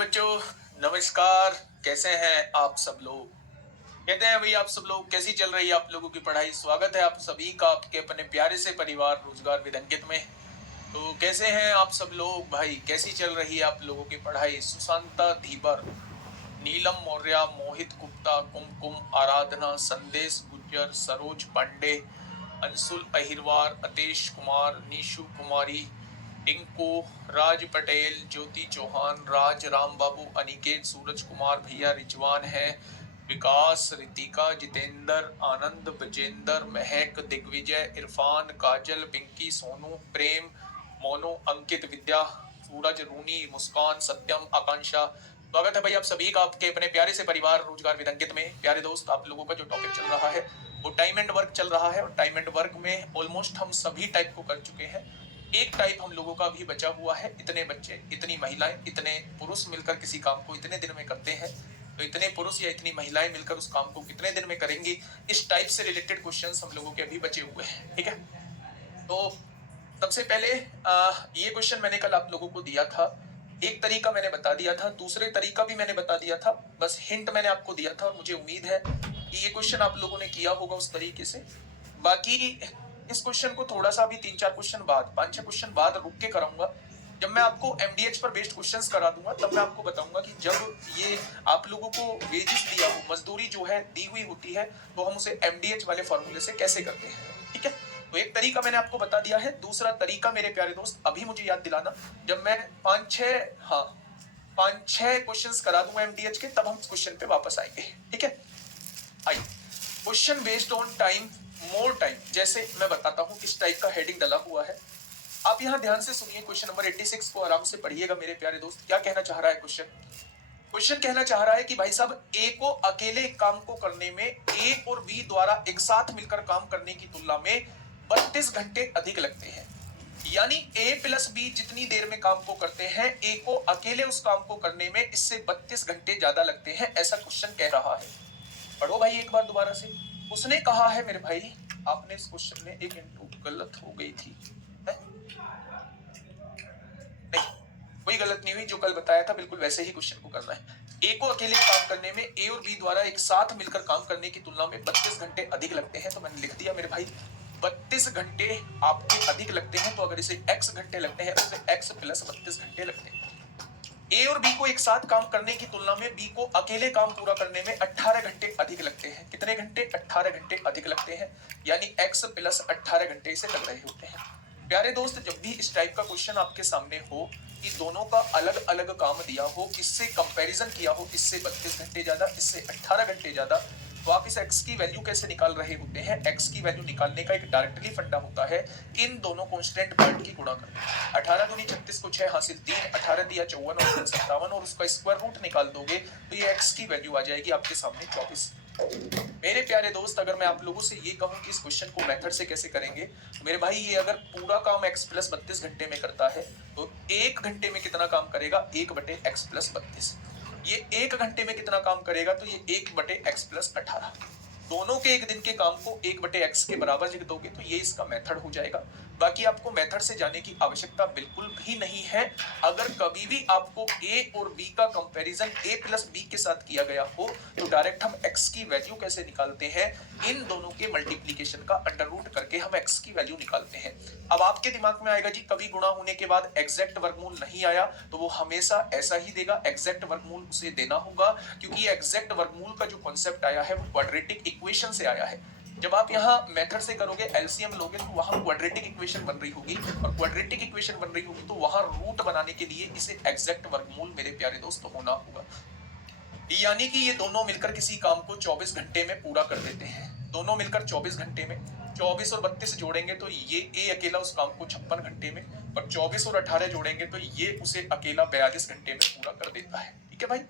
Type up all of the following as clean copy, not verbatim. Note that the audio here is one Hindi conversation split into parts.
बच्चों, नमस्कार। कैसे हैं आप सब लोग? कहते हैं भाई, आप सब लोग कैसी चल रही है आप लोगों की पढ़ाई? स्वागत है आप सभी का आपके अपने प्यारे से परिवार रोजगार विद अंकित में। तो कैसे हैं आप सब लोग भाई? कैसी चल रही है आप लोगों की पढ़ाई? सुशांता धीबर, नीलम मौर्य, मोहित गुप्ता, कुमकुम आराधना, संदेश गुज्जर, सरोज पांडे, अंशुल अहिरवार, अतेश कुमार, नीशु कुमारी, टिंकू, राज पटेल, ज्योति चौहान, राज, राम बाबू, अनिकेत, सूरज कुमार, भैया रिजवान है, विकास, रितिका, जितेंद्र, आनंद, विजेंद्र, महक, दिग्विजय, इरफान, काजल, पिंकी, सोनू, प्रेम, मोनू, अंकित, विद्या, सूरज, रूनी, मुस्कान, सत्यम, आकांक्षा। स्वागत है भाई आप सभी का आपके अपने प्यारे से परिवार रोजगार विद अंकित में। प्यारे दोस्त, आप लोगों का जो टॉपिक चल रहा है वो टाइम एंड वर्क चल रहा है, और टाइम एंड वर्क में ऑलमोस्ट हम सभी टाइप को कर चुके हैं। एक टाइप हम लोगों का भी बचा हुआ है। इतने बच्चे, इतनी महिलाएं, इतने पुरुष मिलकर किसी काम को इतने दिन में करते हैं, तो इतने पुरुष या इतनी महिलाएं मिलकर उस काम को कितने दिन में करेंगी? इस टाइप से रिलेटेड क्वेश्चंस हम लोगों के अभी बचे हुए हैं। ठीक है, तो सबसे पहले ये क्वेश्चन मैंने कल आप लोगों को दिया था। एक तरीका मैंने बता दिया था, दूसरे तरीका भी मैंने बता दिया था, बस हिंट मैंने आपको दिया था, और मुझे उम्मीद है कि ये क्वेश्चन आप लोगों ने किया होगा उस तरीके से। बाकी इस क्वेश्चन को थोड़ा सा भी 3-4 क्वेश्चन बाद, 5-6 क्वेश्चन बाद रुक के कराऊंगा। जब मैं आपको एमडीएच पर बेस्ड क्वेश्चंस करा दूंगा तब मैं आपको बताऊंगा कि जब ये आप लोगों को वेजेस दिया हो, मजदूरी जो है दी हुई होती है, तो हम उसे एमडीएच वाले फॉर्मूले से कैसे करते हैं। ठीक है, तो एक तरीका मैंने आपको बता दिया है। दूसरा तरीका मेरे प्यारे दोस्त अभी मुझे याद दिलाना, जब मैं 5-6 क्वेश्चंस करा दूंगा एमडीएच के, तब हम इस क्वेश्चन पे वापस आएंगे। ठीक है, आइए। Question based on time, more time, जैसे मैं बताता हूं किस टाइप का हेडिंग डला हुआ है। आप यहां ध्यान से सुनिए, क्वेश्चन नंबर 86 को आराम से पढ़िएगा मेरे प्यारे दोस्त। क्या कहना चाह रहा है क्वेश्चन? क्वेश्चन कहना चाह रहा है कि भाई साहब, ए को अकेले काम को करने में ए और बी द्वारा एक साथ मिलकर काम करने की तुलना में 32 घंटे अधिक लगते हैं। यानी ए प्लस बी जितनी देर में काम को करते हैं, ए को अकेले उस काम को करने में इससे 32 घंटे ज्यादा लगते हैं, ऐसा क्वेश्चन कह रहा है। पढ़ो भाई एक बार दोबारा से। उसने कहा है मेरे भाई, आपने इस क्वेश्चन में एक इंटू गलत हो गई थी, है? नहीं, कोई गलत नहीं हुई, जो कल बताया था बिल्कुल वैसे ही क्वेश्चन को करना है। ए को अकेले काम करने में ए और बी द्वारा एक साथ मिलकर काम करने की तुलना में 32 घंटे अधिक लगते हैं, तो मैंने लिख दिया मेरे भाई 32 घंटे आपके अधिक लगते हैं। तो अगर इसे x घंटे लगते हैं तो इसे x प्लस 32 घंटे लगते हैं। ए और बी को एक साथ काम करने की तुलना में बी को अकेले काम पूरा करने में 18 घंटे अधिक लगते हैं। कितने घंटे? 18 घंटे अधिक लगते हैं, यानी x प्लस 18 घंटे इसे लग रहे होते हैं। प्यारे दोस्त, जब भी इस टाइप का क्वेश्चन आपके सामने हो कि दोनों का अलग अलग काम दिया हो, इससे कंपैरिजन किया हो, इससे 32 घंटे ज्यादा, इससे 18 घंटे ज्यादा, तो आप इस x की वैल्यू कैसे निकाल रहे होते हैं? x की वैल्यू निकालने का एक डायरेक्टली फंडा होता है, इन दोनों कांस्टेंट पार्ट की गुणा करना। 18 दूनी 36 को 6 हासिल 3, 18 दिया 54 और 57, और उसका स्क्वायर रूट निकाल दोगे तो ये x की वैल्यू आ जाएगी आपके सामने 24। मेरे प्यारे दोस्त, अगर मैं आप लोगों से ये कहूं कि इस क्वेश्चन को मेथड से कैसे करेंगे, तो मेरे भाई ये अगर पूरा काम x प्लस 32 घंटे में करता है तो 1 घंटे में कितना काम करेगा? 1 बटे x प्लस 32। ये 1 घंटे में कितना काम करेगा? तो ये 1 बटे x प्लस 18। दोनों के एक दिन के काम को 1 बटे x के बराबर लिख दोगे तो ये इसका मेथड हो जाएगा। बाकी आपको मेथड से जाने की आवश्यकता बिल्कुल भी नहीं है। अगर कभी भी आपको a और b का कंपैरिजन a प्लस b के साथ किया गया हो तो डायरेक्ट हम x की वैल्यू कैसे निकालते हैं? इन दोनों के मल्टीप्लीकेशन का अंडर रूट करके हम x की वैल्यू निकालते हैं। अब आपके दिमाग में आएगा जी, कभी गुणा होने के बाद एग्जैक्ट वर्गमूल नहीं आया तो वो हमेशा ऐसा ही देगा, एग्जैक्ट वर्गमूल उसे देना होगा, क्योंकि एग्जैक्ट वर्गमूल का जो कॉन्सेप्ट आया है वो क्वाड्रेटिक इक्वेशन से आया है। जब आप यहाँ मेथड से करोगे, एलसीएम लोगे, तो वहां क्वाड्रेटिक इक्वेशन बन रही होगी, और क्वाड्रेटिक इक्वेशन बन रही होगी तो वहां रूट बनाने के लिए इसे एग्जैक्ट वर्गमूल मेरे प्यारे दोस्त होना होगा। यानी कि ये दोनों मिलकर किसी काम को 24 घंटे में पूरा कर देते हैं। दोनों मिलकर 24 घंटे में 24 और 32 जोड़ेंगे तो ये ए अकेला उस काम को 56 घंटे में, और 24 और 18 जोड़ेंगे तो ये उसे अकेला 42 घंटे में पूरा कर देता है। ठीक है भाई,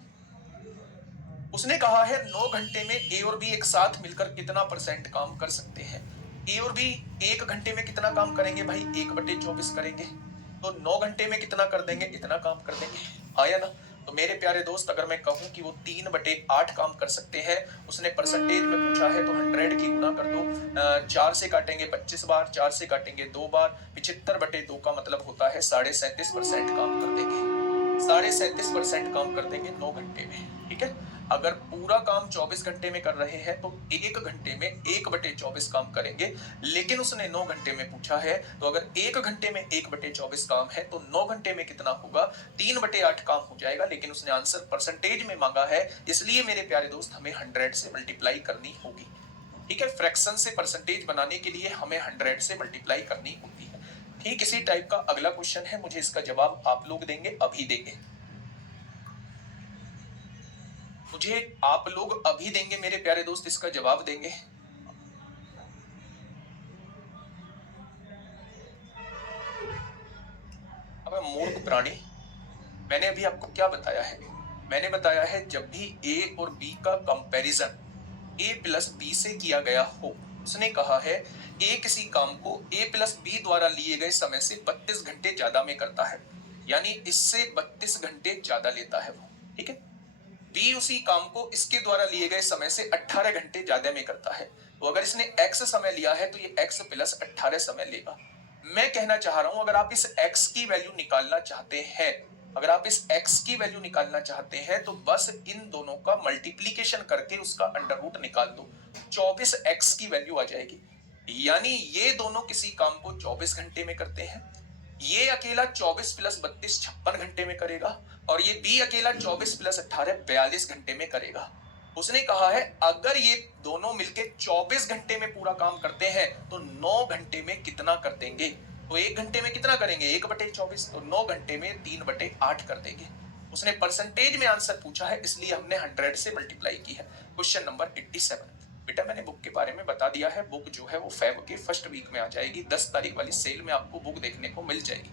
उसने कहा है 9 घंटे में ए और बी एक साथ मिलकर कितना परसेंट काम कर सकते हैं? ए और बी 1 घंटे में कितना काम करेंगे भाई? 1 बटे 24 करेंगे, तो 9 घंटे में कितना कर देंगे? इतना काम कर देंगे। आया ना? तो मेरे प्यारे दोस्त, अगर मैं कहूं कि वो 3 बटे 8 काम कर सकते हैं, उसने परसेंटेज में पूछा है तो 100 की गुना कर दो। 4 से काटेंगे 25 बार, 4 से काटेंगे 2 बार, 75 बटे 2 का मतलब होता है 37.5% काम कर देंगे। 37% काम कर देंगे 9 घंटे में। ठीक है, अगर पूरा काम 24 घंटे में कर रहे हैं तो 1 घंटे में 1/24 काम करेंगे, लेकिन उसने 9 घंटे में पूछा है, तो अगर 1 घंटे में 1/24 काम है तो 9 घंटे में कितना होगा? 3/8 काम हो जाएगा, लेकिन उसने आंसर परसेंटेज में मांगा है, इसलिए मेरे प्यारे दोस्त हमें 100 से मल्टीप्लाई करनी होगी। ठीक है, फ्रैक्शन से परसेंटेज बनाने के लिए हमें 100 से मल्टीप्लाई करनी होती है। ठीक इसी टाइप का अगला क्वेश्चन है, मुझे इसका जवाब आप लोग देंगे, अभी देंगे, मुझे आप लोग अभी देंगे मेरे प्यारे दोस्त, इसका जवाब देंगे। अब मूर्ख प्राणी, मैंने अभी आपको क्या बताया है? मैंने बताया है जब भी ए और बी का कंपैरिजन ए प्लस बी से किया गया हो, उसने कहा है ए किसी काम को ए प्लस बी द्वारा लिए गए समय से 32 घंटे ज्यादा में करता है, यानी इससे 32 घंटे ज्यादा लेता है वो। ठीक है, बी उसी काम को इसके द्वारा लिए गए समय से 18 घंटे ज्यादा में करता है, तो अगर इसने x समय लिया है तो ये x प्लस 18 समय लेगा। मैं कहना चाह रहा हूं, अगर आप इस x की वैल्यू निकालना चाहते हैं, अगर आप इस x की वैल्यू निकालना चाहते हैं तो बस इन दोनों का मल्टीप्लीकेशन करके उसका अंडर रूट निकाल दो, 24x की वैल्यू आ जाएगी। यानी ये दोनों किसी काम को 24 घंटे में करते हैं, ये अकेला 24 प्लस 32 56 घंटे में करेगा, और ये बी अकेला 24 प्लस 18 42 घंटे में करेगा। उसने कहा है अगर ये दोनों मिलके 24 घंटे में पूरा काम करते हैं तो 9 घंटे में कितना कर देंगे? तो 1 घंटे में कितना करेंगे? 1/24, तो 9 घंटे में 3/8 कर देंगे। उसने परसेंटेज में आंसर पूछा है, इसलिए हमने 100 से मल्टीप्लाई की है। Question number 87। बेटा मैंने बुक के बारे में बता दिया है, बुक जो है वो फेब के फर्स्ट वीक में आ जाएगी, 10 तारीख वाली सेल में आपको बुक देखने को मिल जाएगी।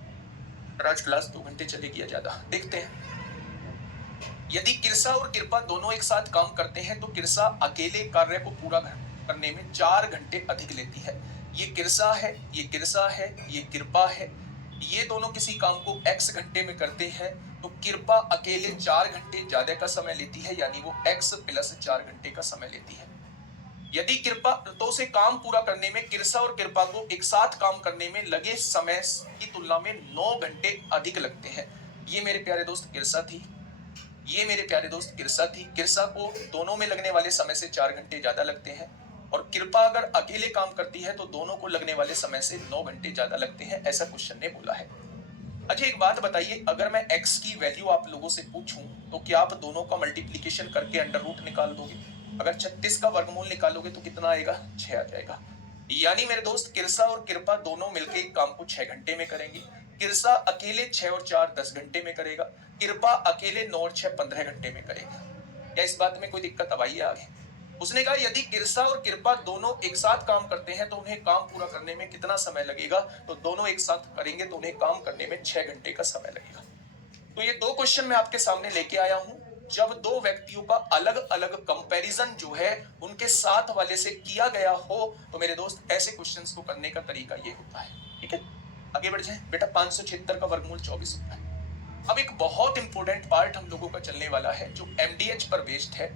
आज क्लास 2 घंटे चलेगी या ज्यादा, देखते हैं। यदि किरसा और कृपा दोनों एक साथ काम करते हैं तो किरसा अकेले कार्य को पूरा करने में 4 घंटे अधिक लेती है। ये किरसा है, ये किरसा है, ये कृपा है, ये दोनों किसी काम को x घंटे में करते हैं तो कृपा अकेले 4 घंटे ज्यादा का समय लेती है, यानी वो x प्लस 4 घंटे का समय लेती है। यदि कृपा तो उसे काम पूरा करने में किरसा और कृपा को एक साथ काम करने में लगे समय की तुलना में 9 घंटे अधिक लगते हैं। ये मेरे प्यारे दोस्त किरसा थी, ये मेरे प्यारे दोस्त किरसा थी। किरसा को दोनों में लगने वाले समय से 4 घंटे ज्यादा लगते हैं, और कृपा अगर अकेले काम करती है तो दोनों को लगने वाले समय से 9 घंटे ज्यादा लगते हैं, ऐसा क्वेश्चन ने बोला है। अच्छा एक बात बताइए, अगर मैं x की वैल्यू आप लोगों से पूछूं तो क्या आप दोनों का मल्टीप्लीकेशन करके अंडर रूट निकाल दोगे? अगर 36 का वर्गमूल निकालोगे तो कितना आएगा? 6 आ जाएगा। यानी मेरे दोस्त किरसा और कृपा दोनों मिलकर एक काम को 6 घंटे में करेंगे। किरसा अकेले 6 और 4 10 घंटे में करेगा, कृपा अकेले 9 और 6 15 घंटे में करेगा। क्या इस बात में कोई दिक्कत अब आई है आगे? उसने कहा यदि किरसा और कृपा दोनों एक साथ काम करते हैं तो उन्हें काम पूरा करने में कितना समय लगेगा? तो दोनों एक साथ करेंगे तो उन्हें काम करने में 6 घंटे का समय लगेगा। तो ये 2 क्वेश्चन मैं आपके सामने लेके आया हूं। जब 2 व्यक्तियों का अलग अलग कंपैरिजन जो है उनके साथ वाले से किया गया हो तो मेरे दोस्त ऐसे क्वेश्चंस को करने का तरीका ये होता है। ठीक है, आगे बढ़ जाए बेटा। 576 का वर्गमूल 24 होता है। अब एक बहुत इंपॉर्टेंट पार्ट हम लोगों का चलने वाला है जो एमडीएच पर बेस्ड है,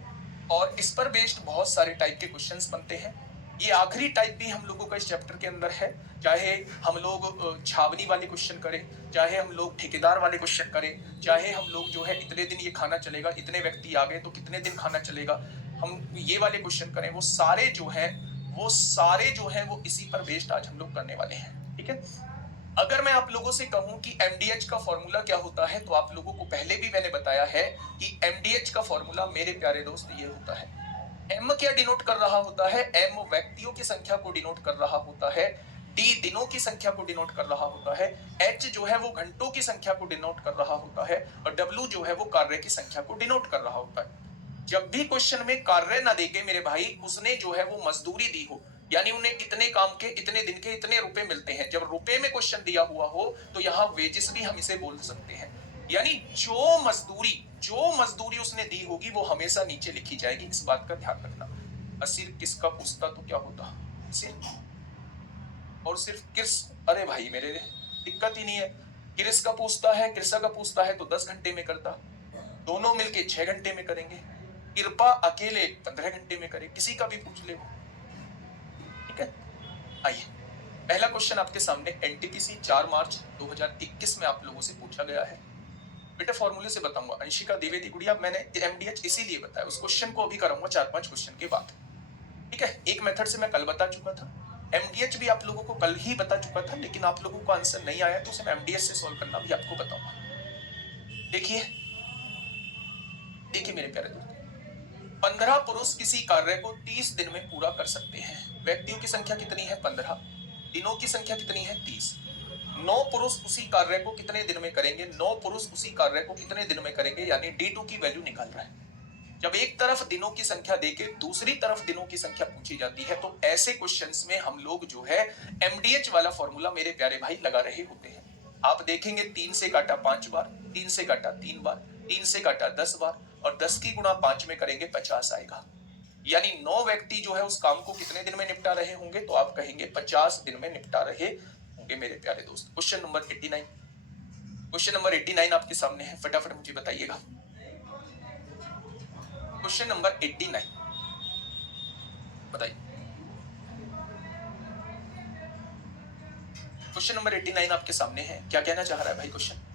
और इस पर बेस्ड बहुत सारे टाइप के क्वेश्चंस बनते हैं। ये आखिरी टाइप भी हम लोगों का इस चैप्टर के अंदर है, चाहे हम लोग छावनी वाले क्वेश्चन करें, चाहे हम लोग ठेकेदार वाले क्वेश्चन करें, चाहे हम लोग जो है इतने दिन ये खाना चलेगा, इतने व्यक्ति आ गए तो कितने दिन खाना चलेगा, हम ये वाले क्वेश्चन करें, वो सारे जो है वो इसी पर बेस्ड आज हम लोग करने वाले हैं। ठीक है, अगर मैं आप लोगों से कहूं कि एमडीएच का फॉर्मूला क्या होता है तो आप लोगों को पहले भी मैंने बताया है कि एमडीएच का फॉर्मूला मेरे प्यारे दोस्त ये होता है। एम क्या डिनोट कर रहा होता है? एम व्यक्तियों की संख्या को डिनोट कर रहा होता है, डी दिनों की संख्या को डिनोट कर रहा होता है, एच जो है वो घंटों की संख्या को डिनोट कर रहा होता है, और डब्ल्यू जो है वो कार्य की संख्या को डिनोट कर रहा होता है। जब भी क्वेश्चन में कार्य ना देके मेरे भाई उसने जो है वो मजदूरी दी हो, यानी उन्हें इतने काम के इतने दिन के इतने रुपए मिलते हैं, जब रुपए में क्वेश्चन दिया हुआ हो तो यहाँ वेजेस भी हम इसे बोल सकते हैं। यानी जो मजदूरी उसने दी होगी वो हमेशा नीचे लिखी जाएगी, इस बात का ध्यान रखना। सिर्फ किसका पूछता तो क्या होता? सिर्फ और सिर्फ किस, अरे भाई मेरे दिक्कत ही नहीं है। किरस का पूछता है, किरसा का पूछता है तो 10 घंटे में करता, दोनों मिलके 6 घंटे में करेंगे, कृपा अकेले 15 घंटे में करे, किसी का भी पूछ ले। ठीक है, आइए पहला क्वेश्चन आपके सामने एनटीपीसी 4 मार्च 2021 में आप लोगों से पूछा गया है। बेटा फॉर्मूले से बताऊंगा। अंशिका द्विवेदी गुड़िया, मैंने एमडीएच इसीलिए बताया, उस क्वेश्चन को अभी कराऊंगा 4-5 क्वेश्चन के बाद, ठीक है। एक मेथड से मैं कल बता चुका था, एमडीएच भी आप लोगों को कल ही बता चुका था, लेकिन आप लोगों को आंसर नहीं आया तो उसे मैं एमडीएच से सॉल्व करना भी आपको बताऊंगा। देखिए देखिए मेरे प्यारे दोस्त, 15 पुरुष किसी कार्य को 30 दिन में पूरा कर सकते हैं। व्यक्तियों की संख्या कितनी है? 15। दिनों की संख्या कितनी है? 30। 9 पुरुष उसी कार्य को कितने दिन में करेंगे? 9 पुरुष उसी कार्य को कितने दिन में करेंगे? यानी D2 की वैल्यू निकाल रहा है। जब एक तरफ दिनों की संख्या देके दूसरी तरफ दिनों की संख्या पूछी जाती है, तो ऐसे क्वेश्चंस में हम लोग जो है एमडीएच वाला फॉर्मूला मेरे प्यारे भाई लगा रहे होते हैं। आप देखेंगे 3 से काटा 5 बार, 3 से काटा 3 बार, 3 से काटा 10 बार, और 10 की गुणा 5 में करेंगे 50 आएगा। यानी 9 व्यक्ति जो है उस काम को कितने दिन में निपटा रहे होंगे? तो आप कहेंगे 50 दिन में निपटा रहे होंगे मेरे प्यारे दोस्त। क्वेश्चन नंबर 89, क्वेश्चन नंबर 89 आपके सामने है, फटाफट मुझे बताइएगा। क्वेश्चन नंबर 89 बताइए। क्वेश्चन नंबर 89 आपके सामने है, क्या कहना चाह रहा है भाई क्वेश्चन?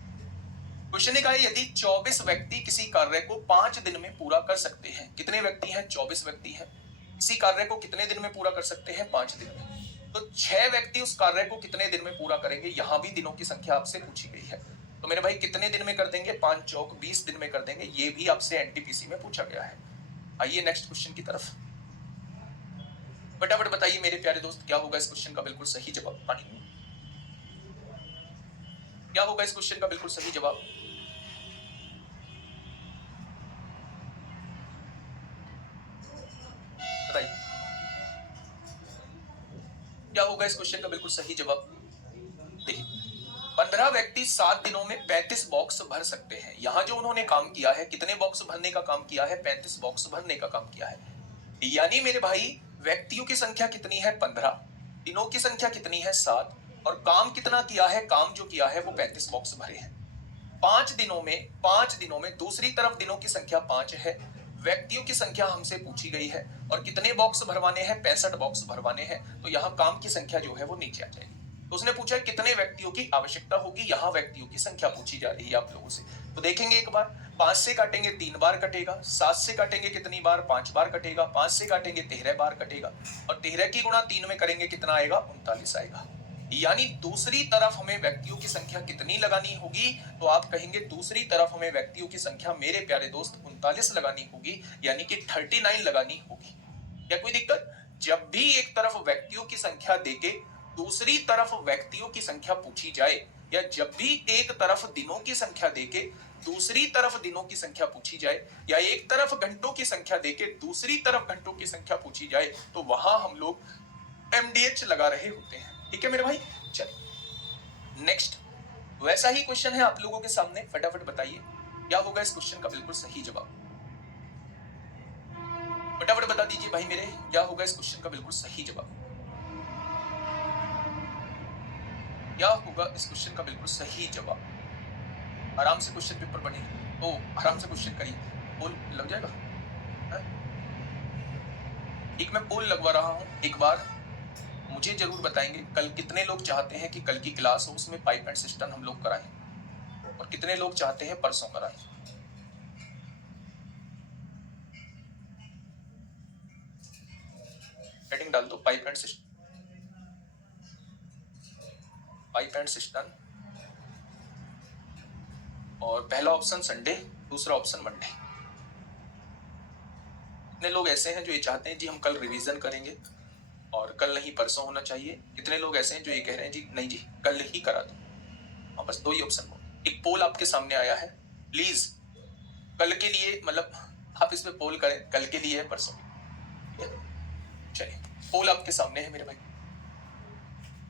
क्वेश्चन ने कहा यदि 24 व्यक्ति किसी कार्य को 5 दिन में पूरा कर सकते हैं। कितने व्यक्ति हैं? 24 व्यक्ति हैं। इसी कार्य को कितने दिन में पूरा कर सकते हैं? 5 दिन में। तो 6 व्यक्ति उस कार्य को कितने दिन में पूरा करेंगे? यहां भी दिनों की संख्या आपसे पूछी गई है, तो मेरे भाई कितने दिन में कर देंगे? 5 चौक 20 दिन में कर देंगे। ये भी आपसे एनटीपीसी में पूछा गया है। आइए नेक्स्ट क्वेश्चन की तरफ, फटाफट बताइए मेरे प्यारे दोस्त, क्या होगा इस क्वेश्चन का बिल्कुल सही जवाब? पानी क्या होगा इस क्वेश्चन का बिल्कुल सही जवाब? बताइए क्या होगा इस क्वेश्चन का बिल्कुल सही जवाब? देखिए 15 व्यक्ति 7 दिनों में 35 बॉक्स भर सकते हैं। यहां जो उन्होंने काम किया है, कितने बॉक्स भरने का काम किया है? 35 बॉक्स भरने का काम किया है। यानी मेरे भाई व्यक्तियों की संख्या कितनी है? 15, दिनों की संख्या कितनी है? 7, और काम कितना किया है? काम जो किया है वो 35 बॉक्स भरे हैं। 5 दिनों में दूसरी तरफ दिनों की संख्या 5 है, व्यक्तियों की संख्या हमसे पूछी गई है, और कितने बॉक्स भरवाने हैं? 65 बॉक्स भरवाने हैं। तो यहाँ काम की संख्या जो है वो नीचे आ जाएगी। तो उसने पूछा कितने व्यक्तियों की आवश्यकता होगी, यहाँ व्यक्तियों की संख्या पूछी जा रही है आप लोगों से। तो देखेंगे एक बार, 5 से काटेंगे 3 बार कटेगा, 7 से काटेंगे कितनी बार? 5 बार कटेगा, 5 से काटेंगे 13 बार कटेगा, और 13 की गुणा 3 में करेंगे कितना आएगा? 39 आएगा। यानी दूसरी तरफ हमें व्यक्तियों की संख्या कितनी लगानी होगी? तो आप कहेंगे दूसरी तरफ हमें व्यक्तियों की संख्या मेरे प्यारे दोस्त 39 लगानी होगी, यानी कि 39 लगानी होगी। क्या कोई दिक्कत? जब भी एक तरफ व्यक्तियों की संख्या देके दूसरी तरफ व्यक्तियों की संख्या पूछी जाए, या जब भी एक तरफ दिनों की संख्या देके दूसरी तरफ दिनों की संख्या पूछी जाए, या एक तरफ घंटों की संख्या देके दूसरी तरफ घंटों की संख्या पूछी जाए, तो वहां हम लोग एमडीएच लगा रहे होते हैं। ठीक है मेरे भाई, चलिए नेक्स्ट वैसा ही क्वेश्चन है आप लोगों के सामने, फटाफट बताइए क्या होगा इस क्वेश्चन का बिल्कुल सही जवाब? फटाफट बता दीजिए भाई मेरे, क्या होगा इस क्वेश्चन का बिल्कुल सही जवाब? क्या होगा इस क्वेश्चन का बिल्कुल सही जवाब? आराम से क्वेश्चन पेपर पढ़िए, आराम से क्वेश्चन करिए, पोल लग जाएगा। एक मैं पोल लगवा रहा हूं, एक बार मुझे जरूर बताएंगे कल कितने लोग चाहते हैं कि कल की क्लास हो उसमें पाइप एंड सिस्टम हम लोग कराएं, और कितने लोग चाहते हैं परसों कराएं। हेडिंग डाल दो pipe and system, pipe and system, और पहला ऑप्शन संडे, दूसरा ऑप्शन मंडे। कितने लोग ऐसे हैं जो ये चाहते हैं जी हम कल रिवीजन करेंगे और कल नहीं परसों होना चाहिए? कितने लोग ऐसे हैं जो ये कह रहे हैं जी नहीं जी कल ही करा दो? हाँ बस दो ही ऑप्शन हो। एक पोल आपके सामने आया है, प्लीज कल के लिए, मतलब आप इस पे पोल करें, कल के लिए है परसों? चलिए पोल आपके सामने है मेरे भाई।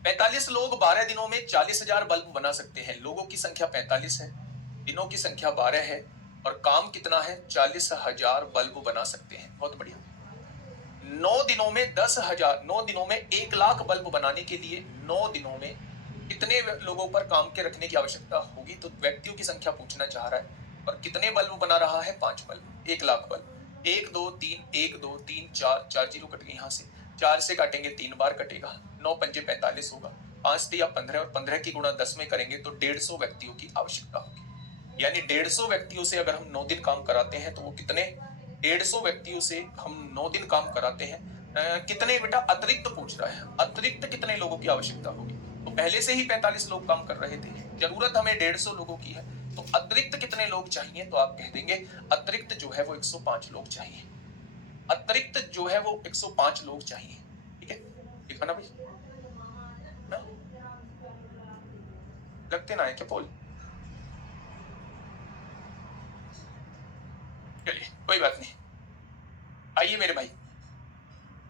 45 लोग 12 दिनों में 40,000 बल्ब बना सकते हैं। लोगों की संख्या 45 है, दिनों की संख्या 12 है, और काम कितना है? 40,000 बल्ब बना सकते हैं। बहुत बढ़िया। 9 दिनों में 10,000, 9 दिनों में 1 लाख बल्ब बनाने के लिए 9 दिनों में कितने लोगों पर काम के रखने की आवश्यकता होगी? तो व्यक्तियों की संख्या पूछना चाह रहा है, और कितने बल्ब बना रहा है? 5 bulb, 1 lakh bulb. 1 2 3, 1 2 3 4, 4 zero cut गए यहाँ से, 4 से काटेंगे 3 बार कटेगा, 9 पंजे 45 होगा, 5 दिया 15, और 15 की गुणा 10 में करेंगे तो 150 व्यक्तियों की आवश्यकता होगी। यानी 150 व्यक्तियों से अगर हम 9 दिन काम कराते हैं तो वो कितने, 150 व्यक्तियों से हम 9 दिन काम कराते हैं, कितने बेटा अतिरिक्त पूछ रहा है, अतिरिक्त कितने लोगों की आवश्यकता होगी। तो पहले से ही 45 लोग काम कर रहे थे, जरूरत हमें 150 लोगों की है, तो अतिरिक्त कितने लोग चाहिए, तो आप कह देंगे अतिरिक्त जो है वो 105 लोग चाहिए, अतिरिक्त जो है वो 105 लोग चाहिए। ठीक है, ठीक है ना भाई, ना? लगते ना है क्या पोल, चलिए कोई बात नहीं। आइए मेरे भाई,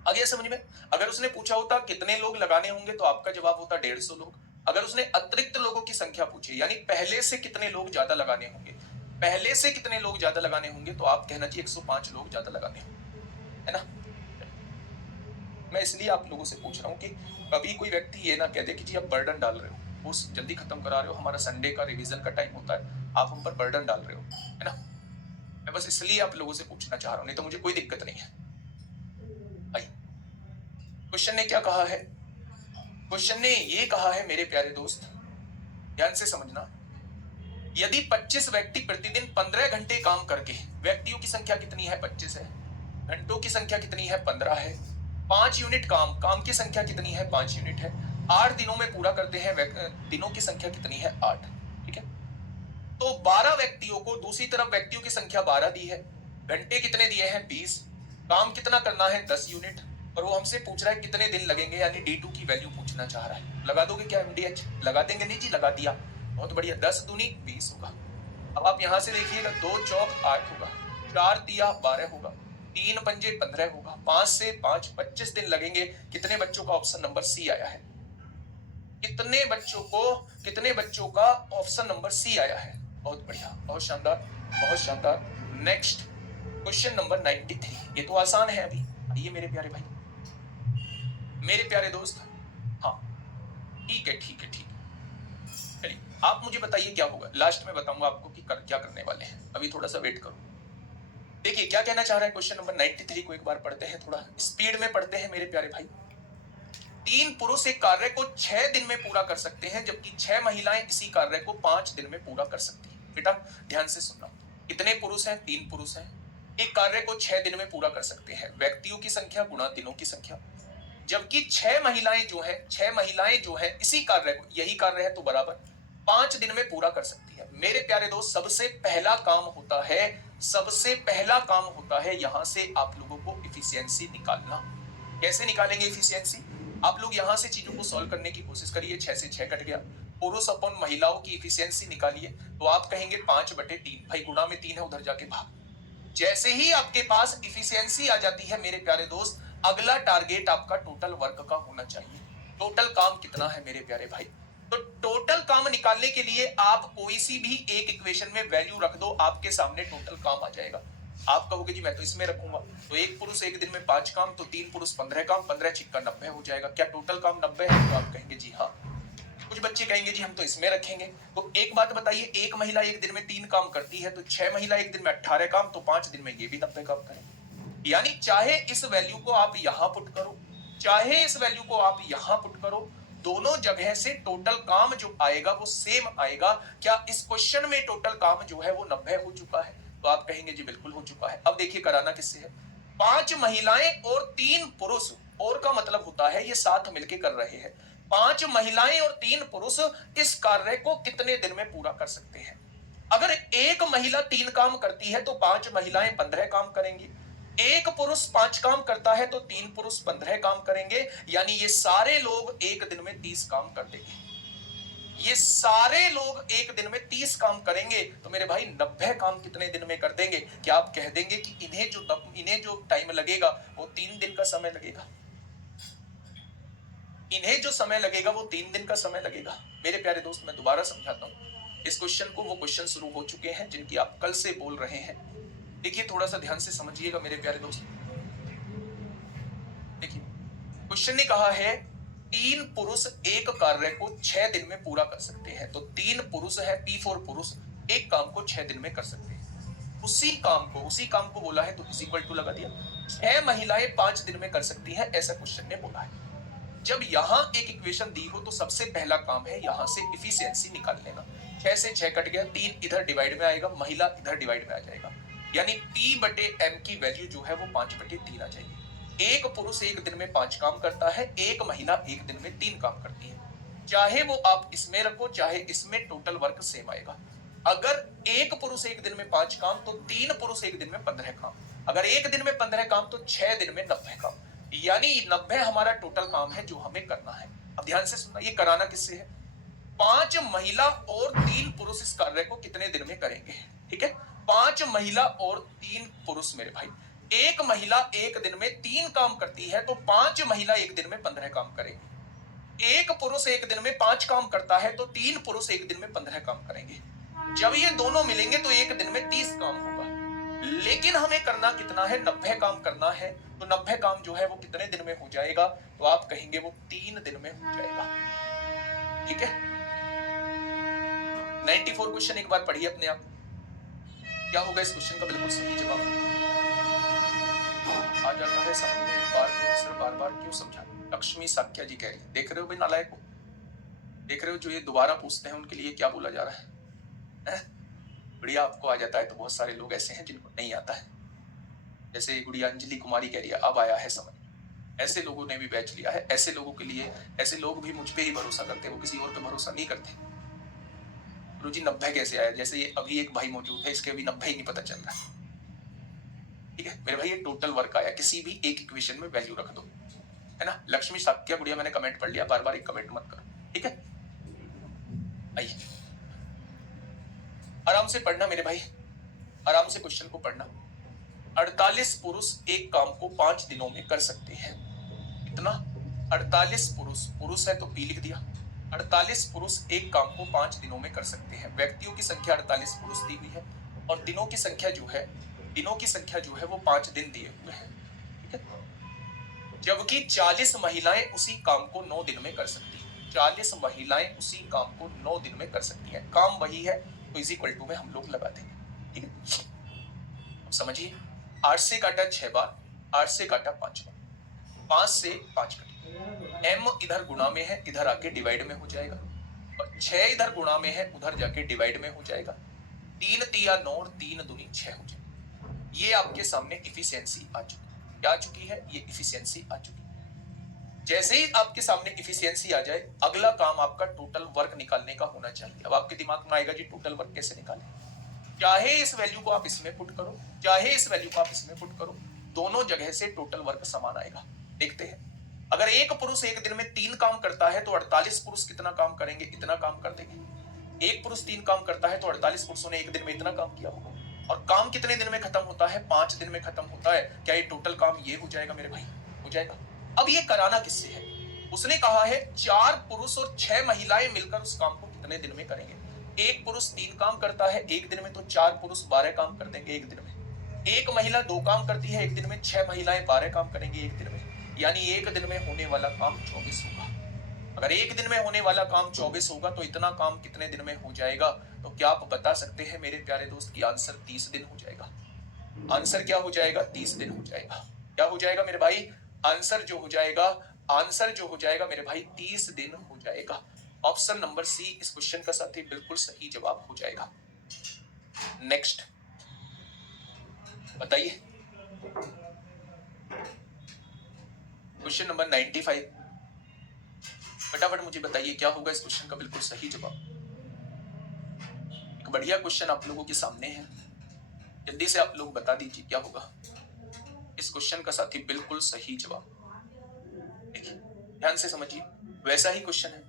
आ गया समझ में। अगर उसने पूछा होता कितने लोग लगाने होंगे तो आपका जवाब होता 150 लोग। अगर उसने अतिरिक्त लोगों की संख्या पूछी, यानी पहले से कितने लोग ज्यादा लगाने होंगे, पहले से कितने लोग ज्यादा लगाने होंगे, तो आप कहना चाहिए 105 लोग ज्यादा लगाने होंगे, है ना। मैं इसलिए आप लोगों से पूछ रहा हूँ कि कभी कोई व्यक्ति ये ना कह दे कि जी आप बर्डन डाल रहे हो, कोर्स जल्दी खत्म करा रहे हो, हमारा संडे का रिवीजन का टाइम होता है, आप हम पर बर्डन डाल रहे हो, है ना। मैं बस इसलिए आप लोगों से पूछना चाह रहा हूँ, नहीं तो मुझे कोई दिक्कत नहीं है। भाई क्वेश्चन ने क्या कहा है, क्वेश्चन ने ये कहा है मेरे प्यारे दोस्त, ध्यान से समझना, यदि 25 व्यक्ति प्रतिदिन 15 घंटे काम करके, व्यक्तियों की संख्या कितनी है 25 है, घंटों की संख्या कितनी है 15 है, 5 यूनिट काम, काम की संख्या कितनी है 5 यूनिट है, 8 दिनों में पूरा करते हैं, दिनों की संख्या कितनी है 8। ठीक है, तो 12 व्यक्तियों को, दूसरी तरफ व्यक्तियों की संख्या 12 दी है, घंटे कितने दिए हैं 20, काम कितना करना है 10 यूनिट, और वो हमसे पूछ रहा है कितने दिन लगेंगे, यानी D2 की वैल्यू पूछना चाह रहा है। लगा दोगे क्या MDH, लगा देंगे, नहीं जी लगा दिया, बहुत बढ़िया, 10 दूनी 20 होगा। अब आप यहां से देखिएगा, 2 चौक 8 होगा, 4 दिया 12 होगा, 3 पंजे 15 होगा, 5 से 5 25 दिन लगेंगे। कितने बच्चों का ऑप्शन नंबर सी आया है, कितने बच्चों को, कितने बच्चों का ऑप्शन नंबर सी आया है, बहुत बढ़िया, बहुत शानदार, बहुत शानदार। नेक्स्ट क्वेश्चन नंबर 93, ये तो आसान है अभी। आइए मेरे प्यारे भाई, मेरे प्यारे दोस्त, हाँ ठीक है ठीक है ठीक है, चलिए आप मुझे बताइए क्या होगा, लास्ट में बताऊंगा आपको कि क्या करने वाले हैं, अभी थोड़ा सा वेट करो। देखिए क्या कहना चाह रहा है, क्वेश्चन नंबर 93 को एक बार पढ़ते हैं, थोड़ा स्पीड में पढ़ते हैं मेरे प्यारे भाई। 3 पुरुष एक कार्य को 6 दिन में पूरा कर सकते हैं, जबकि 6 महिलाएं इसी कार्य को 5 दिन में पूरा कर सकती हैं। बेटा ध्यान से सुनना, कितने पुरुष हैं, 3 पुरुष हैं, एक कार्य को 6 दिन में पूरा कर सकते हैं, व्यक्तियों की संख्या गुणा दिनों की संख्या, जबकि 6 महिलाएं जो हैं, 6 महिलाएं जो हैं इसी कार्य को, यही कार्य है तो बराबर 5 दिन में पूरा कर सकती है। मेरे प्यारे दोस्त, सबसे पहला काम होता है, सबसे पहला काम होता है यहां से आप लोगों को इफिशियंसी निकालना। कैसे निकालेंगे इफिशियंसी, आप लोग यहां से चीजों को सॉल्व करने की कोशिश करिए। 6 से 6 कट गया, पुरुष अपन महिलाओं की इफिशियंसी निकालिए, तो आप कहेंगे 5/3, भाई गुणा में 3 है, उधर जाके भाग। जैसे ही आपके पास इफिशियंसी आ जाती है मेरे प्यारे दोस्त, अगला टारगेट आपका टोटल वर्क का होना चाहिए। टोटल काम कितना है मेरे प्यारे भाई, तो टोटल काम निकालने के लिए आप कोई सी भी एक इक्वेशन में वैल्यू रख दो, आपके सामने टोटल काम आ जाएगा। आप कहोगे जी मैं तो इसमें रखूंगा, तो एक पुरुष एक दिन में 5 काम, तो 3 पुरुष 15 काम, 15 छिक्का 90 हो जाएगा। क्या टोटल काम 90 है, तो आप कहेंगे जी हाँ। कुछ बच्चे कहेंगे जी हम तो इसमें रखेंगे। तो एक बात बताइए, एक महिला एक दिन में 3 काम करती है, तो 6 महिला एक दिन में 18 काम, तो 5 दिन में ये भी 90 काम करें। यानी चाहे इस वैल्यू को आप यहां पुट करो, चाहे इस वैल्यू को आप यहां पुट करो, दोनों जगह से टोटल काम जो आएगा वो सेम आएगा। क्या इस क्वेश्चन में टोटल काम जो है वो 90 हो चुका है, तो आप कहेंगे जी बिल्कुल हो चुका है। अब देखिए कराना किससे है, 5 महिलाएं और 3 पुरुष, और का मतलब होता है ये साथ मिलके कर रहे हैं। 5 महिलाएं और 3 पुरुष इस कार्य को कितने दिन में पूरा कर सकते हैं। अगर एक महिला 3 काम करती है तो 5 महिलाएं 15 काम करेंगी, एक पुरुष 5 काम करता है तो 3 पुरुष 15 काम करेंगे, यानी ये सारे लोग एक दिन में 30 काम कर देंगे। ये सारे लोग एक दिन में 30 काम करेंगे, तो मेरे भाई 90 काम कितने दिन में कर देंगे। क्या आप कह देंगे कि इन्हें जो टाइम लगेगा वो 3 दिन का समय लगेगा, इन्हें जो समय लगेगा वो 3 दिन का समय लगेगा। मेरे प्यारे दोस्त मैं दोबारा समझाता हूं इस क्वेश्चन को, वो क्वेश्चन शुरू हो चुके हैं जिनकी आप कल से बोल रहे हैं। देखिए थोड़ा सा ध्यान से समझिएगा मेरे प्यारे दोस्त। देखिए क्वेश्चन ने कहा है 3 पुरुष एक कार्य को 6 दिन में पूरा कर सकते हैं, तो 3 पुरुष है, P4 पुरुष एक काम को 6 दिन में कर सकते हैं। उसी काम को बोला है तो इज इक्वल टू लगा दिया। 6 महिलाएं 5 दिन में कर सकती हैं, ऐसा क्वेश्चन ने बोला है। जब यहां एक इक्वेशन दी हो तो सबसे पहला काम है यहां से इफिशियंसी निकाल लेना। 6 से 6 कट गया, 3 इधर डिवाइड में आएगा, महिला इधर डिवाइड में आ जाएगा, यानी P बटे M की वैल्यू जो है वो 5 बटे 3 आ जाएगी। एक पुरुष एक दिन में 5 काम करता है, एक महिला एक दिन में 3 काम करती है। चाहे वो आप इसमें रखो चाहे इसमें, टोटल वर्क सेम आएगा। अगर एक पुरुष एक दिन में 5 काम तो 3 पुरुष एक दिन में 15 काम। अगर एक दिन में 15 काम तो 6 दिन में 90 काम, यानी 90 हमारा टोटल काम है जो हमें करना है। अब ध्यान से सुनना, ये कराना किससे है? 5 महिला और 3 पुरुष इस कार्य को कितने दिन में करेंगे? ठीक है, 5 महिला और 3 पुरुष मेरे भाई। एक महिला एक दिन में 3 काम करती है तो 5 महिला एक दिन में 15 काम करेंगे। एक पुरुष एक दिन में 5 काम करता है तो 3 पुरुष एक दिन में 15 काम करेंगे। जब ये दोनों मिलेंगे तो एक दिन में 30 काम होगा, लेकिन हमें करना कितना है? 90 काम करना है। तो 90 काम जो है वो कितने दिन में हो जाएगा? तो आप कहेंगे वो 3 दिन में हो जाएगा। ठीक है, 94 क्वेश्चन एक बार पढ़िए अपने आप, क्या होगा इस क्वेश्चन का बिल्कुल सही जवाब? आ जाता है समझ में, बार बार क्यों समझा? लक्ष्मी साक्या जी कह रही है, देख रहे हो भाई नालायक को, देख रहे हो जो ये दोबारा पूछते हैं उनके लिए क्या बोला जा रहा है? गुड़िया आपको आ जाता है तो बहुत सारे लोग ऐसे हैं जिनको नहीं आता है। जैसे गुड़िया अंजलि कुमारी कह रही है अब आया है समझ। ऐसे लोगों ने भी बैच लिया है, ऐसे लोगों के लिए, ऐसे लोग भी मुझ पे ही भरोसा करते हैं, वो किसी और पे भरोसा नहीं करते। गुरुजी 90 कैसे आया? जैसे ये अभी एक भाई मौजूद है, इसके अभी 90 ही नहीं पता चल रहा है। ठीक है मेरे भाई, ये टोटल वर्क आया, किसी भी एक इक्वेशन में वैल्यू रख दो, है ना। लक्ष्मी साक्या गुड़िया मैंने कमेंट पढ़ लिया, बार बार एक कमेंट मत करो, ठीक है। आइए आराम से पढ़ना मेरे भाई, आराम से क्वेश्चन को पढ़ना। 48 पुरुष एक काम को 5 दिनों में कर सकते हैं। कितना? 48 पुरुष है तो P लिख दिया। 48 पुरुष एक काम को 5 दिनों में कर सकते हैं। व्यक्तियों की संख्या 48 पुरुष दी हुई है और दिनों की संख्या जो है वो 5 दिन दिए हुए हैं, ठीक है। जबकि 40 महिलाएं उसी काम को 9 दिन में कर सकती हैं। 40 महिलाएं उसी काम को 9 दिन में कर सकती हैं। काम वही है तो इज इक्वल टू में हम लोग लगा देंगे, ठीक है। अब समझिए, 8 से काटा 6 बार, 8 से काटा 5 बार, 5 से 5 कटे। M इधर गुणा में है, इधर आके डिवाइड में हो जाएगा, और 6 इधर गुणा में है, उधर जाके डिवाइड में हो जाएगा। 3 तिया 9 और 3 दूनी 6 हो जाएगा। ये आपके सामने इफिशियंसी आ चुकी है। क्या आ चुकी है? ये इफिशियंसी आ चुकी है। जैसे ही आपके सामने इफिशियंसी आ जाए, अगला काम आपका टोटल वर्क निकालने का होना चाहिए। अब आपके दिमाग में आएगा जी टोटल वर्क कैसे निकालें? चाहे इस वैल्यू को आप इसमें पुट करो, चाहे इस वैल्यू को आप इसमें पुट करो, दोनों जगह से टोटल वर्क समान आएगा। देखते हैं, अगर एक पुरुष एक दिन में 3 काम करता है तो 48 पुरुष कितना काम करेंगे? इतना काम कर देंगे। एक पुरुष 3 काम करता है तो 48 पुरुषों ने एक दिन में इतना काम किया होगा। और काम कितने दिन में खत्म होता है? 5 दिन में खत्म होता है। क्या ये टोटल काम ये हो जाएगा मेरे भाई? हो जाएगा। अब ये कराना किससे है? उसने कहा है 4 पुरुष और 6 महिलाएं मिलकर उस काम को कितने दिन में करेंगे। एक पुरुष 3 काम करता है एक दिन में तो 4 पुरुष 12 काम कर देंगे एक दिन में। एक महिला 2 काम करती है एक दिन में, 6 महिलाएं 12 काम करेंगे एक दिन में, यानी एक दिन में होने वाला काम 24 होगा। अगर एक दिन में होने वाला काम 24 होगा तो इतना काम कितने दिन में हो जाएगा? तो क्या आप बता सकते हैं मेरे प्यारे दोस्त की आंसर 30 दिन हो जाएगा। आंसर क्या हो जाएगा? 30 दिन हो जाएगा। क्या हो जाएगा मेरे भाई? आंसर जो हो जाएगा मेरे भाई 30 दिन हो जाएगा। ऑप्शन नंबर सी इस क्वेश्चन का साथी बिल्कुल सही जवाब हो जाएगा। नेक्स्ट बताइए, क्वेश्चन नंबर 95, फटाफट मुझे बताइए क्या होगा इस क्वेश्चन का बिल्कुल सही जवाब। एक बढ़िया क्वेश्चन आप लोगों के सामने है, जल्दी से आप लोग बता दीजिए क्या होगा इस क्वेश्चन का साथी बिल्कुल सही जवाब। देखिए ध्यान से समझिए, वैसा ही क्वेश्चन है।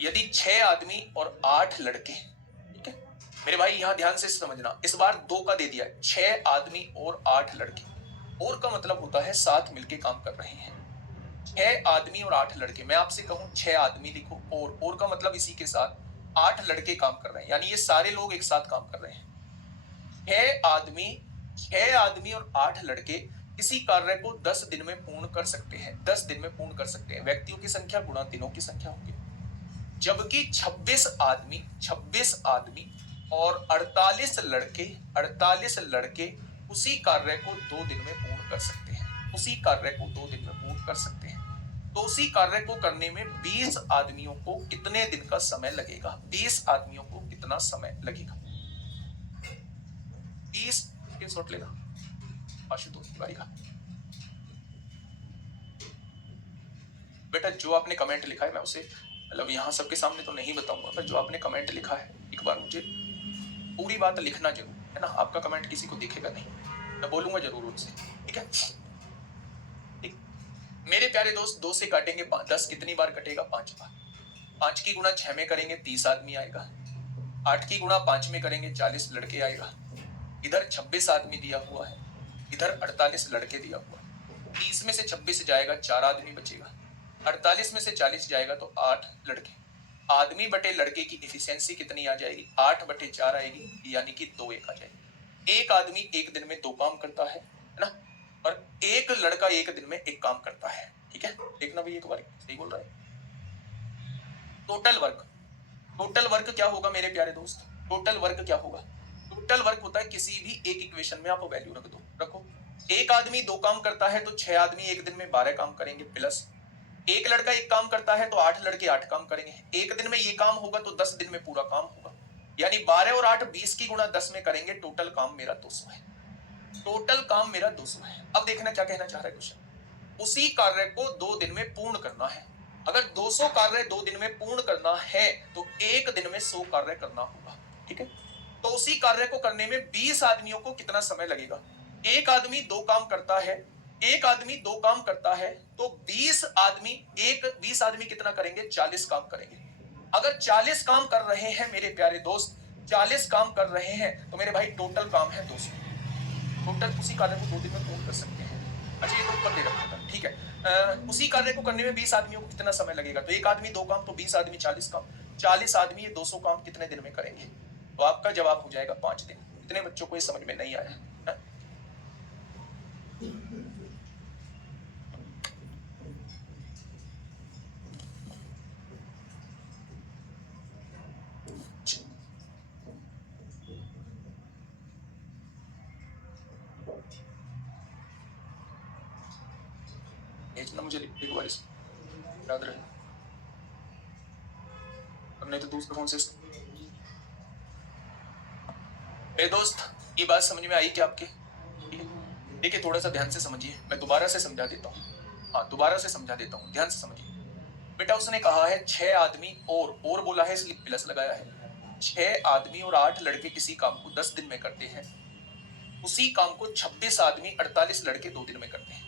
यदि 6 आदमी और 8 लड़के, ठीक है मेरे भाई, यहां ध्यान से समझना, इस बार 2 का दे दिया है, 6 आदमी और 8 लड़के। और का मतलब होता है साथ मिलके काम कर रहे हैं। 6 आदमी और 8 लड़के, मैं आपसे कहूं 6 आदमी लिखो, और का मतलब इसी के साथ 8 लड़के काम कर रहे हैं, यानी ये सारे लोग एक साथ काम कर रहे हैं। 6 आदमी और 8 लड़के किसी कार्य को 10 दिन में पूर्ण कर सकते हैं। 10 दिन में पूर्ण कर सकते हैं। व्यक्तियों की संख्या गुणा दिनों की संख्या होगी। जबकि 26 आदमी और 48 लड़के उसी कार्य को 2 दिन में पूर्ण कर सकते हैं। तो उसी कार्य को करने में 20 आदमियों को कितने दिन का समय लगेगा? 20 आदमियों को कितना समय लगेगा? 20 स्क्रीनशॉट लेना आशुतोष तिवारी का। बेटा जो आपने कमेंट लिखा है मैं उसे मतलब यहाँ सबके सामने तो नहीं बताऊंगा, पर जो आपने कमेंट लिखा है एक बार मुझे पूरी बात लिखना जरूर है ना। आपका कमेंट किसी को दिखेगा नहीं, मैं बोलूंगा जरूर उनसे, ठीक है? ठीक। मेरे प्यारे दोस्त, 2 से काटेंगे 10 कितनी बार कटेगा? 5 बार। 5 की गुणा 6 में करेंगे 30 आदमी आएगा। 8 की गुणा 5 में करेंगे 40 लड़के आएगा। इधर 26 आदमी दिया हुआ है, इधर 48 लड़के दिया हुआ है। 30 में से 26 जाएगा 4 आदमी बचेगा। 48 में से 40 जाएगा तो 8 लड़के। आदमी बटे लड़के की इफिशियंसी कितनी आ जाएगी? 8 बटे 4 आएगी, यानी कि 2 1 आ जाएगी। एक आदमी एक दिन में 2 काम करता है ना, और एक लड़का एक दिन में 1 काम करता है, ठीक है? देखना भाई एक बार, सही बोल रहा है। टोटल वर्क, टोटल वर्क क्या होगा मेरे प्यारे दोस्त? टोटल वर्क क्या होगा? टोटल वर्क होता है किसी भी एक इक्वेशन में आप वैल्यू रख दो, रखो। एक आदमी 2 काम करता है तो 6 आदमी एक दिन में 12 काम करेंगे, प्लस एक लड़का 1 काम करता है तो 8 लड़के 8 काम करेंगे। एक दिन में ये काम होगा तो 10 दिन में पूरा काम होगा, यानी 12 और 8 20 की गुणा 10 में करेंगे। टोटल काम मेरा 200 है। टोटल काम मेरा 200 है। अब देखना क्या कहना चाह रहा है क्वेश्चन। उसी कार्य को 2 दिन में पूर्ण करना है। अगर 200 कार्य 2 दिन में पूर्ण करना है तो एक दिन में 100 कार्य करना होगा, ठीक है? तो उसी कार्य को करने में 20 आदमियों को कितना समय लगेगा? एक आदमी 2 काम करता है, एक आदमी 2 काम करता है तो 20 आदमी कितना करेंगे? 40 काम करेंगे। अगर 40 काम कर रहे हैं मेरे प्यारे दोस्त, 40 काम कर रहे हैं तो मेरे भाई टोटल काम है 200। टोटल उसी कार्य को 2 दिन में पूर्ण कर सकते हैं। अच्छा ये तो ऊपर दे रखा था, ठीक है? उसी कार्य को करने में 20 आदमियों को कितना समय लगेगा? तो एक आदमी 2 काम तो 20 आदमी 40 काम। 40 आदमी ये 200 काम कितने दिन में करेंगे? तो आपका जवाब हो जाएगा 5 दिन। इतने बच्चों को ये समझ में नहीं आया है? भेजना मुझे एक बार याद रहे, और नहीं तो दूसरे फोन से। मेरे दोस्त ये बात समझ में आई क्या आपके? देखिए थोड़ा सा ध्यान से समझिए, मैं दोबारा से समझा देता हूँ। हाँ दोबारा से समझा देता हूँ, ध्यान से समझिए। बेटा उसने कहा है 6 आदमी और बोला है इसलिए प्लस लगाया है। 6 आदमी और 8 लड़के किसी काम को 10 दिन में करते हैं, उसी काम को 26 आदमी 48 लड़के 2 दिन में करते हैं।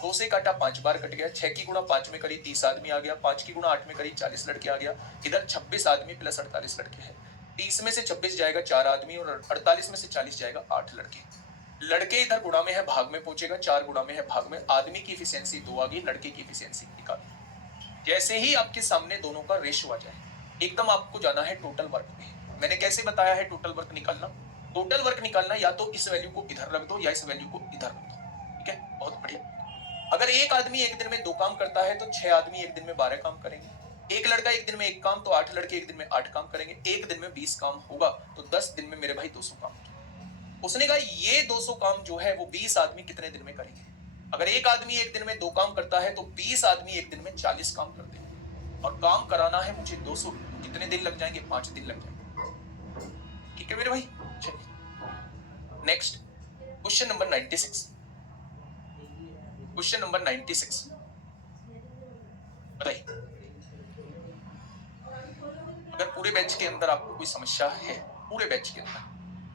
2 से काटा 5 बार कट गया। 6 की गुणा 5 में करी 30 आदमी आ गया। 5 की गुणा 8 में करी 40 लड़के आ गया। इधर 26 आदमी प्लस 48 लड़के हैं। 30 में से 26 जाएगा 4 आदमी, और 48 में से 40 जाएगा 8 लड़के। लड़के इधर गुणा में है भाग में पहुंचेगा, 4 गुणा में है भाग में। आदमी की इफिशियंसी 2 आ गई, लड़के की इफिशियंसी निकाल। जैसे ही आपके सामने दोनों का रेशियो आ जाए, एकदम आपको जाना है टोटल वर्क में। मैंने कैसे बताया है टोटल वर्क निकालना? टोटल वर्क निकालना या तो इस वैल्यू को इधर रख दो या इस वैल्यू को इधर रख दो, ठीक है? बहुत बढ़िया। अगर एक आदमी एक दिन में 2 काम करता है तो 6 आदमी एक दिन में 12 काम करेंगे। एक लड़का एक दिन में 1 काम तो 8 लड़के एक दिन में 8 काम करेंगे। एक दिन में 20 काम होगा तो 10 दिन में मेरे भाई 200 काम। उसने कहा ये 200 काम जो है वो 20 आदमी कितने दिन में करेंगे? अगर एक आदमी एक दिन में 2 काम करता है तो 20 आदमी एक दिन में 40 काम करते हैं, और काम कराना है मुझे 200। कितने दिन लग जाएंगे? 5 दिन लग जाएंगे, ठीक है मेरे भाई? चलिए next question number 96। Question number 96 बताइए। अगर पूरे बैच के अंदर आपको कोई समस्या है, पूरे बैच के अंदर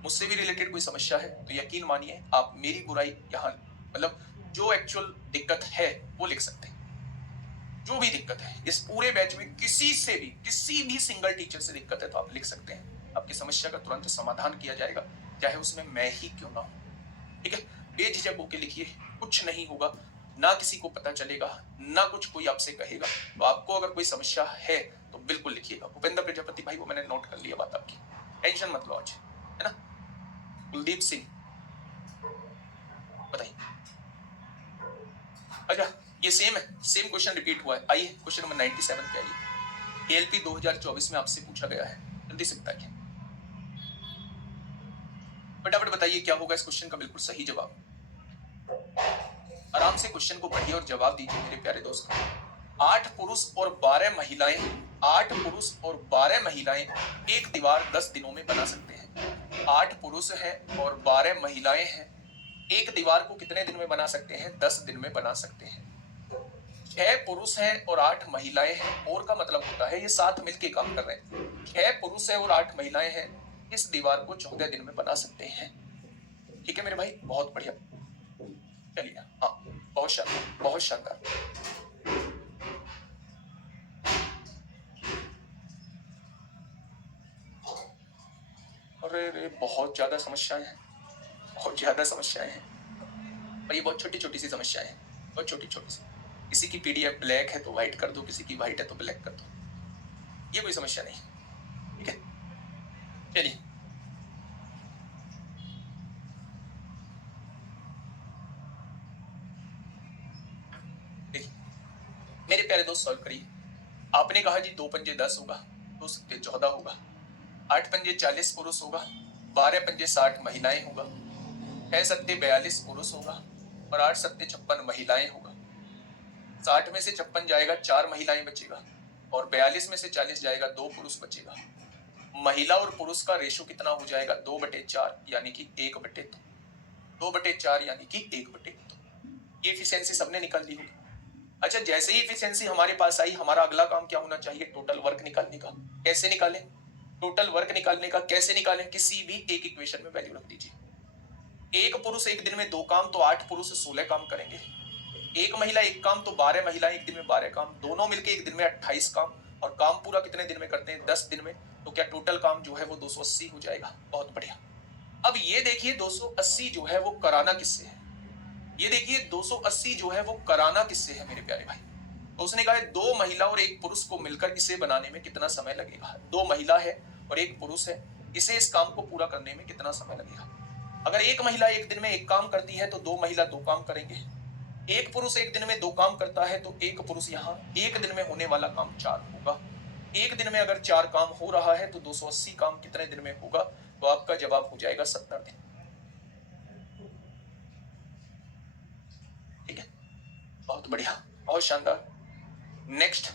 मुझसे भी रिलेटेड कोई समस्या है, तो यकीन मानिए आप मेरी बुराई यहाँ मतलब जो एक्चुअल दिक्कत है वो लिख सकते हैं। जो भी दिक्कत है इस पूरे बैच में किसी से भी, किसी भी सिंगल टीचर से दिक्कत है तो आप लिख सकते हैं। आपकी समस्या का तुरंत समाधान किया जाएगा, चाहे उसमें मैं ही क्यों ना हूं, ठीक है? बेझिझक होकर लिखिए, कुछ नहीं होगा, ना किसी को पता चलेगा, ना कुछ कोई आपसे कहेगा। तो आपको अगर कोई समस्या है तो बिल्कुल लिखिएगा। भूपेंद्र प्रजापति भाई वो मैंने नोट कर लिया बात आपकी, टेंशन मत लो आज, है ना? कुलदीप सिंह बताइए। अच्छा ये सेम है, सेम क्वेश्चन रिपीट हुआ है। आइए क्वेश्चन नंबर 97 पे आइए। एलपी 2024 में आपसे पूछा गया है, जल्दी से बताइए, फटाफट बताइए क्या होगा इस क्वेश्चन का बिल्कुल सही जवाब। आराम से क्वेश्चन को पढ़िए और जवाब दीजिए मेरे प्यारे दोस्तों। 8 पुरुष और 12 महिलाएं, 8 पुरुष और 12 महिलाएं एक दीवार 10 दिनों में बना सकते हैं। 8 पुरुष हैं और 12 महिलाएं हैं, एक दीवार को कितने दिन में बना सकते हैं? 10 दिन में बना सकते हैं। 6 पुरुष हैं और 8 महिलाएं हैं, और का मतलब होता है ये साथ मिलके काम कर रहे हैं। 6 पुरुष हैं और 8 महिलाएं हैं, इस दीवार को 14 दिन में बना सकते हैं। ठीक है मेरे भाई, बहुत बढ़िया। चलिए, हाँ, बहुत शानदार, बहुत शानदार। अरे रे, बहुत ज्यादा समस्याएं हैं, बहुत ज्यादा समस्याएं हैं, और ये बहुत छोटी छोटी सी समस्याएं हैं, बहुत छोटी छोटी सी। किसी की पीडीएफ ब्लैक है तो व्हाइट कर दो, किसी की व्हाइट है तो ब्लैक कर दो, ये कोई समस्या नहीं। ठीक है, चलिए, देखिए मेरे प्यारे दोस्त, सॉल्व करिए। आपने कहा जी 2 पंजे 10 होगा, 2 सत्ते 14 होगा, 8 पंजे 40 पुरुष होगा, 12 पंजे 60 महिलाएं होगा, 6 सत्ते 42 पुरुष होगा और 8 सत्ते 56 महिलाएं होगा। 60 में से 56 जाएगा, 4 महिलाएं बचेगा, और 42 में से 40 जाएगा, 2 पुरुष बचेगा। महिला और पुरुष का रेशो कितना हो जाएगा? 2/4 यानी कि 1/2। 2/4 यानी कि 1/2। ये एफिशिएंसी सबने निकाल ली होगी। अच्छा, जैसे ही एफिशिएंसी हमारे पास आई, हमारा अगला काम क्या होना चाहिए? टोटल वर्क निकालने का। कैसे निकालें? टोटल वर्क निकालने का कैसे निकालें? किसी भी एक इक्वेशन में वैल्यू रख दीजिए। एक पुरुष एक दिन में 2 काम तो 8 पुरुष 16 काम करेंगे। एक महिला एक काम तो 12 महिलाएं एक दिन में 12 काम, दोनों मिलके एक दिन में 28 काम। और काम पूरा कितने दिन में करते हैं? 10 दिन में। तो क्या टोटल काम जो है वो 280 हो जाएगा? बहुत बढ़िया। अब ये देखिए 280 जो है वो कराना किससे है? ये देखिए 280 जो है वो कराना किससे है मेरे प्यारे भाई? तो उसने कहा 2 महिला और 1 पुरुष को मिलकर इसे बनाने में कितना समय लगेगा? 2 महिला है और 1 पुरुष है, इसे इस काम को पूरा करने में कितना समय लगेगा? अगर एक महिला एक दिन में 1 काम करती है तो 2 महिला 2 काम करेंगे। एक पुरुष एक दिन में 2 काम करता है तो 1 पुरुष यहाँ एक दिन में होने वाला काम 4 होगा। एक दिन में अगर 4 काम हो रहा है तो 280 काम कितने दिन में होगा? तो आपका जवाब हो जाएगा 70 दिन। ठीक है, बहुत बढ़िया, बहुत शानदार। नेक्स्ट,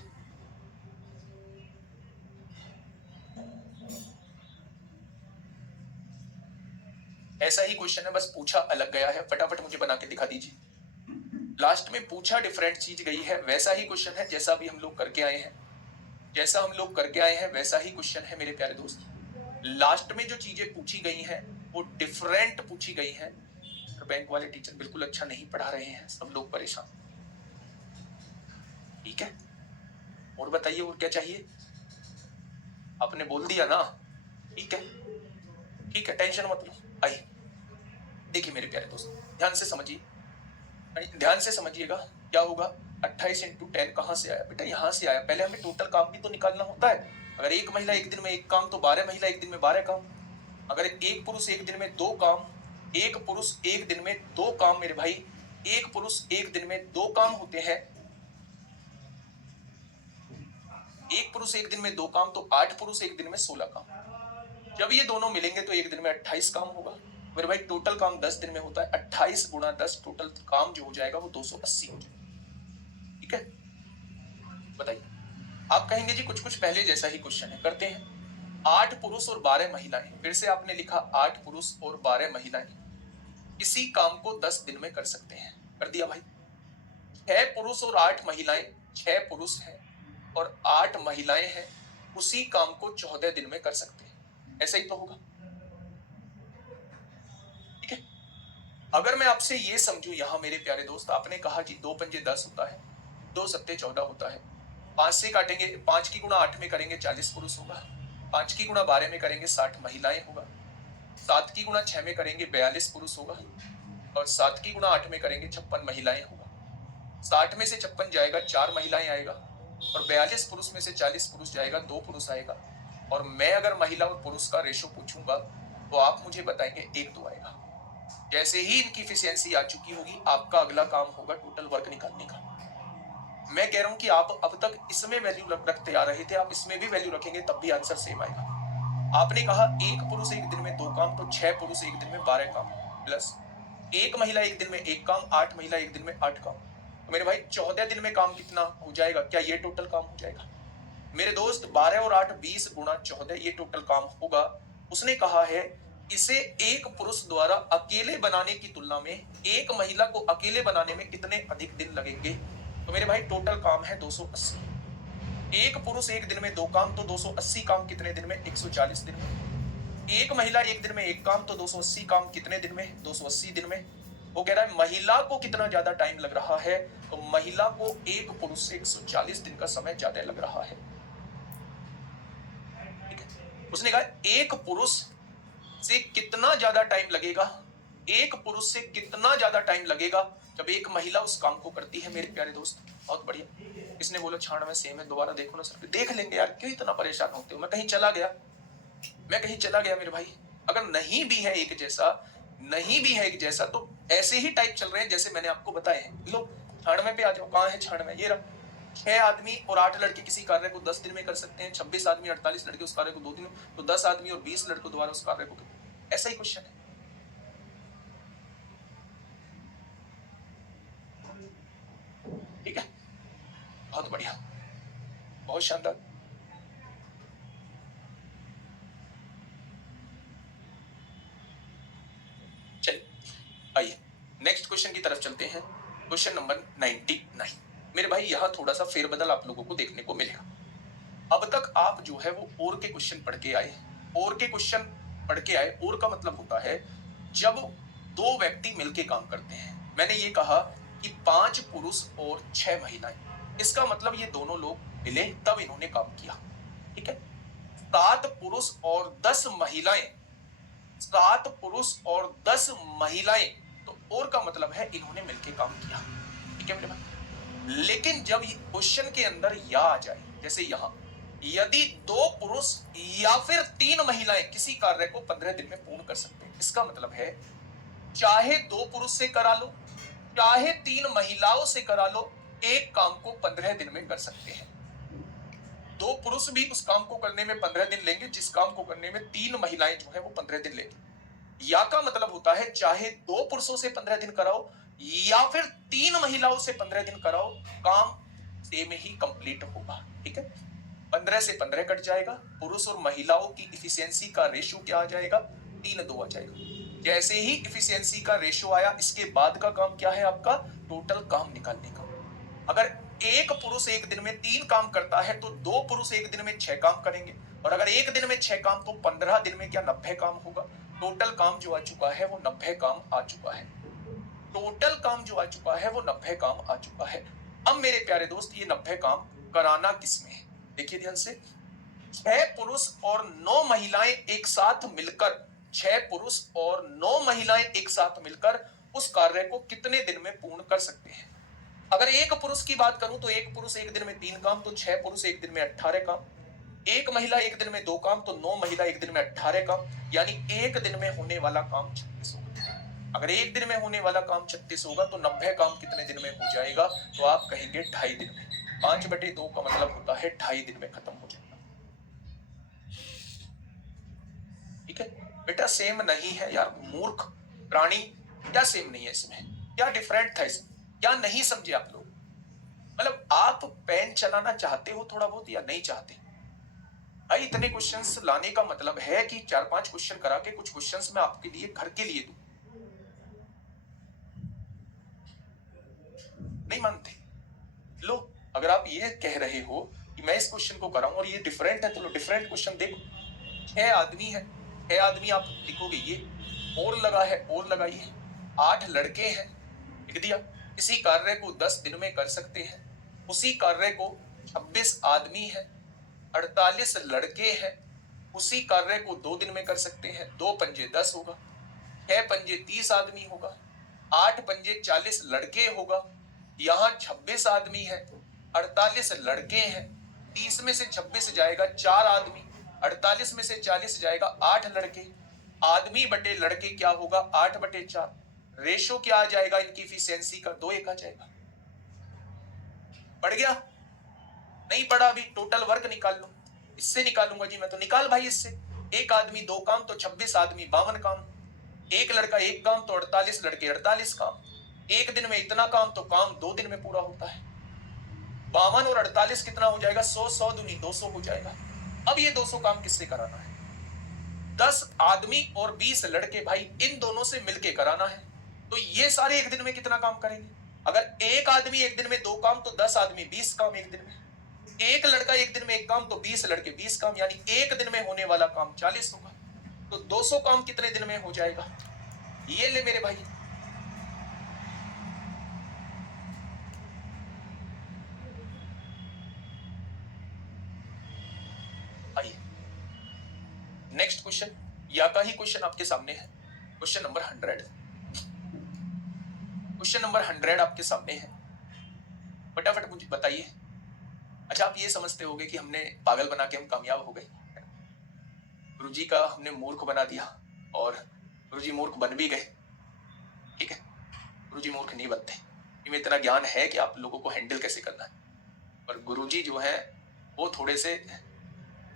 ऐसा ही क्वेश्चन है, बस पूछा अलग गया है। फटाफट मुझे बना के दिखा दीजिए। लास्ट में पूछा डिफरेंट चीज गई है, वैसा ही क्वेश्चन है जैसा भी हम लोग करके आए हैं। जैसा हम लोग करके आए हैं वैसा ही क्वेश्चन है मेरे प्यारे दोस्त। लास्ट में जो चीजें पूछी गई हैं वो डिफरेंट पूछी गई हैं। बैंक वाले टीचर बिल्कुल अच्छा नहीं पढ़ा रहे हैं, सब लोग परेशान। ठीक है, और बताइए और क्या चाहिए? आपने बोल दिया ना? ठीक है, ठीक है, टेंशन मत लो। आइए देखिए मेरे प्यारे दोस्त, ध्यान से समझिए, ध्यान से समझिएगा। क्या होगा? 28 × 10 कहां से आया? बेटा यहां से आया। पहले हमें टोटल काम भी तो निकालना होता है। अगर एक महिला एक दिन में 1 काम तो 12 महिला एक दिन में 12 काम। अगर एक पुरुष एक दिन में 2 काम, एक पुरुष एक दिन में 2 काम मेरे भाई, एक पुरुष एक दिन में 2 काम होते हैं। एक पुरुष एक दिन में 2 काम तो 8 पुरुष एक दिन में 16 काम। जब ये दोनों मिलेंगे तो एक दिन में 28 काम होगा मेरे भाई। टोटल काम 10 दिन में होता है, 28 × 10 टोटल काम जो हो जाएगा वो 280 हो जाएगा। ठीक है, बताइए। आप कहेंगे जी कुछ कुछ पहले जैसा ही क्वेश्चन है, करते हैं। 8 पुरुष और 12 महिलाएं, फिर से आपने लिखा 8 पुरुष और 12 महिलाएं इसी काम को 10 दिन में कर सकते हैं। कर दिया भाई। 6 पुरुष और 8 महिलाएं, 6 पुरुष हैं और 8 महिलाएं हैं, उसी काम को 14 दिन में कर सकते हैं। ऐसा ही तो होगा। ठीक है, अगर मैं आपसे ये समझू यहां मेरे प्यारे दोस्त, आपने कहा जी 2 पंजे 10 होता है, 2 सत्ते 14 होता है, 5 से काटेंगे, 5 की गुणा 8 में करेंगे 40 पुरुष होगा, 5 की गुणा 12 में करेंगे 60 महिलाएं होगा, 7 की गुणा 6 में करेंगे 42 पुरुष होगा, और 7 की गुणा 8 में करेंगे 56 महिलाएं होगा। 60 में से 56 जाएगा, 4 महिलाएं आएगा, और 42 पुरुष में से 40 पुरुष जाएगा, 2 पुरुष आएगा। और मैं अगर महिला और पुरुष का रेशो पूछूंगा तो आप मुझे बताएंगे 1:2 आएगा। जैसे ही इनकी एफिशिएंसी आ चुकी होगी, आपका अगला काम होगा टोटल वर्क निकालने का। मैं कह रहा हूं कि आप अब तक इसमें वैल्यू रखते आ रहे थे, आप इसमें भी वैल्यू रखेंगे तब भी आंसर सेम आएगा। आपने कहा एक पुरुष एक दिन में 2 काम तो 6 पुरुष एक दिन में 12 काम, प्लस एक महिला एक दिन में 1 काम, 8 महिला एक दिन में 8 काम। तो मेरे भाई 14 दिन में काम कितना हो जाएगा? क्या ये टोटल काम हो जाएगा? मेरे दोस्त 12 और 8 20 गुणा 14 ये टोटल काम होगा। उसने कहा है इसे एक पुरुष द्वारा अकेले बनाने की तुलना में एक महिला को अकेले बनाने में कितने अधिक दिन लगेंगे? तो मेरे भाई टोटल काम है 280। एक पुरुष एक दिन में 2 काम, तो 280 काम कितने दिन में? 140 दिन में। एक महिला एक दिन में 1 काम, तो 280 काम कितने दिन में? 280 दिन में। वो कह रहा है महिला को कितना ज्यादा टाइम लग रहा है? तो महिला को एक पुरुष से 140 दिन का समय ज्यादा लग रहा है। ठीक है, उसने कहा एक पुरुष से कितना ज्यादा टाइम लगेगा? एक पुरुष से कितना ज्यादा टाइम लगेगा जब एक महिला उस काम को करती है? मेरे प्यारे दोस्त बहुत बढ़िया। इसने बोला 96 सेम है, दोबारा देखो ना सर। देख लेंगे यार, क्यों इतना परेशान होते हो? मैं कहीं चला गया मेरे भाई। अगर नहीं भी है एक जैसा तो ऐसे ही टाइप चल रहे हैं जैसे मैंने आपको बताए हैं। लो 96 पे आ जाओ। कहां है 96? ये रहा। 6 आदमी और 8 लड़के किसी कार्य को 10 दिन में कर सकते हैं। 26 आदमी 48 लड़के उस कार्य को 2 दिन में, तो 10 आदमी और 20 लड़कों द्वारा उस कार्य को। ऐसा ही क्वेश्चन है। ठीक है, बहुत बढ़िया, बहुत शानदार। चलिए आइए नेक्स्ट क्वेश्चन की तरफ चलते हैं। Question number 99। मेरे भाई यहां थोड़ा सा फेरबदल आप लोगों को देखने को मिलेगा। अब तक आप जो है वो और के क्वेश्चन पढ़ के आए। और का मतलब होता है जब 2 व्यक्ति मिलके काम करते हैं। मैंने ये कहा कि 5 पुरुष और 6 महिलाएं, इसका मतलब ये दोनों लोग मिले तब इन्होंने काम किया। ठीक है, 7 पुरुष और 10 महिलाएं, 7 पुरुष और 10 महिलाएं, तो और का मतलब है इन्होंने मिलके काम किया। ठीक है मेरे भाई, लेकिन जब क्वेश्चन के अंदर या आ जाए, जैसे यहां यदि 2 पुरुष या फिर 3 महिलाएं किसी कार्य को 15 दिन में पूर्ण कर सकते हैं, इसका मतलब है चाहे 2 पुरुष से करा लो चाहे 3 महिलाओं से करा लो, एक काम को 15 दिन में कर सकते हैं। 2 पुरुष भी उस काम को करने में 15 दिन लेंगे जिस काम को करने में 3 महिलाएं जो है वो 15 दिन लेंगी। या का मतलब होता है चाहे 2 पुरुषों से 15 दिन कराओ या फिर 3 महिलाओं से 15 दिन कराओ, काम सेम ही कंप्लीट होगा। ठीक है, 15 से 15 कट जाएगा। पुरुष और महिलाओं की इफिशियंसी का रेशियो क्या आ जाएगा? 3:2 आ जाएगा। जैसे ही इफिशियंसी का रेशियो आया, इसके बाद का काम क्या है आपका? टोटल काम निकालने का। अगर एक पुरुष एक दिन में 3 काम करता है तो 2 पुरुष एक दिन में 6 काम करेंगे, और अगर एक दिन में 6 काम तो 15 दिन में क्या 90 काम होगा। टोटल काम जो आ चुका है वो 90 काम आ चुका है। टोटल काम जो आ चुका है वो 90 काम आ चुका है। अब मेरे प्यारे दोस्त ये 90 काम कराना किसमें है? देखिए ध्यान से, 6 पुरुष और 9 महिलाएं एक साथ मिलकर 6 पुरुष और 9 महिलाएं एक साथ मिलकर उस कार्य को कितने दिन में पूर्ण कर सकते हैं? अगर एक पुरुष की बात करूं तो एक पुरुष एक दिन में 3 काम, तो 6 पुरुष एक दिन में 18 काम। एक महिला एक दिन में 2 काम, तो 9 महिला एक दिन में 18 काम, यानी एक दिन में होने वाला काम 36 होगा। अगर एक दिन में होने वाला काम 36 होगा तो 90 काम कितने दिन में हो जाएगा? तो आप कहेंगे 2.5 दिन में। 5/2 का मतलब होता है 2.5 दिन में खत्म हो जाएगा। ठीक है बेटा, सेम नहीं है यार मूर्ख प्राणी। क्या सेम नहीं है इसमें? क्या डिफरेंट था इसमें? क्या नहीं समझे आप लोग? मतलब आप पेन चलाना चाहते हो थोड़ा बहुत या नहीं चाहते? भाई इतने क्वेश्चंस लाने का मतलब है कि 4-5 क्वेश्चन करा के कुछ क्वेश्चंस मैं आपके लिए घर के लिए दूं। नहीं मानते? लो, अगर आप ये कह रहे हो कि मैं इस क्वेश्चन को कराऊं और ये डिफरेंट है, तो लो डिफरेंट क्वेश्चन देखो। 6 आदमी है, 6 आदमी आप लिखोगे ये, और लगा है और लगाइए। 8 लड़के हैं, लिख दिया। इसी कार्य को 10 दिन में कर सकते हैं। उसी कार्य को 26 आदमी है, 48 लड़के हैं, उसी कार्य को 2 दिन में कर सकते हैं। 2 पंजे 10 होगा, 6 पंजे 30 आदमी होगा, 8 पंजे 40 लड़के होगा। यहाँ 26 आदमी है, 48 लड़के हैं, 30 में से 26 जाएगा 4 आदमी, 48 में से 40 जाएगा 8 लड़के। आदमी बटे लड़के क्या होगा? 8/4। रेशो क्या आ जाएगा इनकी इफिशियंसी का? 2:1 आ जाएगा। पढ़ गया? नहीं पढ़ा अभी? टोटल वर्क निकाल लो। इससे निकालूंगा जी मैं, तो निकाल भाई इससे। एक आदमी 2 काम तो 26 आदमी 52 काम, एक लड़का 1 काम तो 48 लड़के 48 काम। एक दिन में इतना काम तो काम 2 दिन में पूरा होता है। 52 और 48 कितना हो जाएगा? 100, 100 दूनी 200 हो जाएगा। अब ये 200 काम किससे कराना है? 10 आदमी और 20 लड़के भाई, इन दोनों से मिलके कराना है। तो ये सारे एक दिन में कितना काम करेंगे? अगर एक आदमी एक दिन में 2 काम तो 10 आदमी 20 काम एक दिन में। एक लड़का एक दिन में 1 काम तो 20 लड़के 20 काम, यानी एक दिन में होने वाला काम 40 होगा। तो 200 काम कितने दिन में हो जाएगा? ये ले मेरे भाई। आइए नेक्स्ट क्वेश्चन, या का ही क्वेश्चन आपके सामने है। Question number 100। क्वेश्चन नंबर 100 आपके सामने है। फटाफट मुझे बताइए। अच्छा, आप ये समझते होंगे कि हमने पागल बना के हम कामयाब हो गए, गुरुजी का हमने मूर्ख बना दिया और गुरुजी मूर्ख बन भी गए। ठीक है, गुरुजी मूर्ख नहीं बनते, इनमें इतना ज्ञान है कि आप लोगों को हैंडल कैसे करना है। पर गुरुजी जो है वो थोड़े से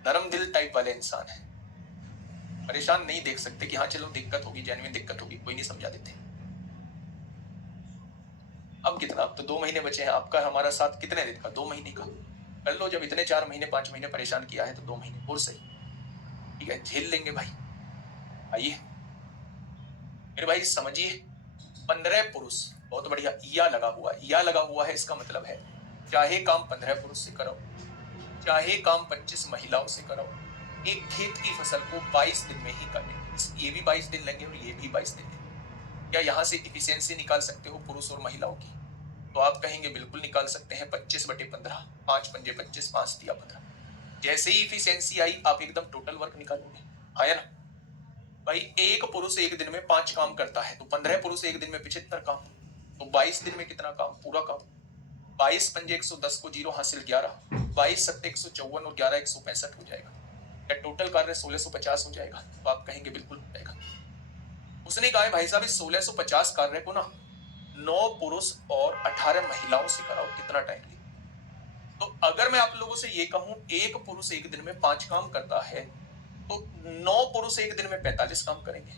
नरम दिल टाइप वाले इंसान है, परेशान नहीं देख सकते कि हाँ चलो दिक्कत होगी, जेन्युइन दिक्कत होगी, कोई नहीं, समझा देते। अब कितना, अब तो 2 महीने बचे हैं। आपका हमारा साथ कितने दिन का? 2 महीने का कर लो। जब इतने 4 महीने 5 महीने परेशान किया है तो 2 महीने और सही, ठीक है, झेल लेंगे भाई। आइए मेरे भाई समझिए, 15 पुरुष, बहुत बढ़िया, या लगा हुआ है। या लगा हुआ है इसका मतलब है चाहे काम 15 पुरुष से कराओ, चाहे काम 25 महिलाओं से कराओ, एक खेत की फसल को 22 दिन में ही करने, ये भी 22 दिन लेंगे और ये भी 22 दिन लेंगे। क्या यहाँ से इफिशियंसी निकाल सकते हो पुरुष और महिलाओं की? तो आप कहेंगे बिल्कुल निकाल सकते हैं। 25/15, 5 पंजे 25, 5 दिया 15। जैसे ही इफिशियंसी आई आप एकदम टोटल वर्क निकालोगे, आया ना भाई? एक पुरुष एक दिन में 5 काम करता है तो 15 पुरुष एक दिन में 75 काम, तो 22 दिन में कितना काम? पूरा काम। 22 पंजे 110 को 0 हासिल 11, 22 सत्ते 154 और 11 165 हो जाएगा। क्या टोटल कार्य 1650 हो जाएगा? तो आप कहेंगे बिल्कुल हो जाएगा। उसने कहा भाई साहब इस 1650 कार्य को ना 9 पुरुष और 18 महिलाओं से कराओ, कितना टाइम लेगा? तो अगर मैं आप लोगों से ये कहूं एक पुरुष एक दिन में 5 काम करता है तो 9 पुरुष एक दिन में 45 काम करेंगे।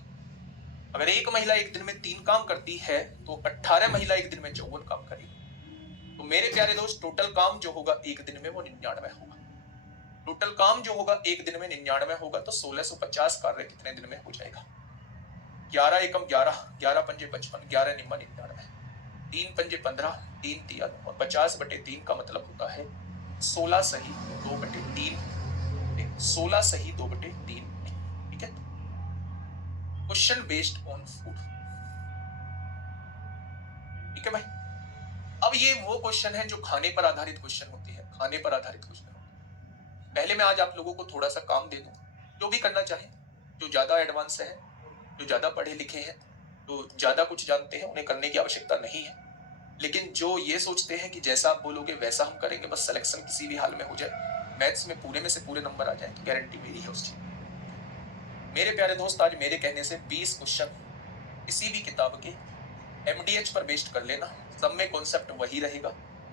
अगर एक महिला एक दिन में 3 काम करती है तो 18 महिला एक दिन में 54 काम करेगी। तो मेरे प्यारे दोस्त, टोटल काम जो होगा एक दिन में वो 99 होगा। टोटल काम जो होगा एक दिन में 99 होगा। तो 1650 कार्य कितने दिन में हो जाएगा? 11 एकम 11, 11 पंजे 55, 11 निम्मा 99, 3 पंजे 15, 3 तिया और 50/3 का मतलब होता है 16 सही 2/3, 16 सही 2/3। ठीक है, क्वेश्चन बेस्ड ऑन फूड। ठीक है भाई, अब ये वो क्वेश्चन है जो खाने पर आधारित क्वेश्चन होते हैं, खाने पर आधारित क्वेश्चन होते हैं। पहले मैं आज आप लोगों को थोड़ा सा काम दे दूं, जो भी करना चाहे, जो ज्यादा एडवांस है, जो ज्यादा पढ़े लिखे हैं, जो ज्यादा कुछ जानते हैं, उन्हें करने की आवश्यकता नहीं है। लेकिन जो ये सोचते हैं कि जैसा आप बोलोगे वैसा हम करेंगे, बस सिलेक्शन किसी भी हाल में हो जाए, मैथ्स में पूरे में से पूरे नंबर आ जाए, तो गारंटी मेरी है उस चीज। मेरे प्यारे दोस्त, आज मेरे कहने से 20 क्वेश्चन किसी भी किताब के MDH पर बेस्ड कर लेना। सब में कॉन्सेप्ट वही रहेगा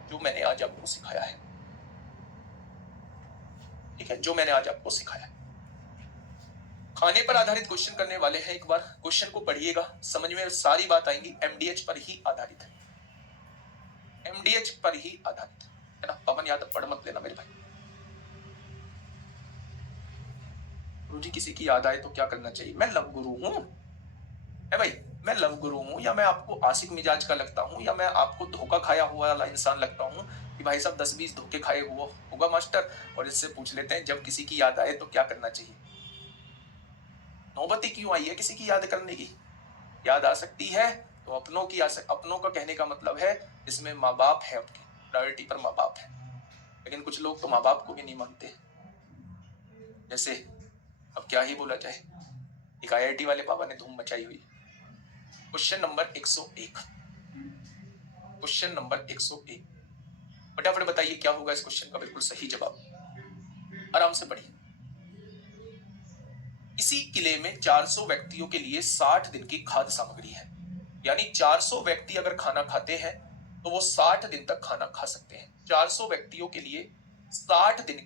जो मैंने आज आपको सिखाया है। ठीक है, जो मैंने आज आपको सिखाया है। खाने पर आधारित क्वेश्चन करने वाले हैं। एक बार क्वेश्चन को पढ़िएगा, समझ में सारी बात आएंगी। MDH पर ही आधारित है, MDH पर ही आधारित है ना। पवन यादव पढ़ मत लेना मेरे भाई। गुरुजी किसी की याद आए तो क्या करना चाहिए? मैं लव गुरु हूं है भाई, मैं लव गुरु हूं, या मैं आपको आशिक मिजाज का लगता हूं, या मैं आपको धोखा खाया हुआ वाला इंसान लगता हूं कि भाई साहब 10-20 धोखे खाए हुआ होगा मास्टर? और इससे पूछ लेते हैं जब किसी की याद आए तो क्या करना चाहिए। नौबती क्यों आई है किसी की याद करने की? याद आ सकती है तो अपनों की अपनों का कहने का मतलब है इसमें माँ बाप है, आपकी प्रायोरिटी पर माँ बाप है। लेकिन कुछ लोग तो माँ बाप को भी नहीं मानते। जैसे अब क्या ही बोला जाए, एक IIT वाले बाबा ने धूम मचाई हुई। क्वेश्चन नंबर 101, क्वेश्चन नंबर 101, फटाफट बताइए क्या होगा इस क्वेश्चन का बिल्कुल सही जवाब। आराम से पढ़िए। इसी किले में 400 व्यक्तियों के लिए 60 दिन की खाद्य सामग्री है, यानी 400 व्यक्ति अगर खाना खाते हैं तो वो 60 दिन तक खाना खा सकते हैं। 400 व्यक्तियों के लिए 60 दिन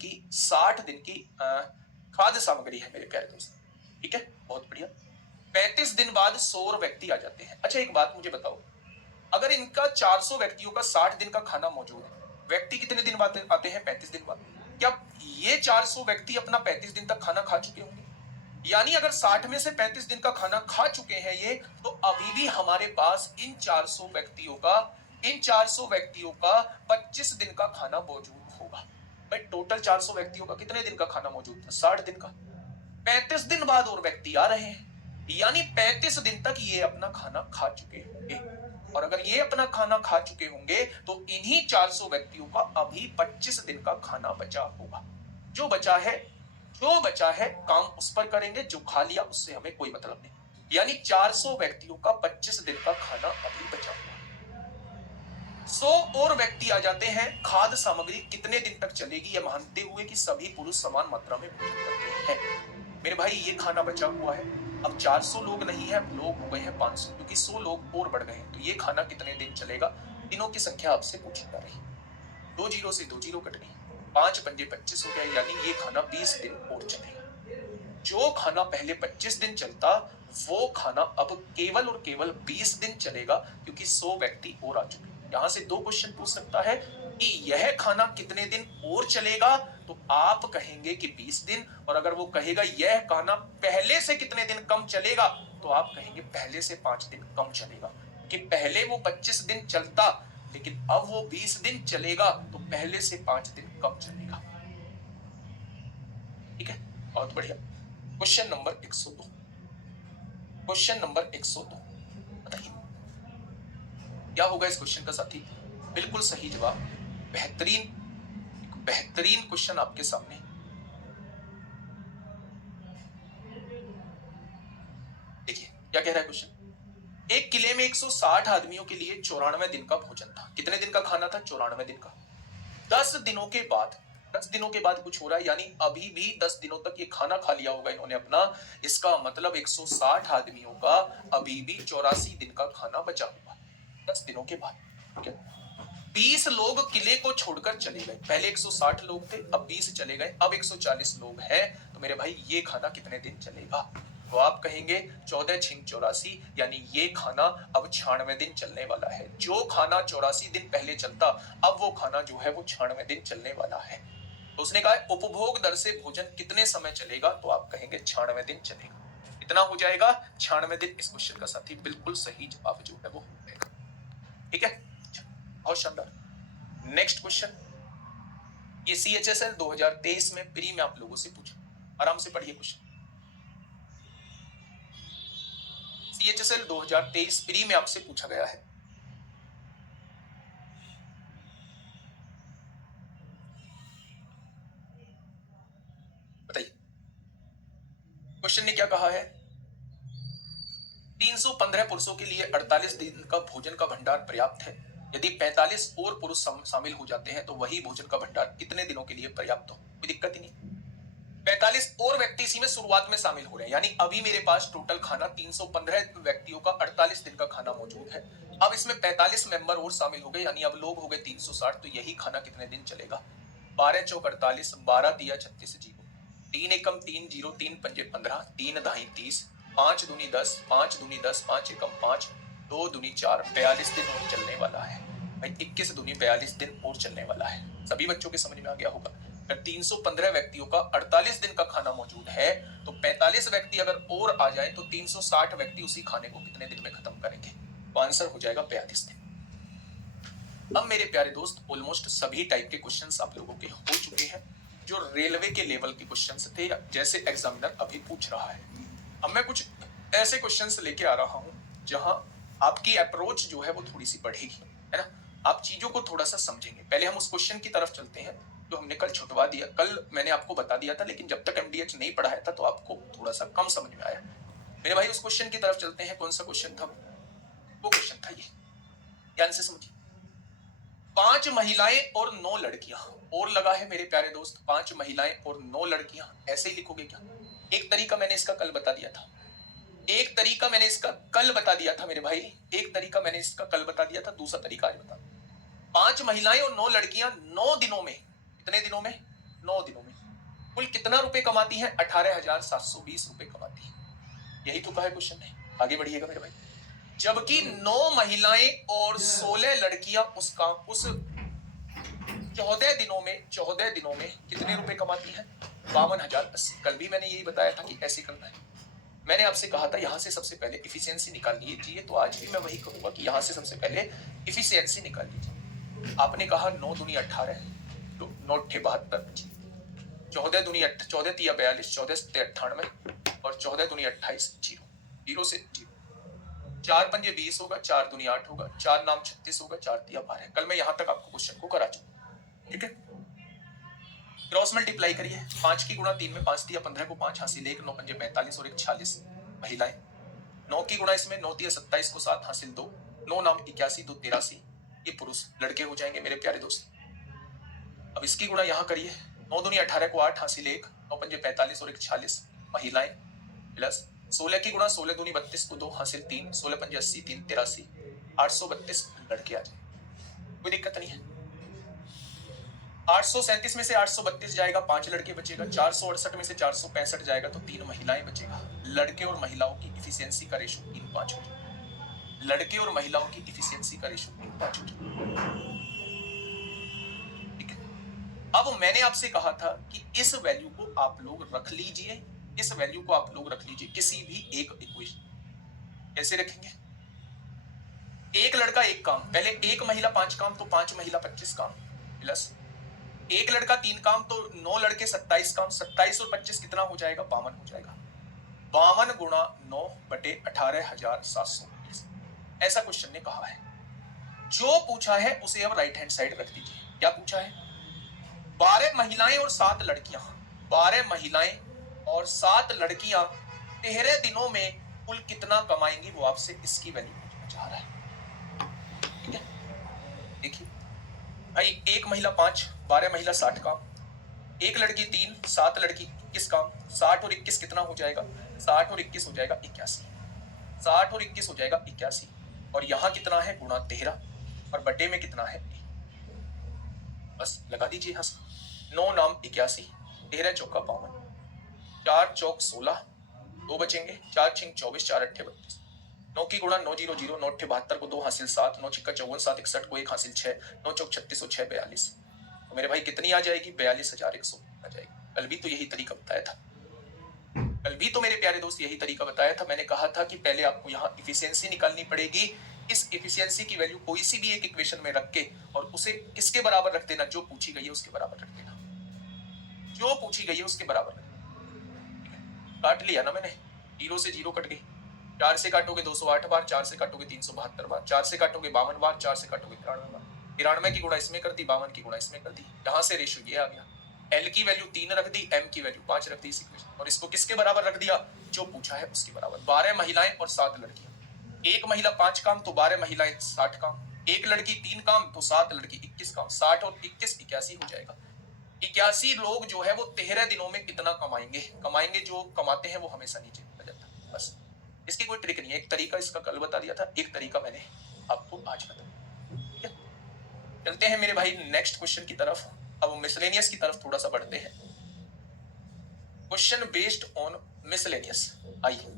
की खाद्य सामग्री है मेरे प्यारे दोस्त। ठीक है, बहुत बढ़िया। 35 दिन बाद 100 व्यक्ति आ जाते हैं। अच्छा एक बात मुझे बताओ, अगर इनका 400 व्यक्तियों का 60 दिन का खाना मौजूद है, व्यक्ति कितने दिन बाद आते हैं? 35 दिन बाद। क्या ये 400 व्यक्ति अपना 35 दिन तक खाना खा चुके होंगे? यानी अगर 60 में से 35 दिन का खाना खा चुके हैं ये, तो अभी भी हमारे पास इन 400 व्यक्तियों का 25 दिन का खाना मौजूद होगा। भाई टोटल 400 व्यक्तियों का कितने दिन का खाना मौजूद था? 60 दिन का। 35 दिन बाद और व्यक्ति आ रहे हैं, यानी 35 दिन तक ये अपना खाना खा चुके होंगे। और अगर ये अपना खाना खा चुके होंगे तो इन्हीं 400 व्यक्तियों का अभी 25 दिन का खाना बचा होगा। जो बचा है काम उस पर करेंगे, जो खा लिया उससे हमें कोई मतलब नहीं। यानी 400 व्यक्तियों का 25 दिन का खाना अभी बचा हुआ। 100 और व्यक्ति आ जाते हैं। खाद्य सामग्री कितने दिन तक चलेगी, यह मानते हुए कि सभी पुरुष समान मात्रा में भोजन करते हैं। मेरे भाई ये खाना बचा हुआ है, अब 400 लोग नहीं है, अब लोग हो गए हैं 500, क्योंकि 100 लोग और बढ़ गए हैं। तो ये खाना कितने दिन चलेगा? दिनों की संख्या आपसे पूछी जा रही। 2 जीरो से 2 जीरो कट गई, 5 पंजे 25 हो गया, यानी ये खाना 20 दिन और चलेगा। जो खाना पहले 25 दिन चलता, वो खाना अब केवल और केवल 20 दिन चलेगा, क्योंकि 100 व्यक्ति और आ चुके। यहां से 2 क्वेश्चन पूछ सकता है कि यह खाना कितने दिन और चलेगा, तो आप कहेंगे कि 20 दिन। और अगर वो कहेगा यह खाना पहले से कितने दिन कम चलेगा, तो आप कहेंगे पहले से 5 दिन कम चलेगा। कि पहले वो 25 दिन चलता, लेकिन अब वो 20 दिन चलेगा, तो पहले से 5 दिन कम चलेगा। ठीक है, बहुत बढ़िया। Question number 102। बताइए क्या होगा इस क्वेश्चन का साथी? बिल्कुल सही जवाब। बेहतरीन क्वेश्चन आपके सामने। देखिए क्या कह रहा है क्वेश्चन। एक किले में 160 आदमियों के लिए 94 दिन का भोजन था। कितने दिन का खाना था? 94 दिन का। 10 दिनों के बाद कुछ हो रहा है, यानी अभी भी 10 दिनों तक ये खाना खा लिया होगा इन्होंने अपना। इसका मतलब 160 आदमियों का अभी भी 84 दिन का खाना बचा हुआ 10 दिनों के बाद। ठीक है, 20 लोग किले को छोड़कर चले गए। पहले 160 लोग थे, अब 20 चले गए, अब 140 लोग हैं। तो मेरे भाई ये खाना कितने दिन चलेगा? तो आप कहेंगे 14 छिंग 84, यानी ये खाना अब 96 दिन चलने वाला है। जो खाना 84 दिन पहले चलता, अब वो खाना जो है वो 96 दिन चलने वाला है। तो उसने कहा उपभोग दर से भोजन कितने समय चलेगा, तो आप कहेंगे 96 दिन चलेगा। कितना हो जाएगा? 96 दिन। इस क्वेश्चन का साथी बिल्कुल सही जवाब जो है वो हो जाएगा। ठीक है, बहुत शानदार। नेक्स्ट क्वेश्चन, ये CHSL 2023 में प्री में आप लोगों से पूछा, आराम से पढ़िए क्वेश्चन। CHSL 2023 प्री में आपसे पूछा गया है। बताइए क्वेश्चन ने क्या कहा है। 315 पुरुषों के लिए 48 दिन का भोजन का भंडार पर्याप्त है। यदि 45 और पुरुष शामिल हो जाते हैं तो वही भोजन का भंडार कितने दिनों के लिए पर्याप्त हो? कोई दिक्कत ही नहीं। 45 और व्यक्ति इसी में शुरुआत में शामिल हो रहे हैं, यानी अभी मेरे पास टोटल खाना 315 व्यक्तियों का 48 दिन का खाना मौजूद है। अब इसमें 45 मेंबर और शामिल हो गए, यानी अब लोग हो गए 360। तो यही खाना कितने दिन चलेगा? 12 चौक 48, 12 दिया 36 जीरो, 3 एकम 3 जीरो, 3 पंजे 15, 3 दाही 30, 5 दूनी 10, 5 दूनी 10, 5 एकम 5, 2 दूनी 4, 42 दिन और चलने वाला है। भाई 21 दूनी 42 दिन और चलने वाला है। सभी बच्चों के समझ में आ गया होगा। अगर 315 व्यक्तियों का 48 दिन का खाना मौजूद है, तो 45 व्यक्ति अगर और आ जाए तो 360 व्यक्ति उसी खाने को कितने दिन में खत्म करेंगे? तो आंसर हो जाएगा 42 दिन। अब मेरे प्यारे दोस्त, ऑलमोस्ट सभी टाइप के क्वेश्चंस आप लोगों के हो चुके हैं जो रेलवे के लेवल के क्वेश्चंस थे, जैसे एग्जामिनर अभी पूछ रहा है। अब मैं कुछ ऐसे क्वेश्चंस लेके आ रहा हूं जहां आपकी अप्रोच जो है वो थोड़ी सी बढ़ेगी, है ना। आप चीजों को थोड़ा सा समझेंगे। पहले हम उस क्वेश्चन की तरफ चलते हैं जो हमने कल छुटवा दिया। कल मैंने आपको बता दिया था, लेकिन जब तक MDH नहीं पढ़ाया था तो आपको थोड़ा सा कम समझ में आया। मेरे भाई उस क्वेश्चन की तरफ चलते हैं। कौन सा क्वेश्चन था? वो क्वेश्चन था ये, ध्यान से समझिए। 5 महिलाएं और 9 लड़कियां, और लगा है मेरे प्यारे दोस्त, 5 महिलाएं और 9 लड़कियां। ऐसे ही लिखोगे क्या? एक तरीका मैंने इसका कल बता दिया था, मेरे भाई। एक तरीका मैंने इसका कल बता दिया था, दूसरा तरीका आज बता। 5 महिलाएं और 9 लड़कियां 9 दिनों में, कितने दिनों में? 9 दिनों में कुल कितना रुपए कमाती हैं? 18,720 रुपए कमाती है। यही तो कहा है क्वेश्चन ने। आगे बढ़िएगा मेरे भाई। जबकि 9 महिलाएं और 16 लड़कियां उस 14 दिनों में कितने रुपए कमाती हैं? 52,080। कल भी मैंने यही बताया था कि ऐसे करना है। मैंने आपसे कहा था यहां से सबसे पहले इफिशियंसी निकाल लीजिए, तो आज भी मैं वही कहूंगा कि यहां से सबसे पहले इफिशियंसी निकाल लीजिए। आपने कहा 9 दूनी 18, तो 9 थे 72, 14 दूनी 14 तिया 42, 14 सत्ते 98 और 14 दूनी 28, जीरो से जीरो। 4 पंजे 20 होगा, 4 दूनी 8 होगा, 4 नाम 36 होगा, 4 तिया 12। कल मैं यहां तक आपको क्वेश्चन को करा चुका, ठीक है। क्रॉस मल्टीप्लाई करिए, 5 की गुणा 3 में 5 दिया 15 को 5 हासिल 1, 9 पंजे 45 और 1 46 महिलाएं। 9 की गुणा इसमें 9 दिया 27 को 7 हासिल 2, 9 नाम 81, 2 83, ये पुरुष लड़के हो जाएंगे मेरे प्यारे दोस्त। अब इसकी गुणा यहां करिए, 9 दूनी 18 को 8 हासिल 1, 9 पंजे 45 और 1 46 महिलाएं, प्लस 16 की गुणा 16 दूनी 32 को 2 हासिल 3, 16 पंजे 80, 3 83, 832 लड़के आ जाए, कोई दिक्कत नहीं है। 837 में से 832 जाएगा, 5 लड़के बचेगा। 468 में से 465 जाएगा तो 3 महिलाएं बचेगा। लड़के और महिलाओं की इफिशियंसी का रेशो 3:5 हो जाएगा। लड़के और महिलाओं की इफिशियंसी का रेशो 3:5 हो जाएगा, ठीक है। अब मैंने आपसे कहा था कि इस वैल्यू को आप लोग रख लीजिए, इस वैल्यू को आप लोग रख लीजिए किसी भी एक इक्वेशन। कैसे रखेंगे? एक लड़का एक काम, पहले एक महिला 5 काम तो 5 महिला 25 काम, प्लस एक लड़का 3 काम तो 9 लड़के 27 काम, 27 और 25 कितना हो जाएगा? 52 हो जाएगा। 52 गुणा 9 बटे 18,720, ऐसा क्वेश्चन ने कहा है। जो पूछा है उसे अब राइट हैंड साइड रख दीजिए। क्या पूछा है? 12 महिलाएं और 7 लड़कियां, 12 महिलाएं और 7 लड़कियां 13 दिनों में कुल कितना कमाएंगी, वो आपसे इसकी वैल्यू पूछना चाह रहा है, ठीक है। देखिए भाई, एक महिला 5, 12 महिला 60 काम, एक लड़की 3, 7 लड़की 21 काम, 60 और 21 कितना हो जाएगा? 60 और 21 हो जाएगा 81, 60 और 21 हो जाएगा 81, और यहां कितना है? गुणा 13, और बटे में कितना है? बस लगा दीजिए यहां से। 9 नाम 81, 13 चौका 52, 4 चौक 16, 2 बचेंगे, 4 छिंग 24, 4 अट्ठे 32, 9 की गुणा 9 0 0, 9 अट्ठे 72 को 2 हासिल 7, 9 छिक्का 54, 7 61 को 1 हासिल 6, 9 चौक 36 और 6 42, तो मेरे भाई कितनी आ जाएगी? 42,100 आ जाएगी। कल भी तो यही तरीका बताया था, कल भी तो मेरे प्यारे दोस्त यही तरीका बताया था। मैंने कहा था कि पहले आपको यहाँ इफिशियंसी निकालनी पड़ेगी। इस इफिशियंसी की वैल्यू कोई सी भी एक इक्वेशन में रख के और उसे किसके बराबर रख देना? जो पूछी गई है उसके बराबर रख देना, जो पूछी गई है उसके बराबर रख देना। काट लिया ना मैंने, 0 से 0 कट गई। 4 से काटोगे 208 बार, 4 से काटोगे 372 बार, 4 से काटोगे 52 बार, 4 से काटोगे 93 बार। 93 की गुणा इसमें कर दी, 52 की गुणा इसमें कर दी। यहां से रेशो ये आ गया। L की वैल्यू 3 रख दी, M की वैल्यू 5 रख दी इस इक्वेशन, और इसको किसके बराबर रख दिया? जो पूछा है उसके बराबर। 12 महिलाएं और 7 लड़कियां, एक महिला 5 काम तो 12 महिलाएं 60 काम, एक लड़की 3 काम तो 7 लड़की 21 काम, 60 और 21 81 हो जाएगा। 81 लोग जो है वो 13 दिनों में कितना कमाएंगे? जो कमाते हैं वो हमेशा नीचे आ जाता है। बस इसकी कोई ट्रिक नहीं है। एक तरीका इसका कल बता दिया था, एक तरीका मैंने आपको आज बता दिया, ठीक है। चलते हैं मेरे भाई नेक्स्ट क्वेश्चन की तरफ। अब मिसलेनियस की तरफ थोड़ा सा बढ़ते हैं। Question based on miscellaneous. आइए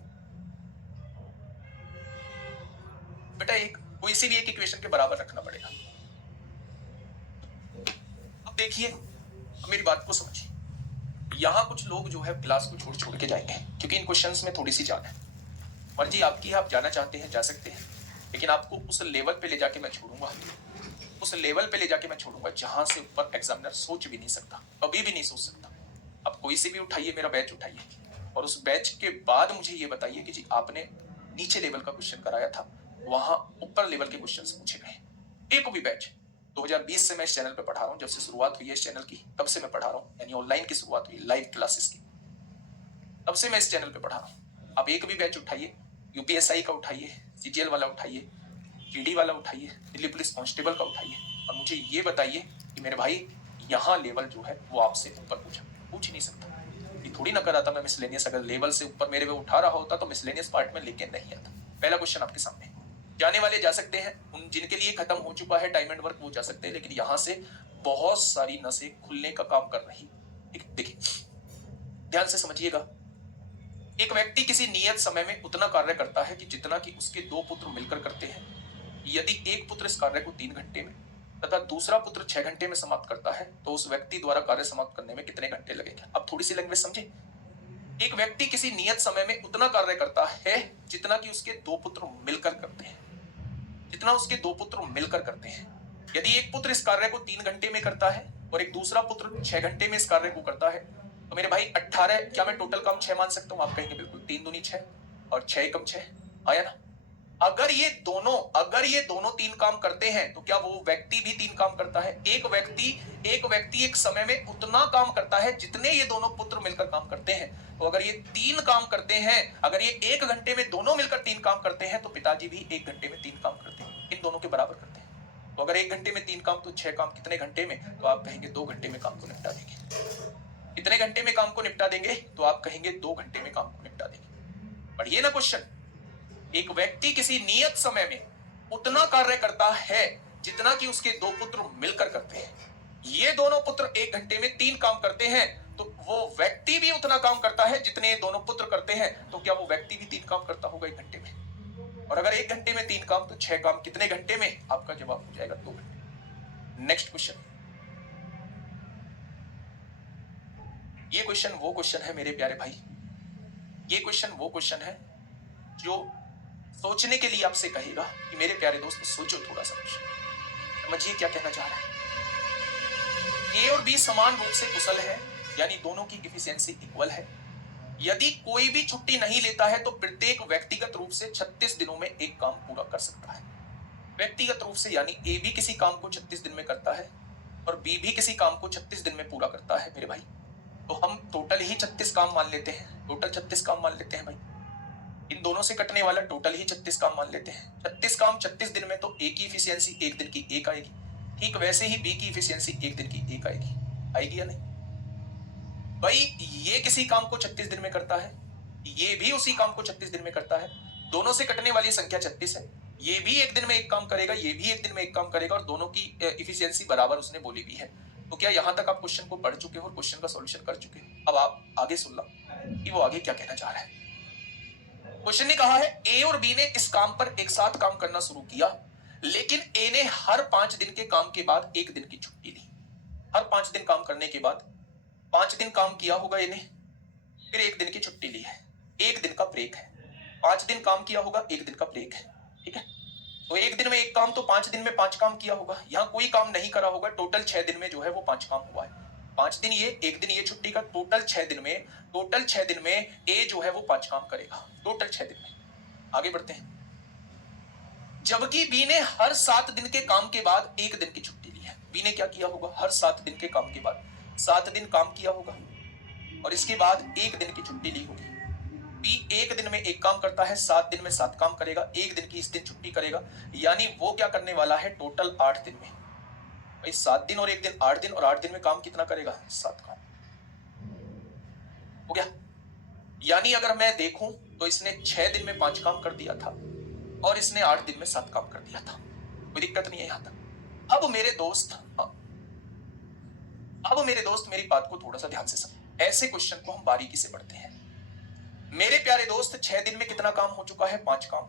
बेटा, एक कोई सी भी एक इक्वेशन के बराबर रखना पड़ेगा। अब देखिए, मेरी बात को समझिए। यहां कुछ लोग जो है क्लास को छोड़ के जाएंगे क्योंकि इन क्वेश्चंस में थोड़ी सी जान है। मर्जी आपकी है, आप जाना चाहते हैं जा सकते हैं, लेकिन आपको उस लेवल पे ले जाके मैं छोड़ूंगा, उस लेवल पे ले जाके मैं छोड़ूंगा जहां से ऊपर एग्जामिनर सोच भी नहीं सकता, कभी भी नहीं सोच सकता। आप कोई से भी उठाइए, मेरा बैच उठाइए, और उस बैच के बाद मुझे ये बताइए कि जी आपने नीचे लेवल का क्वेश्चन कराया था, वहां ऊपर लेवल के क्वेश्चन पूछे गए। एक भी बैच 2020 से मैं इस चैनल पे पढ़ा रहा हूँ, जब से शुरुआत हुई है इस चैनल की तब से मैं पढ़ा रहा हूँ, यानी ऑनलाइन की शुरुआत हुई लाइव क्लासेस की, तब से मैं इस चैनल पे पढ़ा रहा हूँ। आप एक भी बैच उठाइए, यूपीएसआई का उठाइए, सीजीएल वाला उठाइए, जीडी वाला उठाइए, दिल्ली पुलिस कांस्टेबल का उठाइए, और मुझे ये बताइए कि मेरे भाई यहाँ लेवल जो है वो आपसे ऊपर पूछ ही नहीं सकता। ये थोड़ी ना करा था मैं मिसलेनियस, अगर लेवल से ऊपर मेरे पे उठा रहा होता तो मिसलेनियस पार्ट में लेके नहीं आता। पहला क्वेश्चन आपके सामने, जाने वाले जा सकते हैं, उन जिनके लिए खत्म हो चुका है टाइम एंड वर्क वो जा सकते हैं, लेकिन यहाँ से बहुत सारी नसें खुलने का काम कर रही। देखिए ध्यान से समझिएगा, एक व्यक्ति किसी नियत समय में उतना कार्य करता है कि जितना कि उसके दो पुत्र मिलकर करते हैं। यदि एक पुत्र इस कार्य को 3 घंटे में तथा दूसरा पुत्र 6 घंटे में समाप्त करता है तो उस व्यक्ति द्वारा कार्य समाप्त करने में कितने घंटे लगेंगे? अब थोड़ी सी लैंग्वेज समझे। एक व्यक्ति किसी नियत समय में उतना कार्य करता है जितना कि उसके दो पुत्र मिलकर करते हैं, जितना उसके दो पुत्र मिलकर करते हैं। यदि एक पुत्र इस कार्य को 3 घंटे में करता है और एक दूसरा पुत्र 6 घंटे में इस कार्य को करता है तो मेरे भाई 18, क्या मैं टोटल काम 6 मान सकता हूं? आप कहेंगे बिल्कुल, 3 दूनी 6 और 6 एकम 6, आया ना। अगर ये दोनों 3 काम करते हैं तो क्या वो व्यक्ति भी 3 काम करता है? एक व्यक्ति एक समय में उतना काम करता है जितने ये दोनों पुत्र मिलकर काम करते हैं। तो अगर ये 3 काम करते हैं, अगर ये 1 घंटे में दोनों मिलकर 3 काम करते हैं तो पिताजी भी 1 घंटे में 3 काम करते हैं, इन दोनों के बराबर करते हैं। तो अगर 1 घंटे में 3 काम तो 6 काम कितने घंटे में? तो आप कहेंगे 2 घंटे में काम को निपटा देंगे। कितने घंटे में काम को निपटा देंगे? तो आप कहेंगे 2 घंटे में काम को निपटा देंगे। पढ़िए ना क्वेश्चन। एक व्यक्ति किसी नियत समय में उतना कार्य करता है जितना कि उसके दो पुत्र मिलकर करते हैं। ये दोनों पुत्र 1 घंटे में 3 काम करते हैं तो वो व्यक्ति भी उतना काम करता है जितने दोनों पुत्र करते हैं। तो क्या वो व्यक्ति भी 3 काम करता होगा 1 घंटे में? और अगर 1 घंटे में 3 काम तो 6 काम कितने घंटे में? आपका जवाब हो जाएगा 2 घंटे। Next question. ये क्वेश्चन वो क्वेश्चन है मेरे प्यारे भाई, ये क्वेश्चन वो क्वेश्चन है जो सोचने के लिए आपसे कहेगा कि मेरे प्यारे दोस्त सोचो थोड़ा सा क्वेश्चन, समझिए क्या कहना चाह रहा है। ए और बी समान रूप से कुशल है, यानी दोनों की एफिशिएंसी इक्वल है। यदि कोई भी छुट्टी नहीं लेता है तो प्रत्येक व्यक्तिगत रूप से 36 दिनों में एक काम पूरा कर सकता है। व्यक्तिगत रूप से यानी ए भी किसी काम को 36 दिन में करता है और बी भी किसी काम को 36 दिन में पूरा करता है मेरे भाई। तो हम टोटल ही 36 काम मान लेते हैं, टोटल 36 काम मान लेते हैं भाई। इन दोनों से कटने वाला टोटल ही 36 काम मान लेते हैं। 36 काम 36 दिन में तो ए की इफिशियंसी 1 दिन की 1 आएगी। ठीक वैसे ही बी की इफिशियंसी 1 दिन की 1 आएगी। आएगी या नहीं भाई? ये किसी काम को 36 दिन में करता है, ये भी उसी काम को 36 दिन में करता है। दोनों से कटने वाली संख्या 36 है। ये भी 1 दिन में एक काम करेगा, ये भी 1 दिन में एक काम करेगा और दोनों की इफिशियंसी बराबर उसने बोली भी है। तो क्या यहां तक आप क्वेश्चन को पढ़ चुके हो और क्वेश्चन का सॉल्यूशन कर चुके हो? अब आप आगे सुन लो कि वो आगे क्या कहना चाह रहा है। क्वेश्चन ने कहा है ए और बी ने इस काम पर एक साथ काम करना शुरू किया, लेकिन ए ने हर 5 दिन के काम के बाद 1 दिन की छुट्टी ली। हर 5 दिन काम करने के बाद 5 दिन काम किया होगा ए ने, फिर 1 दिन की छुट्टी ली है, 1 दिन का ब्रेक है। 5 दिन काम किया होगा, 1 दिन का ब्रेक है, ठीक है। तो 1 दिन में 1 काम तो 5 दिन में 5 काम किया होगा। यहां कोई काम नहीं करा होगा। टोटल 6 दिन में जो है वो 5 काम हुआ है। 5 दिन ये, 1 दिन ये छुट्टी का, टोटल 6 दिन में ए जो है वो 5 काम करेगा टोटल 6 दिन में। आगे बढ़ते हैं। जबकि बी ने हर 7 दिन के काम के बाद 1 दिन की छुट्टी ली है। बी ने क्या किया होगा? हर 7 दिन के काम के बाद 7 दिन काम किया होगा और इसके बाद 1 दिन की छुट्टी ली होगी। बी 1 दिन में 1 काम करता है, 7 दिन में 7 काम करेगा, 1 दिन की इस दिन छुट्टी करेगा, यानी वो क्या करने वाला है टोटल 8 दिन में। भाई 7 दिन और 1 दिन 8 दिन, और 8 दिन में काम कितना करेगा? 7 काम। हो गया। यानी अगर मैं देखूं तो इसने 6 दिन में 5 काम कर दिया था और इसने 8 दिन में 7 काम कर दिया था। कोई दिक्कत नहीं है यहां तक। अब मेरे दोस्त मेरी बात को थोड़ा सा ध्यान से समझ। ऐसे क्वेश्चन को हम बारीकी से पढ़ते हैं मेरे प्यारे दोस्त। 6 दिन में कितना काम हो चुका है? 5 काम।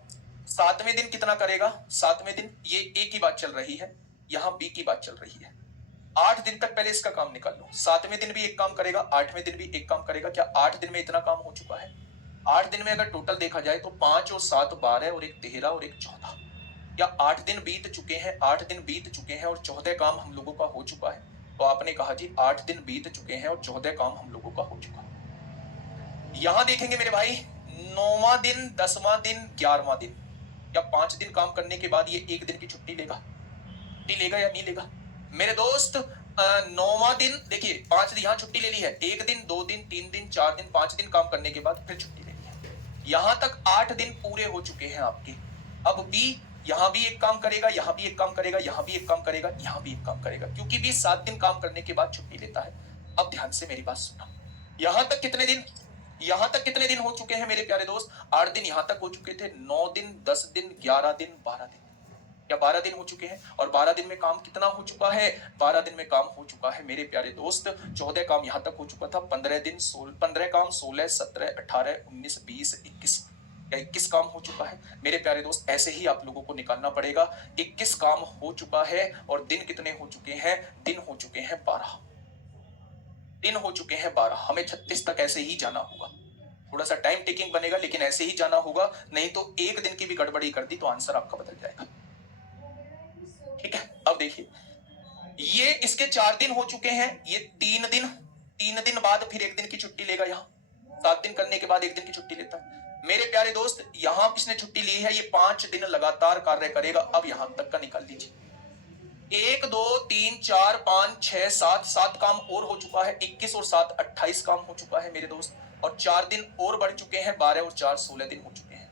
7वें दिन कितना करेगा? 7वें दिन ये ए की बात चल रही है, यहां बी की बात चल रही है। 8 दिन तक पहले इसका काम निकाल लो। 7वें दिन भी 1 काम करेगा, 8वें दिन भी 1 काम करेगा। क्या 8 दिन में इतना काम हो चुका है? 8 दिन में अगर टोटल देखा जाए तो 5 और 7 12 और 1 13 और 1 14। क्या 8 दिन बीत चुके हैं? 8 दिन बीत चुके हैं और 14 काम हम लोगों का हो चुका है। तो आपने कहा जी 8 दिन बीत चुके हैं और 14 काम हम लोगों का हो चुका है। यहां देखेंगे मेरे भाई, 9वां दिन, 10वां दिन, 11वां दिन, क्या 5 दिन काम करने के बाद ये 1 दिन की छुट्टी लेगा? छुट्टी लेगा या नहीं लेगा मेरे दोस्त? 9वां दिन देखिए, 5 दिन यहां छुट्टी ले ली है, 1 दिन, 2 दिन, 3 दिन, 4 दिन, 5 दिन काम करने के बाद फिर छुट्टी ले ली है। यहां तक 8 दिन पूरे हो चुके हैं आपके। अब बी यहां भी 1 काम करेगा, यहां भी 1 काम करेगा, यहां भी 1 काम करेगा, यहां भी 1 काम करेगा, क्योंकि बी 7 दिन काम करने के बाद छुट्टी लेता है। अब ध्यान से मेरी बात सुनो। यहां तक कितने दिन हो चुके हैं मेरे प्यारे दोस्त? 8 दिन यहां तक हो चुके थे, 9 दिन, 10 दिन, 11 दिन, 12 दिन। या 12 दिन हो चुके हैं। और 12 दिन में काम कितना हो चुका है? 12 दिन में काम हो चुका है मेरे प्यारे दोस्त 14 काम यहां तक हो चुका था। 15 काम 16, 17, 18, 19, 20, 21 या 21 काम हो चुका है मेरे प्यारे दोस्त। ऐसे ही आप लोगों को निकालना पड़ेगा। 21 काम हो चुका है और दिन कितने हो चुके हैं? दिन हो चुके हैं 12। दिन हो चुके हैं 12। हमें 36 तक ऐसे ही जाना होगा। थोड़ा सा टाइम टेकिंग बनेगा लेकिन ऐसे ही जाना होगा, नहीं तो एक दिन की भी गड़बड़ी कर दी तो आंसर आपका बदल जाएगा। ठीक है, अब देखिए ये इसके 4 दिन हो चुके हैं, ये 3 दिन बाद फिर एक दिन की छुट्टी लेगा। यहाँ 7 दिन करने के बाद एक दिन की छुट्टी लेता है मेरे प्यारे दोस्त। यहां इसने छुट्टी ली है, ये 5 दिन लगातार कार्य करेगा। अब यहां तक का निकाल लीजिए। 1 2 3 4 5 6 7 7 काम और हो चुका है। 21 और 7 28 काम हो चुका है मेरे दोस्त। और 4 दिन और बढ़ चुके हैं, 12 और 4 16 दिन हो चुके हैं।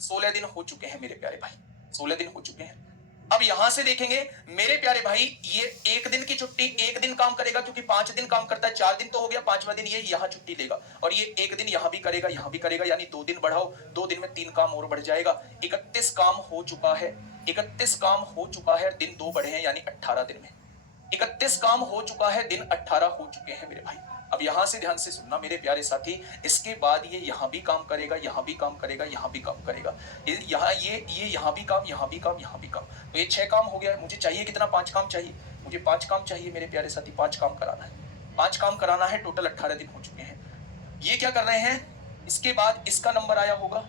16 दिन हो चुके हैं मेरे प्यारे भाई, 16 दिन हो चुके हैं। अब यहां से देखेंगे मेरे प्यारे भाई, ये एक दिन की छुट्टी, एक दिन काम करेगा क्योंकि 5 दिन काम करता है। 4 दिन तो हो गया, 5वां दिन ये यहां छुट्टी लेगा और ये एक दिन यहां भी करेगा, यहां भी करेगा, यानी 2 दिन बढ़ाओ, 2 दिन में 3 काम और बढ़ जाएगा। 31 काम हो चुका है, 31 काम हो चुका है, दिन 2 बढ़े हैं यानी 18 दिन में 31 काम हो चुका है, दिन 18 हो चुके हैं मेरे भाई। अब यहां से ध्यान से सुनना मेरे प्यारे साथी, इसके बाद ये यहां भी काम करेगा, यहां भी काम करेगा, यहां भी काम करेगा, यहां ये यहां भी काम, यहां भी काम, यहां भी काम। तो ये 6 काम हो गया है। मुझे चाहिए कितना? 5 काम चाहिए। मुझे 5 काम चाहिए मेरे प्यारे साथी, 5 काम कराना है, 5 काम कराना है। टोटल 18 दिन हो चुके हैं। ये क्या कर रहे हैं? इसके बाद इसका नंबर आया होगा,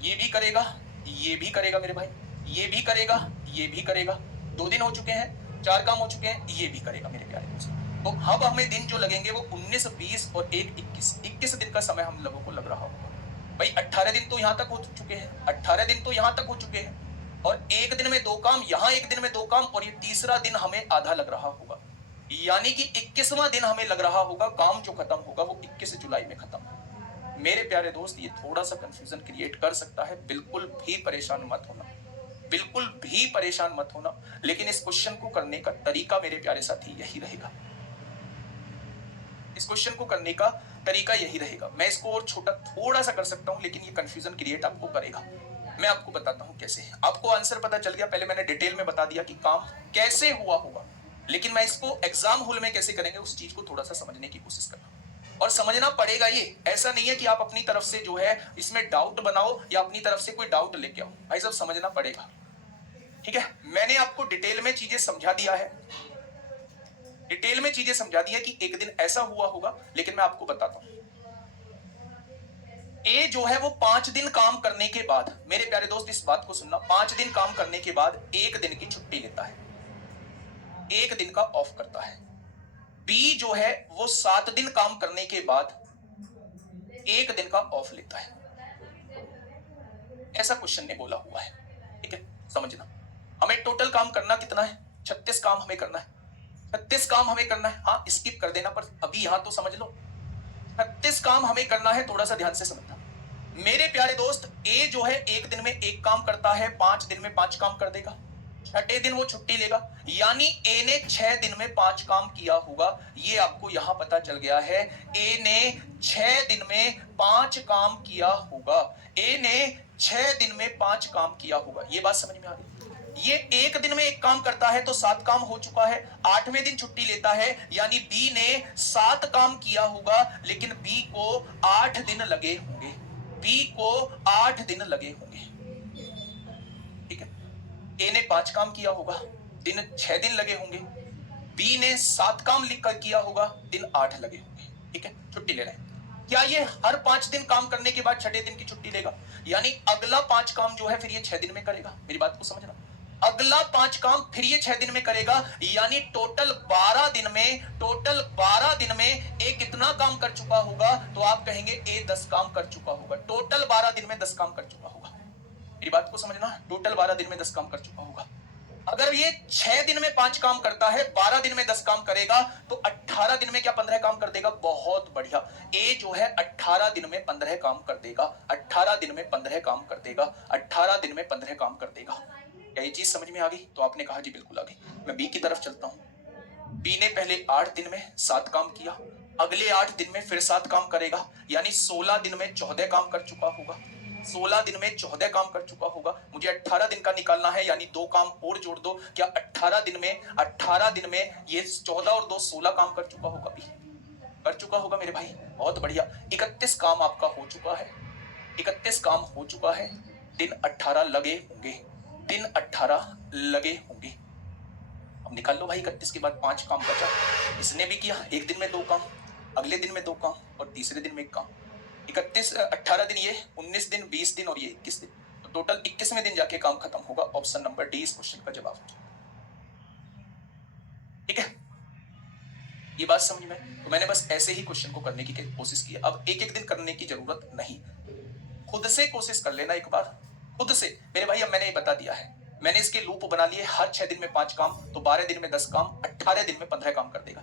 ये भी करेगा, ये भी करेगा मेरे भाई, ये भी करेगा, ये भी करेगा। 2 दिन हो चुके हैं, 4 काम हो चुके हैं, ये भी करेगा मेरे प्यारे दोस्त। तो अब हमें दिन जो लगेंगे वो 19, 20 और 1 21 दिन का समय हम लोगों को लग रहा होगा भाई। 18 दिन तो यहां तक हो चुके हैं, 18 दिन तो यहां तक हो चुके हैं और एक दिन में 2 काम, यहां एक दिन में 2 काम, और ये तीसरा दिन हमें आधा लग रहा होगा, यानी कि 21वां दिन हमें लग रहा होगा। काम जो खत्म होगा वो 21 जुलाई में खत्म होगा मेरे प्यारे दोस्त। ये थोड़ा सा कंफ्यूजन क्रिएट कर सकता है, बिल्कुल भी परेशान मत होना, बिल्कुल भी परेशान मत होना। लेकिन इस क्वेश्चन को करने का तरीका मेरे प्यारे साथी यही रहेगा, इस क्वेश्चन को करने का तरीका यही रहेगा। मैं इसको और छोटा थोड़ा सा कर सकता हूं लेकिन ये कंफ्यूजन क्रिएट आपको करेगा। मैं आपको बताता हूं कैसे। आपको आंसर पता चल गया, पहले मैंने डिटेल में बता दिया कि काम कैसे हुआ होगा, लेकिन मैं इसको एग्जाम हॉल में कैसे करेंगे उस चीज को थोड़ा सा समझने की कोशिश करना, और समझना पड़ेगा। ये ऐसा नहीं है कि आप अपनी तरफ से जो है इसमें डाउट बनाओ या अपनी तरफ से कोई डाउट लेके आओ, भाई सब समझना पड़ेगा। ठीक है, मैंने आपको डिटेल में चीजें समझा दिया है, डिटेल में चीजें समझा दी है कि एक दिन ऐसा हुआ होगा। लेकिन मैं आपको बताता हूं, ए जो है वो 5 दिन काम करने के बाद, मेरे प्यारे दोस्त इस बात को सुनना, 5 दिन काम करने के बाद एक दिन की छुट्टी लेता है, एक दिन का ऑफ करता है। बी जो है वो 7 दिन काम करने के बाद एक दिन का ऑफ लेता है। ऐसा क्वेश्चन ने बोला हुआ है। ठीक है, समझना। हमें टोटल काम करना कितना है? 36 काम हमें करना है, 36 काम हमें करना है। हाँ, स्किप कर देना, पर अभी यहां तो समझ लो 36 काम हमें करना है। थोड़ा सा ध्यान से समझना मेरे प्यारे दोस्त। ए जो है एक दिन में एक काम करता है, 5 दिन में 5 काम कर देगा, छठे दिन वो छुट्टी लेगा, यानी ए ने 6 दिन में 5 काम किया होगा। ये आपको यहां पता चल गया है, ए ने 6 दिन में 5 काम किया होगा, ए ने 6 दिन में 5 काम किया होगा। ये बात समझ में आ गई? ये एक दिन में एक काम करता है तो 7 काम हो चुका है। 8वें दिन छुट्टी लेता है, यानी बी ने 7 काम किया होगा, लेकिन बी को 8 दिन लगे होंगे, बी को 8 दिन लगे होंगे। ठीक है, ए ने 5 काम किया होगा, दिन 6 दिन लगे होंगे, बी ने 7 काम लिखकर किया होगा, दिन 8 लगे होंगे। ठीक है, छुट्टी ले रहे हैं। क्या ये हर 5 दिन काम करने के बाद छठे दिन की छुट्टी लेगा? यानी अगला 5 काम जो है फिर ये 6 दिन में करेगा। मेरी बात को समझना, अगला 5 काम फिर ये 6 दिन में करेगा, यानी टोटल 12 दिन में, टोटल 12 दिन में ए कितना काम कर चुका होगा? तो आप कहेंगे ए 10 काम कर चुका होगा। टोटल 12 दिन में 10 काम कर चुका होगा। मेरी बात को समझना, टोटल 12 दिन में 10 काम कर चुका होगा। अगर ये 6 दिन में 5 काम करता है, 12 दिन में 10 काम करेगा, तो 18 दिन में क्या 15 काम कर देगा? बहुत बढ़िया। ए जो है 18 दिन में 15 काम कर देगा, 18 दिन में 15 काम कर देगा, 18 दिन में 15 काम कर देगा। क्या ये चीज समझ में आ गई? तो आपने कहा जी बिल्कुल आ गई। मैं बी की तरफ चलता हूं। बी ने पहले 8 दिन में 7 काम किया, अगले 8 दिन में फिर 7 काम करेगा, यानी 16 दिन में 14 काम कर चुका होगा। 16 दिन में 14 काम कर चुका होगा। मुझे 18 दिन का निकालना है, यानी 2 काम और जोड़ दो। क्या 18 दिन में ये 14 और 2 16 काम कर चुका होगा? भी कर चुका होगा मेरे भाई, बहुत बढ़िया। 31 काम आपका हो चुका है, 31 काम हो चुका है। दिन 18 लगे होंगे, दिन 18 लगे होंगे। अब निकाल लो भाई, 31 के बाद 5 काम बचा। इसने भी किया, एक दिन में 2 काम, अगले दिन में 2 काम और तीसरे दिन में 1 काम। 31 18 दिन ये, 19 दिन, 20 दिन और ये 21 दिन, तो टोटल 21वें दिन जाके काम खत्म होगा। ऑप्शन नंबर डी इस क्वेश्चन का जवाब हो जाएगा। ठीक है, ये बात समझ में? तो मैंने बस ऐसे ही क्वेश्चन को करने की कोशिश की। अब एक एक दिन करने की जरूरत नहीं, खुद से कोशिश कर लेना एक बार, खुद से। मेरे भाई अब मैंने ये बता दिया है, मैंने इसके लूप बना लिए। हर 6 दिन में 5 काम, तो 12 दिन में 10 काम, 18 दिन में 15 काम कर देगा।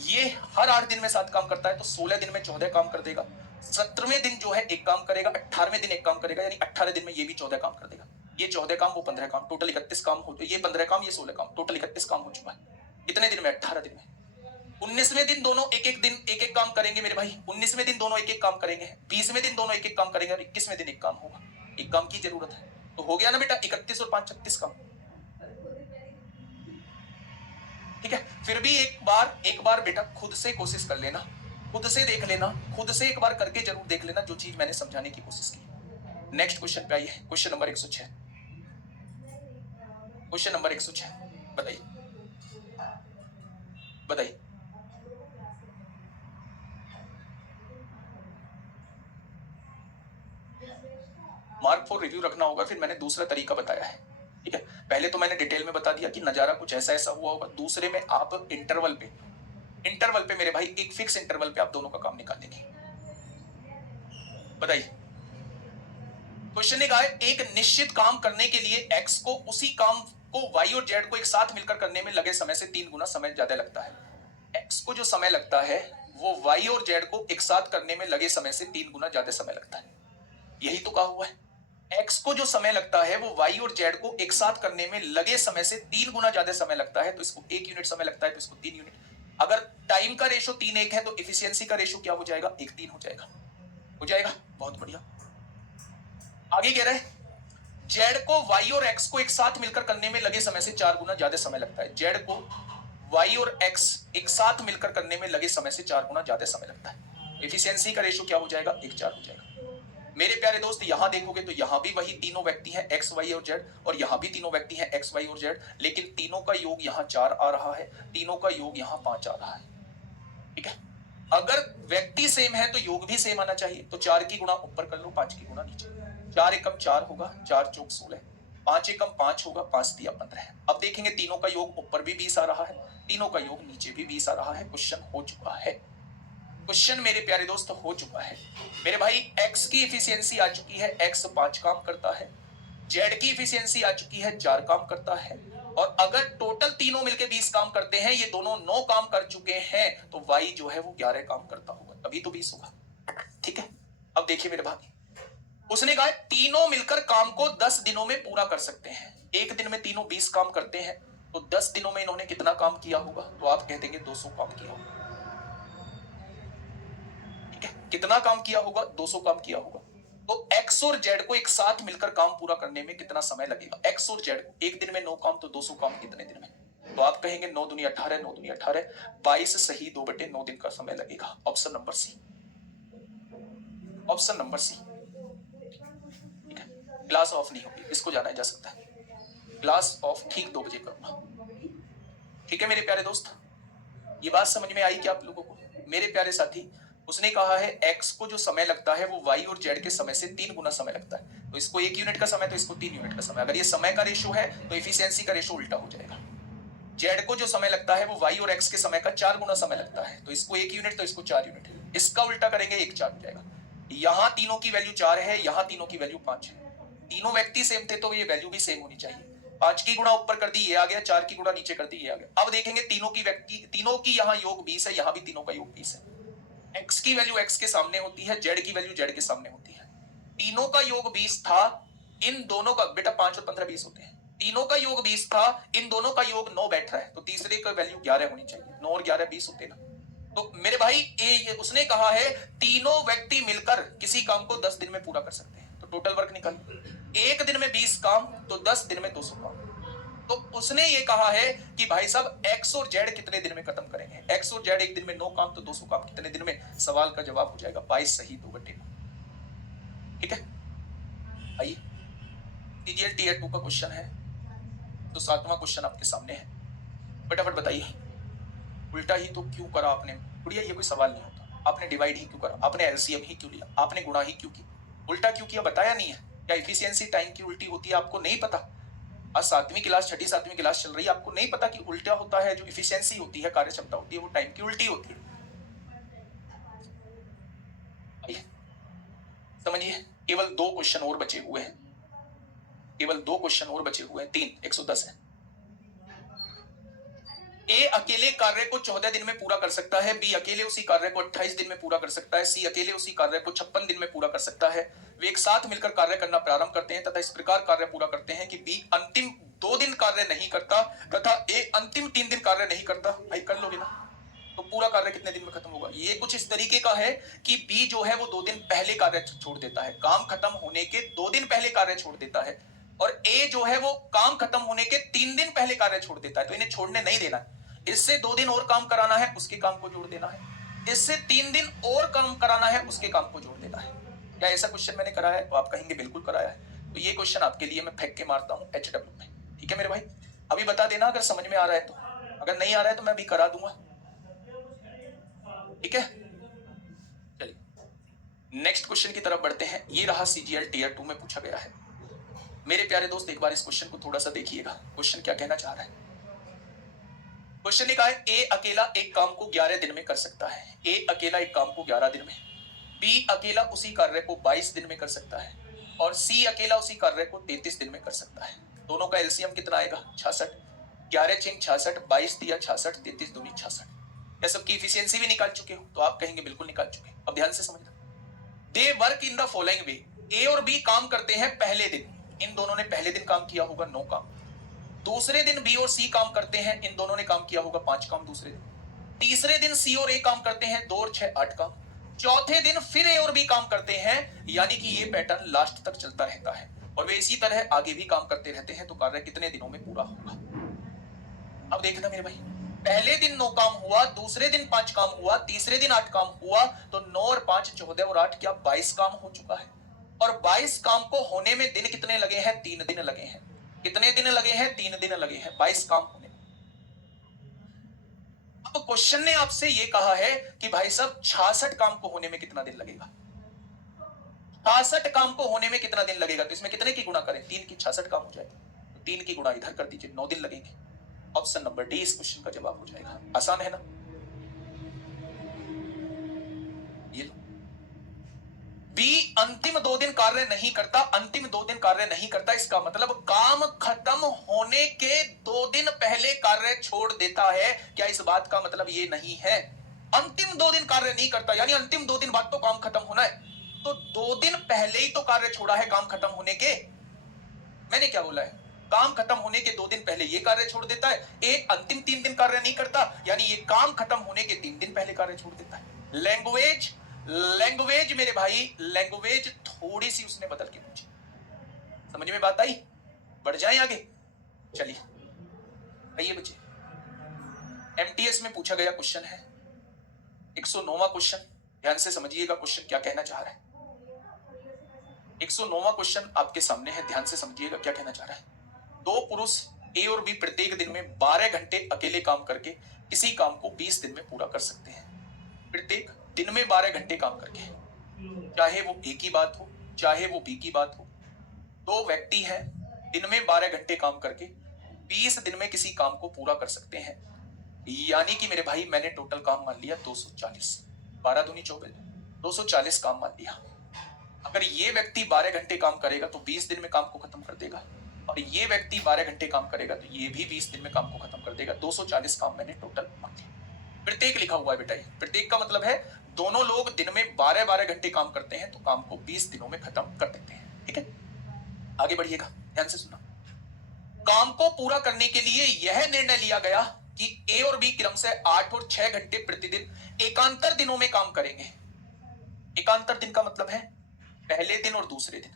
ये हर 8 दिन में 7 काम करता है, तो 16 दिन में 14 काम कर देगा। 17वें दिन जो है 1 काम करेगा, 18वें दिन 1 काम करेगा, यानी 18 दिन में ये भी 14 काम कर देगा। ये 14 काम, वो 15 काम, टोटल 31 काम हो। ये 15 काम, ये 16 काम, टोटल 31 काम हो चुका है। कितने दिन में? 18 दिन में। 19वें दिन दोनों एक एक काम करेंगे मेरे भाई। 19वें दिन दोनों एक काम करेंगे, 20वें दिन दोनों एक काम करेंगे और 21वें दिन 1 काम होगा। 1 काम की जरूरत है, तो हो गया ना बेटा 31 और 5 36 काम। ठीक है, फिर भी एक बार बेटा खुद से कोशिश कर लेना, खुद से देख लेना, खुद से एक बार करके जरूर देख लेना जो चीज मैंने समझाने की कोशिश की। नेक्स्ट क्वेश्चन पे आइए, क्वेश्चन नंबर 106। क्वेश्चन नंबर 106 बताइए, बताइए। मार्क फॉर रिव्यू रखना होगा, फिर मैंने दूसरा तरीका बताया है। ठीक है, पहले तो मैंने डिटेल में बता दिया कि नजारा कुछ ऐसा ऐसा हुआ होगा। दूसरे में आप इंटरवल पे मेरे भाई एक फिक्स इंटरवल पे आप दोनों का काम निकालेंगे। बताइए, क्वेश्चन ने कहा है एक निश्चित काम करने के लिए एक्स को उसी काम को वाई और जेड को एक साथ मिलकर करने में लगे समय से 3 गुना समय ज्यादा लगता है। एक्स को जो समय लगता है वो वाई और जेड को एक साथ करने में लगे समय से 3 गुना ज्यादा समय लगता है। यही तो कहा हुआ है, एक्स को जो समय लगता है वो वाई और जेड को एक साथ करने में लगे समय से 3 गुना ज्यादा समय लगता है। तो इसको 1 यूनिट समय लगता है, तो इसको 3 यूनिट। अगर टाइम का रेशो 3:1 है तो इफिशियंसी का रेशो क्या हो जाएगा? 1:3 हो जाएगा। हो जाएगा, बहुत बढ़िया। आगे कह रहा है जेड को वाई और एक्स को एक साथ मिलकर करने में लगे समय से 4 गुना ज्यादा समय लगता है। जेड को वाई और एक्स एक साथ मिलकर करने में लगे समय से 4 गुना ज्यादा समय लगता है। इफिशियंसी का रेशो क्या हो जाएगा? 1:4 हो जाएगा। मेरे प्यारे दोस्त यहां देखोगे तो यहां भी वही तीनों व्यक्ति हैं एक्स वाई और जेड, और यहां भी तीनों व्यक्ति हैं एक्स वाई और जेड, लेकिन तीनों का योग यहां 4 आ रहा है, तीनों का योग यहां 5 आ रहा है। ठीक है, अगर व्यक्ति सेम है तो योग भी सेम आना चाहिए। तो 4 की गुणा ऊपर कर लो, 5 की गुणा नीचे। 4 एकम 4 होगा, 4 चौक 16, 5 एकम 5 होगा, 5 तिया 15। अब देखेंगे तीनों का योग ऊपर भी 20 आ रहा है, तीनों का योग नीचे भी 20 आ रहा है। क्वेश्चन हो चुका है, क्वेश्चन मेरे प्यारे दोस्त हो चुका है। मेरे भाई एक्स की इफिशियंसी आ चुकी है, एक्स 5 काम करता है। जेड की इफिशियंसी आ चुकी है, 4 काम करता है। और अगर टोटल तीनों मिलके 20 काम करते हैं, ये दोनों 9 काम कर चुके हैं, तो वाई जो है वो 11 काम करता होगा, तभी तो 20 होगा। ठीक है, अब देखिए मेरे भाई, उसने कहा तीनों मिलकर काम को 10 दिनों में पूरा कर सकते हैं। एक दिन में तीनों 20 काम करते हैं, तो 10 दिनों में इन्होंने कितना काम किया होगा? तो आप कह देंगे 200 काम किया होगा। ठीक है, कितना काम किया होगा? 200 काम किया होगा। तो एक्स और जेड को एक साथ मिलकर काम पूरा करने में कितना समय लगेगा? एक्स और जेड एक दिन में 9 काम, तो 200 काम कितने दिन में? तो आप कहेंगे 9 दूनी 18, 9 दूनी 18, 22 सही 2/9 दिन का समय लगेगा। Option number C, option number C. ठीक है, क्लास ऑफ नहीं होगी, इसको जाना जा सकता है। क्लास ऑफ ठीक 2 बजे करूंगा। ठीक है मेरे प्यारे दोस्त, ये बात समझ में आई क्या आप लोगों को? मेरे प्यारे साथी, उसने कहा है एक्स को जो समय लगता है वो वाई और जेड के समय से 3 गुना समय लगता है। तो इसको 1 यूनिट का समय, तो इसको 3 यूनिट का समय। अगर ये समय का रेशो है तो इफिशियंसी का रेशो उल्टा हो जाएगा। जेड को जो समय लगता है वो वाई और एक्स के समय का 4 गुना समय लगता है, तो इसको 1 यूनिट, तो इसको 4 यूनिट। इसका उल्टा करेंगे 1:4 हो जाएगा। यहां तीनों की वैल्यू 4 है, यहां तीनों की वैल्यू 5 है। तीनों व्यक्ति सेम थे तो ये वैल्यू भी सेम होनी चाहिए। 5 की गुणा ऊपर कर दी, ये आ गया, 4 की गुणा नीचे कर दी, ये आ गया। अब देखेंगे तीनों की यहाँ योग 20 है, यहां भी तीनों का योग 20 है। एक्स की वैल्यू एक्स के सामने होती है, जेड की वैल्यू जेड के सामने होती है। तीनों का योग 20 था, इन दोनों का बेटा 5 और 15 20 होते हैं। तीनों का योग 20 था, इन दोनों का योग 9 बैठ रहा है, तो तीसरे का वैल्यू 11 होनी चाहिए। 9 और 11 20 होते ना। तो मेरे भाई उसने कहा है तीनों व्यक्ति मिलकर किसी काम को 10 दिन में पूरा कर सकते हैं। तो टोटल वर्क निकाल, एक दिन में 20 काम तो 10 दिन में 200 काम। तो उसने ये कहा है कि भाई साहब एक्स और जेड कितने दिन में खत्म करेंगे, एक्स और जेड एक दिन में 9 काम तो 200 काम कितने दिन में, सवाल का जवाब हो जाएगा 22 सही 2/9। ठीक है, आइए सीजीएल टीयर 2 का क्वेश्चन है, तो 7वां क्वेश्चन आपके सामने है, फटाफट बताइए। उल्टा ही तो क्यों करा आपने, बढ़िया, ये कोई सवाल नहीं होता। आपने डिवाइड ही क्यों करा, आपने एलसीएम ही क्यों लिया, आपने गुणा ही क्यों की, उल्टा क्यों किया बताया नहीं है। क्या इफिशियंसी टाइम की उल्टी होती है आपको नहीं पता? आज 7वीं क्लास 6ठी 7वीं क्लास चल रही है, आपको नहीं पता कि उल्टा होता है, जो इफिशियंसी होती है, कार्य क्षमता होती है, वो टाइम की उल्टी होती है। आइए समझिए, केवल 2 क्वेश्चन और बचे हुए हैं, केवल 2 क्वेश्चन और बचे हुए हैं, 3 110 है। ए अकेले कार्य को 14 दिन में पूरा कर सकता है, बी अकेले उसी कार्य को 28 दिन में पूरा कर सकता है, सी अकेले उसी कार्य को 56 दिन में पूरा कर सकता है। वे एक साथ मिलकर कार्य करना प्रारंभ करते हैं तथा इस प्रकार कार्य पूरा करते हैं कि बी अंतिम 2 दिन कार्य नहीं करता तथा ए अंतिम 3 दिन कार्य नहीं करता। भाई कर लोगे ना, तो पूरा कार्य कितने दिन में खत्म होगा? ये कुछ इस तरीके का है कि बी जो है वो 2 दिन पहले कार्य छोड़ देता है, काम खत्म होने के 2 दिन पहले कार्य छोड़ देता है, और ए जो है वो काम खत्म होने के 3 दिन पहले कार्य छोड़ देता है। तो इन्हें छोड़ने नहीं देना, इससे 2 दिन और काम कराना है, उसके काम को जोड़ देना है, इससे 3 दिन और काम कराना है, उसके काम को जोड़ देना है। क्या ऐसा क्वेश्चन मैंने कराया है? तो आप कहेंगे बिल्कुल कराया है। तो ये क्वेश्चन आपके लिए मैं फेंक के मारता हूं HW में, ठीक है मेरे भाई? अभी बता देना अगर समझ में आ रहा है तो, अगर नहीं आ रहा है तो मैं अभी करा दूंगा, ठीक है? चलिए नेक्स्ट क्वेश्चन की तरफ बढ़ते हैं। ये रहा सीजीएल टीयर 2 में पूछा गया है। मेरे प्यारे दोस्त एक बार इस क्वेश्चन को थोड़ा सा देखिएगा, क्वेश्चन क्या कहना चाह रहा है। क्वेश्चन लिखा है ए अकेला एक काम को 11 दिन में कर सकता है, ए अकेला एक काम को 11 दिन में, बी अकेला उसी कार्य को 22 दिन में कर सकता है, और सी अकेला उसी कार्य को 33 दिन में कर सकता है। दोनों का एलसीएम कितना आएगा? 66, 11 चिंग 66, 22 दिया 66, 33 दूनी 66। या सबकी इफिशियंसी भी निकाल चुके हो? तो आप कहेंगे बिल्कुल निकाल चुके। अब ध्यान से समझना, they work in the following way, A और बी काम करते हैं पहले दिन, इन दोनों ने पहले दिन काम किया होगा 9 काम, दूसरे दिन बी और सी काम करते हैं, इन दोनों ने काम किया होगा 5 काम दूसरे दिन, तीसरे दिन सी और ए काम करते हैं 2 और 6 8 काम, चौथे दिन फिर ए और बी काम करते हैं, यानी कि ये पैटर्न लास्ट तक चलता रहता है, और वे इसी तरह आगे भी काम करते रहते हैं। तो कार्य कितने दिनों में पूरा होगा? अब देखना मेरे भाई, पहले दिन 9 काम हुआ, दूसरे दिन 5 काम हुआ, तीसरे दिन 8 काम हुआ, तो 9 और 5 14 और 8 क्या 22 काम हो चुका है। और 22 काम को होने में दिन कितने लगे हैं? 3 दिन लगे हैं। कितने दिन लगे हैं? 3 दिन लगे हैं 22 काम होने। अब क्वेश्चन ने आपसे यह कहा है कि भाई साहब 66 काम को होने में कितना दिन लगेगा, 66 काम को होने में कितना दिन लगेगा? तो इसमें कितने की गुणा करें? 3 की 66 काम हो जाएगा, तो 3 की गुणा इधर कर दीजिए, 9 दिन लगेंगे। ऑप्शन नंबर डी इस क्वेश्चन का जवाब हो जाएगा। आसान है ना? ये लो, बी अंतिम 2 दिन कार्य नहीं करता, अंतिम 2 दिन कार्य नहीं करता, इसका मतलब काम खत्म होने के 2 दिन पहले कार्य छोड़ देता है। क्या इस बात का मतलब ये नहीं है? अंतिम 2 दिन कार्य नहीं करता, यानी अंतिम 2 दिन बाद तो काम खत्म होना है, तो 2 दिन पहले ही तो कार्य छोड़ा है काम खत्म होने के। मैंने क्या बोला है? काम खत्म होने के 2 दिन पहले ये कार्य छोड़ देता है, एक अंतिम 3 दिन कार्य नहीं करता, यानी ये काम खत्म होने के 3 दिन पहले कार्य छोड़ देता है। लैंग्वेज लैंग्वेज मेरे भाई, लैंग्वेज थोड़ी सी उसने बदल के पूछी, समझ में बात आई? बढ़ जाए आगे, चलिए आइए बच्चे, एमटीएस में पूछा गया क्वेश्चन है 109वां क्वेश्चन, ध्यान से समझिएगा क्वेश्चन क्या कहना चाह रहा है। 109वां क्वेश्चन आपके सामने है, ध्यान से समझिएगा क्या कहना चाह रहा है। 2 पुरुष ए और बी प्रत्येक दिन में 12 घंटे अकेले काम करके किसी काम को 20 दिन में पूरा कर सकते हैं। प्रत्येक दिन में 12 घंटे काम करके, चाहे वो ए की बात हो चाहे वो बी की बात हो, 2 व्यक्ति हैं, दिन में 12 घंटे काम करके 20 दिन में किसी काम को पूरा कर सकते हैं। यानी कि मेरे भाई मैंने टोटल काम मान लिया 240, 12 दूनी 24, 240 काम मान लिया। अगर ये व्यक्ति 12 घंटे काम करेगा तो 20 दिन में काम को खत्म कर देगा, और ये व्यक्ति 12 घंटे काम करेगा तो ये भी 20 दिन में काम को खत्म कर देगा। 240 काम मैंने टोटल मान लिया। प्रत्येक लिखा हुआ है बेटा, प्रत्येक का मतलब है दोनों लोग दिन में 12-12 घंटे काम करते हैं, तो काम को 20 दिनों में खत्म कर देते हैं। ठीक है, आगे बढ़िएगा, ध्यान से सुना। काम को पूरा करने के लिए यह निर्णय लिया गया कि ए और बी क्रम से 8 और 6 घंटे प्रतिदिन एकांतर दिनों में काम करेंगे। एकांतर दिन का मतलब है पहले दिन और दूसरे दिन,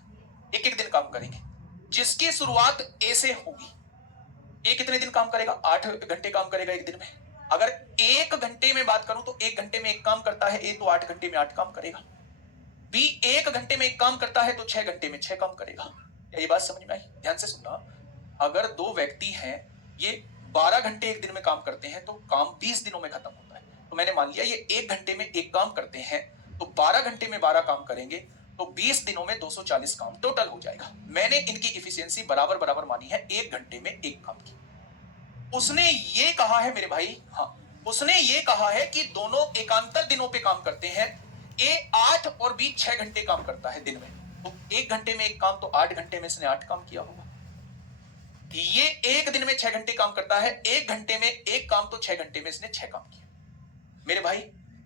एक एक दिन काम करेंगे। जिसकी शुरुआत ए से होगी, ए कितने दिन काम करेगा? 8 घंटे काम करेगा एक दिन में। अगर 1 घंटे में बात करूं तो 1 घंटे में एक काम करता है ए, तो 8 घंटे में 8 काम करेगा। बी 1 घंटे में एक काम करता है तो 6 घंटे में 6 काम करेगा। क्या ये बात समझ में आई? ध्यान से सुनना, अगर दो व्यक्ति हैं, ये 12 घंटे एक दिन में काम करते हैं तो काम 20 दिनों में खत्म होता है। तो मैंने मान लिया ये 1 घंटे में एक काम करते हैं, तो 12 घंटे में 12 काम करेंगे, तो 20 दिनों में 240 काम टोटल हो जाएगा। मैंने इनकी इफिशियंसी बराबर बराबर मानी है, 1 घंटे में एक काम की। उसने ये कहा है मेरे भाई, हाँ, उसने ये कहा है कि दोनों एकांतर दिनों पे काम करते हैं। ए 8 और बी 6 घंटे काम करता है दिन में, तो 1 घंटे में एक काम, तो 8 घंटे में इसने 8 काम किया होगा। ये 1 दिन में 6 घंटे काम करता है, 1 घंटे में एक काम, तो 6 घंटे में इसने 6 काम किया। मेरे भाई,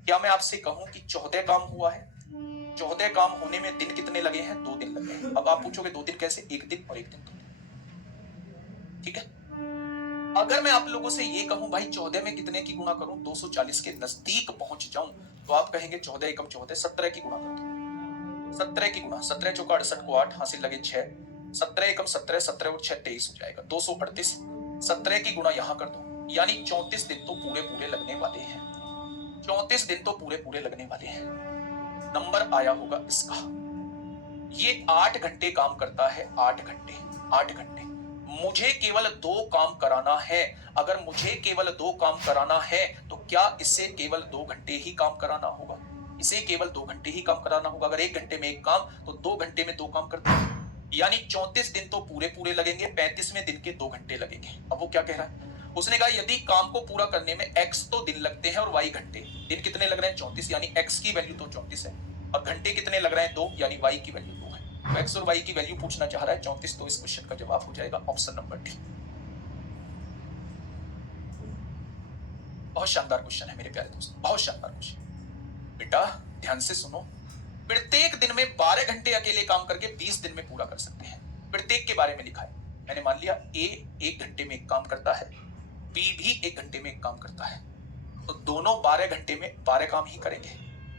क्या मैं आपसे कहूं कि 14 काम हुआ है? 14 काम होने में दिन कितने लगे हैं? 2 दिन लगे हैं। अब आप पूछोगे 2 दिन कैसे? 1 दिन और 1 दिन 2 दिन। ठीक है, अगर मैं आप लोगों से ये कहूं भाई 14 में कितने की गुणा करूं, 240 के नजदीक पहुंच जाऊं, तो आप कहेंगे 14 एकम 14, 17 की गुणा कर दो। 17 की गुणा, 17 चौका 68 को 8, हासिल लगे 6, 17 एकम 17, 17 और 6 23 हो जाएगा 238। 17 की गुणा यहां कर दो, यानी 34 दिन तो पूरे पूरे लगने वाले हैं। 34 दिन तो पूरे पूरे लगने वाले हैं। नंबर आया होगा इसका। ये 8 घंटे काम करता है, 8 घंटे, 8 घंटे। मुझे केवल 2 काम कराना है। अगर मुझे केवल 2 काम कराना है तो क्या इससे केवल 2 घंटे ही काम कराना होगा? इसे केवल 2 घंटे ही काम कराना होगा। अगर 1 घंटे में एक काम, तो 2 घंटे में 2 काम करते हैं, यानी 34 दिन तो पूरे पूरे लगेंगे, 35वें दिन के 2 घंटे लगेंगे। अब वो क्या कह रहा है? उसने कहा यदि काम को पूरा करने में x तो दिन लगते हैं और y घंटे। दिन कितने लग रहे हैं? 34, यानी x की वैल्यू तो 34 है, और घंटे कितने लग रहे हैं? 2, यानी y की वैल्यू 2 है। तो x और y की वैल्यू पूछना चाह रहा है 34, तो इस क्वेश्चन का जवाब हो जाएगा ऑप्शन नंबर डी। बहुत शानदार क्वेश्चन है मेरे प्यारे दोस्तों, बहुत शानदार क्वेश्चन। बेटा ध्यान से सुनो, प्रत्येक दिन में 12 घंटे अकेले काम करके 20 दिन में पूरा कर सकते हैं। प्रत्येक के बारे में लिखा है। मैंने मान लिया ए 1 घंटे में एक काम करता है, बी भी 1 घंटे में एक काम करता है, तो दोनों 12 घंटे में 12 काम ही करेंगे।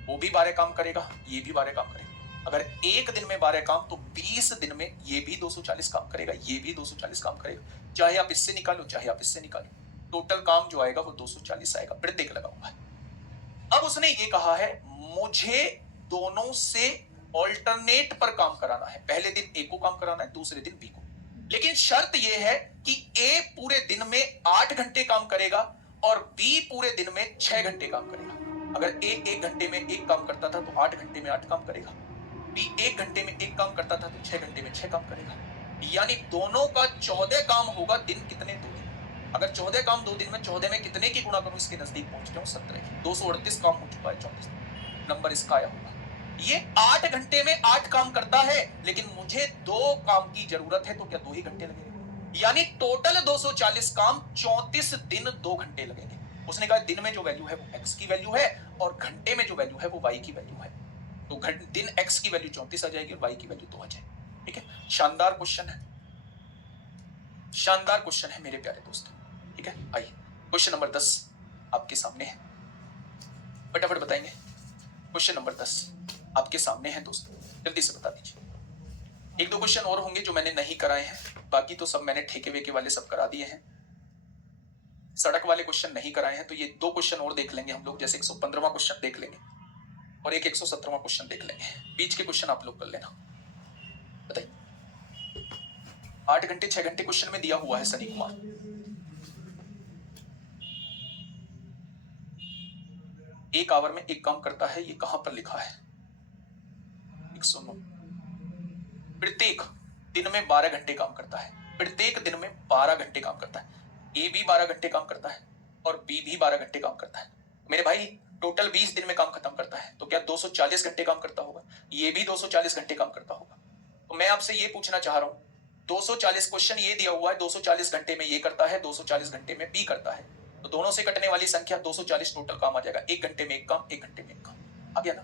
वो भी 12 काम करेगा, ये भी 12 काम करेगा। अगर 1 दिन में 12 काम, तो 20 दिन में ये भी 240 काम करेगा, ये भी 240 काम करेगा। चाहे आप इससे निकालो, चाहे आप इससे निकालो, टोटल काम जो आएगा वो 240 आएगा। प्रत्येक लगा हुआ है। अब उसने ये कहा है मुझे दोनों से ऑल्टरनेट पर काम कराना है। पहले दिन ए को काम कराना है, दूसरे दिन बी को। लेकिन शर्त यह है कि ए पूरे दिन में 8 घंटे काम करेगा और बी पूरे दिन में 6 घंटे काम करेगा। अगर ए 1 घंटे में एक काम करता था तो 8 घंटे में 8 काम करेगा, बी 1 घंटे में एक काम करता था तो 6 घंटे में 6 काम करेगा, यानी दोनों का 14 काम होगा। दिन कितने? 2 दिन। अगर 14 काम 2 दिन में, 14 में कितने की गुणा करूं इसके नजदीक पहुंच जाऊं? 17 की। 238 काम हो चुका है 34। नंबर इसका आया होगा। ये 8 घंटे में 8 काम करता है, लेकिन मुझे 2 काम की जरूरत है, तो क्या 2 ही घंटे लगेंगे? यानी टोटल 240 काम, 34 दिन 2 घंटे लगेंगे। उसने कहा दिन में जो वैल्यू है वो x की वैल्यू है और घंटे में जो वैल्यू है वो y की वैल्यू है। तो दिन x की वैल्यू 34 आ जाएगी और y की वैल्यू 2 आ जाएगी। ठीक है, शानदार क्वेश्चन है, शानदार क्वेश्चन है मेरे प्यारे दोस्तों। ठीक है, आइए क्वेश्चन नंबर 10 आपके सामने है, फटाफट बताएंगे। क्वेश्चन नंबर 10 आपके सामने है दोस्तों, जल्दी से बता दीजिए। 1-2 क्वेश्चन और होंगे जो मैंने नहीं कराए हैं, बाकी तो सब मैंने ठेके वेके वाले सब करा दिए हैं। सड़क वाले क्वेश्चन नहीं कराए हैं, तो ये 2 क्वेश्चन और देख लेंगे हम लोग। जैसे 115वां क्वेश्चन देख लेंगे और एक 117वां क्वेश्चन देख लेंगे। बीच के क्वेश्चन आप लोग कर लेना। बताइए, 8 घंटे 6 घंटे क्वेश्चन में दिया हुआ है सनी कुमार। एक आवर में एक काम करता है, ये कहां पर लिखा है? 109। प्रत्येक दिन में 12 घंटे काम करता है, प्रत्येक दिन में 12 घंटे काम करता है। ए भी 12 घंटे काम करता है और बी भी 12 घंटे काम करता है। मेरे भाई टोटल 20 दिन में काम खत्म करता है, तो क्या 240 घंटे काम करता होगा? ये भी 240 घंटे काम करता होगा। तो मैं आपसे ये पूछना चाह रहा हूं, 240 क्वेश्चन ये दिया हुआ है, 240 घंटे में ये करता है, 240 घंटे में बी करता है, तो दोनों से कटने वाली संख्या 240 टोटल काम आ जाएगा। 1 घंटे में एक काम, 1 घंटे में एक काम, आ गया ना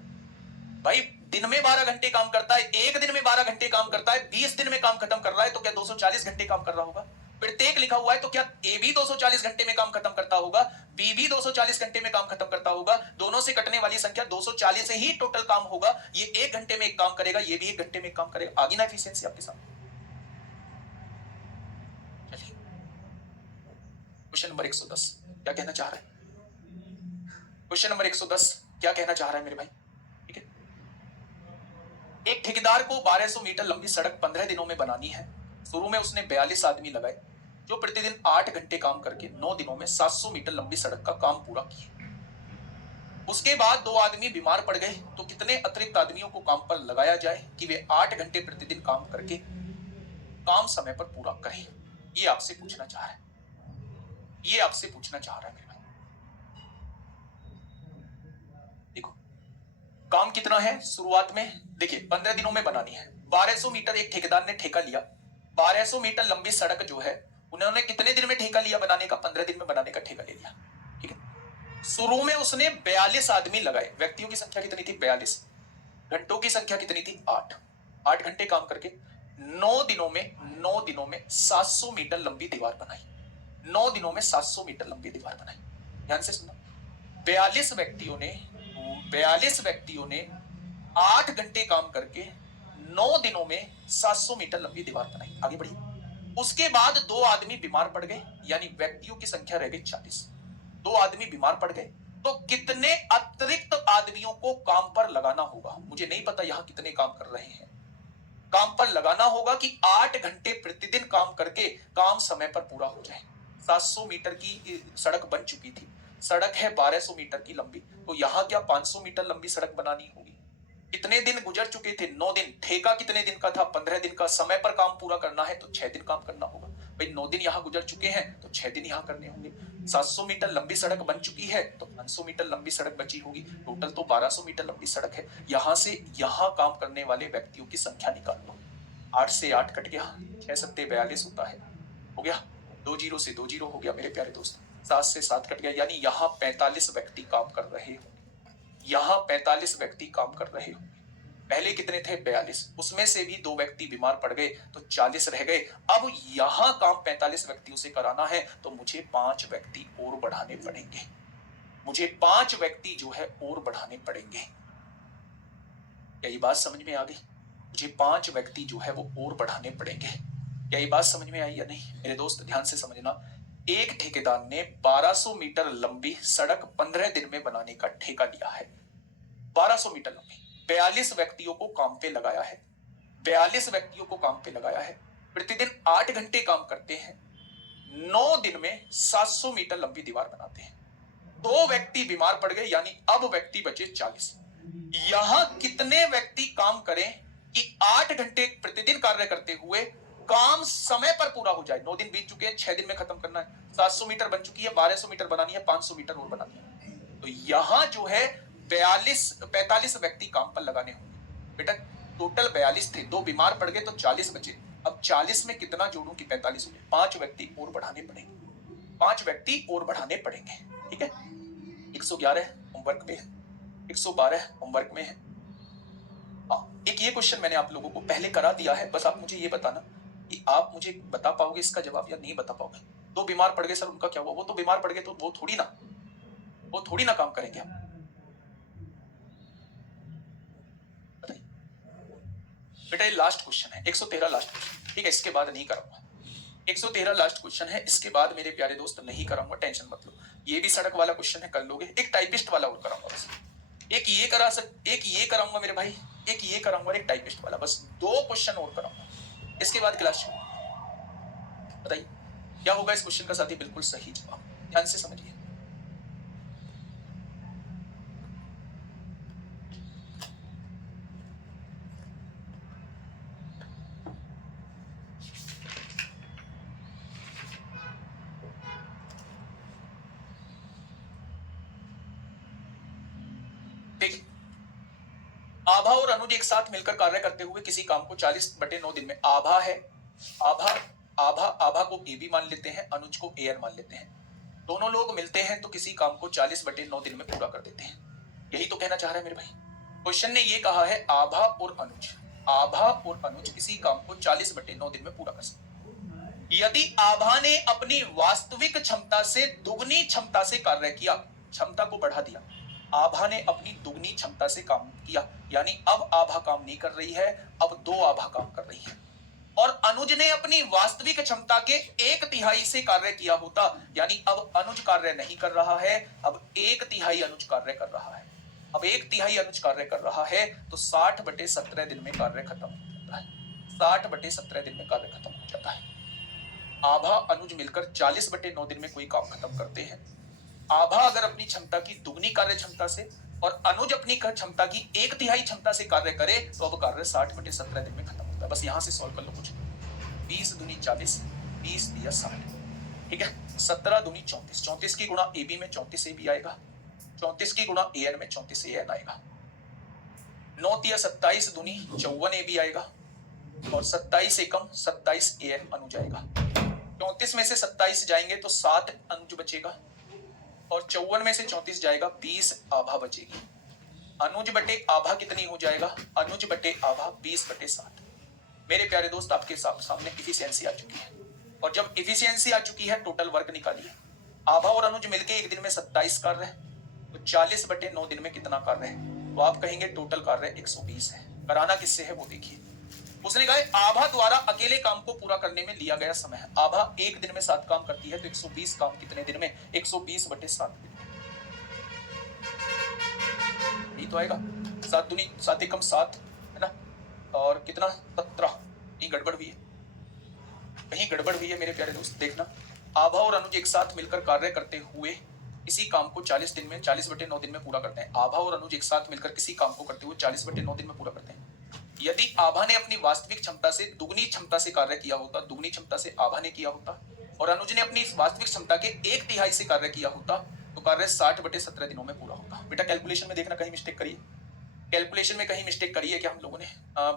भाई? दिन में 12 घंटे काम करता है, 1 दिन में 12 घंटे काम करता है, 20 दिन में काम खत्म कर रहा है, तो क्या 240 घंटे काम कर रहा होगा? प्रत्येक लिखा हुआ है, तो क्या ए भी 240 घंटे में काम खत्म करता होगा, बी भी 240 घंटे में काम खत्म करता होगा? दोनों से कटने वाली संख्या 240 से ही टोटल काम होगा। ये 1 घंटे में एक काम करेगा, ये भी 1 घंटे में एक काम करेगा। आगे ना एफिशिएंसी आपके साथ। चलिए क्वेश्चन नंबर 110 क्या कहना चाह रहा है? क्वेश्चन नंबर 110 क्या कहना चाह रहा है मेरे भाई? ठीक है, एक ठेकेदार को 1200 मीटर लंबी सड़क 15 दिनों में बनानी है। शुरू में उसने 42 आदमी लगाए जो प्रतिदिन 8 घंटे काम करके 9 दिनों में 700 मीटर लंबी सड़क का काम पूरा किए। उसके बाद 2 आदमी बीमार पड़ गए, तो कितने अतिरिक्त आदमियों को काम पर लगाया जाए कि वे 8 घंटे प्रतिदिन काम करके काम समय पर पूरा करें? ये आपसे पूछना चाह रहा है, ये आपसे पूछना चाह रहा है मेरे भाई। देखो काम कितना है शुरुआत में, देखिए 15 दिनों में बनानी है। 1200 मीटर एक ठेकेदार ने ठेका लिया। 1200 मीटर लंबी सड़क जो है उन्होंने कितने दिन में ठेका लिया बनाने का? 15 दिन में बनाने का ठेका ले लिया। ठीक है, शुरू में उसने 42 आदमी लगाए। व्यक्तियों की संख्या कितनी थी? 42। घंटों की संख्या कितनी थी? 8। 8 घंटे काम करके 9 दिनों में 700 मीटर लंबी दीवार बनाई। 9 दिनों में 700 मीटर लंबी दीवार बनाई। ध्यान से सुनना, 42 व्यक्तियों ने 8 घंटे काम करके 9 दिनों में 700 मीटर लंबी दीवार बनाई। आगे बढ़िए। उसके बाद 2 आदमी बीमार पड़ गए, यानी व्यक्तियों की संख्या रह गई 40। 2 आदमी बीमार पड़ गए, तो कितने अतिरिक्त आदमियों को काम पर लगाना होगा? मुझे नहीं पता यहां कितने काम कर रहे हैं। काम पर लगाना होगा कि 8 घंटे प्रतिदिन काम करके काम समय पर पूरा हो जाए। 700 मीटर की सड़क बन चुकी थी, सड़क है 1200 मीटर की लंबी, तो यहां क्या 500 मीटर लंबी सड़क बनानी होगी। कितने दिन गुजर चुके थे? 9 दिन। ठेका कितने दिन का था? 15 दिन का। समय पर काम पूरा करना है तो 6 दिन काम करना होगा। भाई 9 दिन यहां गुजर चुके हैं तो 6 दिन यहां करने होंगे। 700 मीटर लंबी सड़क बन चुकी है तो 500 मीटर लंबी सड़क बची होगी। टोटल तो 1200 मीटर लंबी सड़क है। यहां से यहां काम करने वाले व्यक्तियों की संख्या निकाल लो। 8 से 8 कट गया, 6 सत्ते 42 होता है, हो गया। 2 जीरो से 2 जीरो हो गया मेरे प्यारे दोस्त। 7 से 7 कट गया, यानी यहां 45 व्यक्ति काम कर रहे होंगे। यहां 45 व्यक्ति काम कर रहे होंगे। पहले कितने थे? 42। उसमें से भी 2 व्यक्ति बीमार पड़ गए तो 40 रह गए। अब यहां काम 45 व्यक्तियों से कराना है तो मुझे 5 व्यक्ति और बढ़ाने पड़ेंगे। मुझे 5 व्यक्ति जो है और बढ़ाने पड़ेंगे। क्या ये बात समझ में आ गई? मुझे 5 व्यक्ति जो है वो और बढ़ाने पड़ेंगे। क्या ये बात समझ में आई या नहीं? मेरे दोस्त ध्यान से समझना, एक ठेकेदार ने 1200 मीटर लंबी सड़क 15 दिन में बनाने का ठेका लिया है। 1200 मीटर लंबी, 42 व्यक्तियों को काम पे लगाया है। 42 व्यक्तियों को काम पे लगाया है, प्रतिदिन 8 घंटे काम करते हैं, 9 दिन में 700 मीटर लंबी दीवार बनाते हैं। 2 व्यक्ति बीमार पड़ गए, यानी अब व्यक्ति बचे 40। यहां कितने व्यक्ति काम करें कि 8 घंटे प्रतिदिन कार्य करते हुए काम समय पर पूरा हो जाए? 9 दिन बीत चुके हैं, 6 दिन में खत्म करना है। 700 मीटर बन चुकी है, 1200 मीटर बनानी है, 500 मीटर और बनानी है। तो यहां जो है 45 व्यक्ति काम पर लगाने होंगे। बेटा टोटल 42 थे, 2 बीमार पड़ गए तो 40 बचे। अब 40 में कितना जोड़ूं कि 45 हो जाए? 5 व्यक्ति और बढ़ाने पड़ेंगे। 5 व्यक्ति और बढ़ाने पड़ेंगे। ठीक है, 111 होमवर्क में है, 112 होमवर्क में है। एक ये क्वेश्चन मैंने आप लोगों को पहले करा दिया है, बस आप मुझे ये बताना कि आप मुझे बता पाओगे इसका जवाब या नहीं बता पाओगे। 2 बीमार पड़ गए सर, उनका क्या हुआ? वो तो बीमार पड़ गए, तो वो थोड़ी ना काम करेंगे आप। बताइए बेटा, ये लास्ट क्वेश्चन है, 113 लास्ट क्वेश्चन। ठीक है, इसके बाद नहीं कराऊंगा। 113 लास्ट क्वेश्चन है, इसके बाद मेरे प्यारे दोस्त नहीं कराऊंगा, टेंशन मत लो। ये भी सड़क वाला क्वेश्चन है, कर लोगे। एक टाइपिस्ट वाला और कराऊंगा बस। एक ये कराऊंगा मेरे भाई, एक ये कराऊंगा, एक टाइपिस्ट वाला, बस 2 क्वेश्चन और कराऊंगा, इसके बाद क्लास शुरू। बताइए क्या होगा इस क्वेश्चन का? साथी बिल्कुल सही जवाब, ध्यान से समझिए। देखिए, आभा और अनुज एक साथ मिलकर कार्य करते हुए किसी काम को 40/9 दिन में, आभा है, आभा को ए बी मान लेते हैं, अनुज को ए मान लेते हैं। दोनों लोग मिलते हैं तो किसी काम को 40/9 दिन में पूरा कर देते हैं। यही तो कहना चाह रहा है मेरे भाई। क्वेश्चन ने ये कहा है आभा और अनुज किसी काम को 40/9 दिन में पूरा कर सकते हैं। यदि आभा ने अपनी वास्तविक क्षमता से दुगनी क्षमता से कार्य किया, क्षमता को बढ़ा दिया, आभा ने अपनी दुगनी क्षमता से काम किया, यानी अब आभा काम नहीं कर रही है, अब दो आभा काम कर रही है, और अनुज ने अपनी वास्तविक क्षमता के 1/3 से कार्य किया होता, यानी अब अनुज कार्य नहीं कर रहा है, अब 1/3 अनुज कार्य कर रहा है, अब 1/3 अनुज कार्य कर रहा है, तो 60/17 दिन में कार्य खत्म हो जाता है, 60/17 दिन में कार्य खत्म हो जाता है। आभा अनुज मिलकर 40/9 दिन में कोई काम खत्म करते हैं। आभा अगर अपनी क्षमता की दुगनी कार्य क्षमता से और अनुज अपनी क्षमता की 1/3 क्षमता से कार्य करे, तो अब कार्य 60/17 दिन में खत्म होता है। बस यहां से सॉल्व कर लो कुछ। 20 दूनी 40, 20 दिया 60, ठीक है। 17 दूनी 34, 34 की गुणा ए बी में 34 ए बी आएगा, 34 की गुणा ए एन में 34 ए एन आएगा। 9 दिया 27 दूनी 54 ए बी आएगा, और 27 एकम 27 ए एन अनुज आएगा। 34 में से 27 जाएंगे तो 7 अनुज बचेगा, और 54 में से 34 जाएगा, 20 आभा बचेगी। अनुज बटे आभा कितनी हो जाएगा? अनुज बटे आभा 20/7। मेरे प्यारे दोस्त, आपके सामने इफिशियंसी आ चुकी है, और जब इफिशियंसी आ चुकी है, टोटल वर्क निकालिए। आभा और अनुज मिलके एक दिन में 27 कार्य है, तो 40/9 दिन में कितना कार्य है? तो आप कहेंगे टोटल कार्य 120 है। कराना किससे है वो देखिए। उसने कहा आभा द्वारा अकेले काम को पूरा करने में लिया गया समय है। आभा एक दिन में 7 काम करती है, तो 120 काम कितने दिन में? 120/7 दिन में। यही तो आएगा। 7 दूनी 7 एकम 7 है ना, और कितना 17। ये गड़बड़ हुई है, कहीं गड़बड़ हुई है मेरे प्यारे दोस्त। देखना, आभा और अनुज एक साथ मिलकर कार्य करते हुए इसी काम को 40 दिन में 40/9 दिन में पूरा करते हैं। आभा और अनुज एक साथ मिलकर किसी काम को करते हुए 40/9 दिन में पूरा करते हैं। यदि आभा ने अपनी वास्तविक क्षमता से दुगनी क्षमता से कार्य किया होता, दुगनी क्षमता से आभा ने किया होता, और अनुज ने अपनी वास्तविक क्षमता के 1/3 से कार्य किया होता, तो कार्य 60/17 दिनों में पूरा होता। बेटा कैलकुलेशन में देखना कहीं मिस्टेक करिए, कैलकुलेशन में कहीं मिस्टेक करिए क्या हम लोगों ने?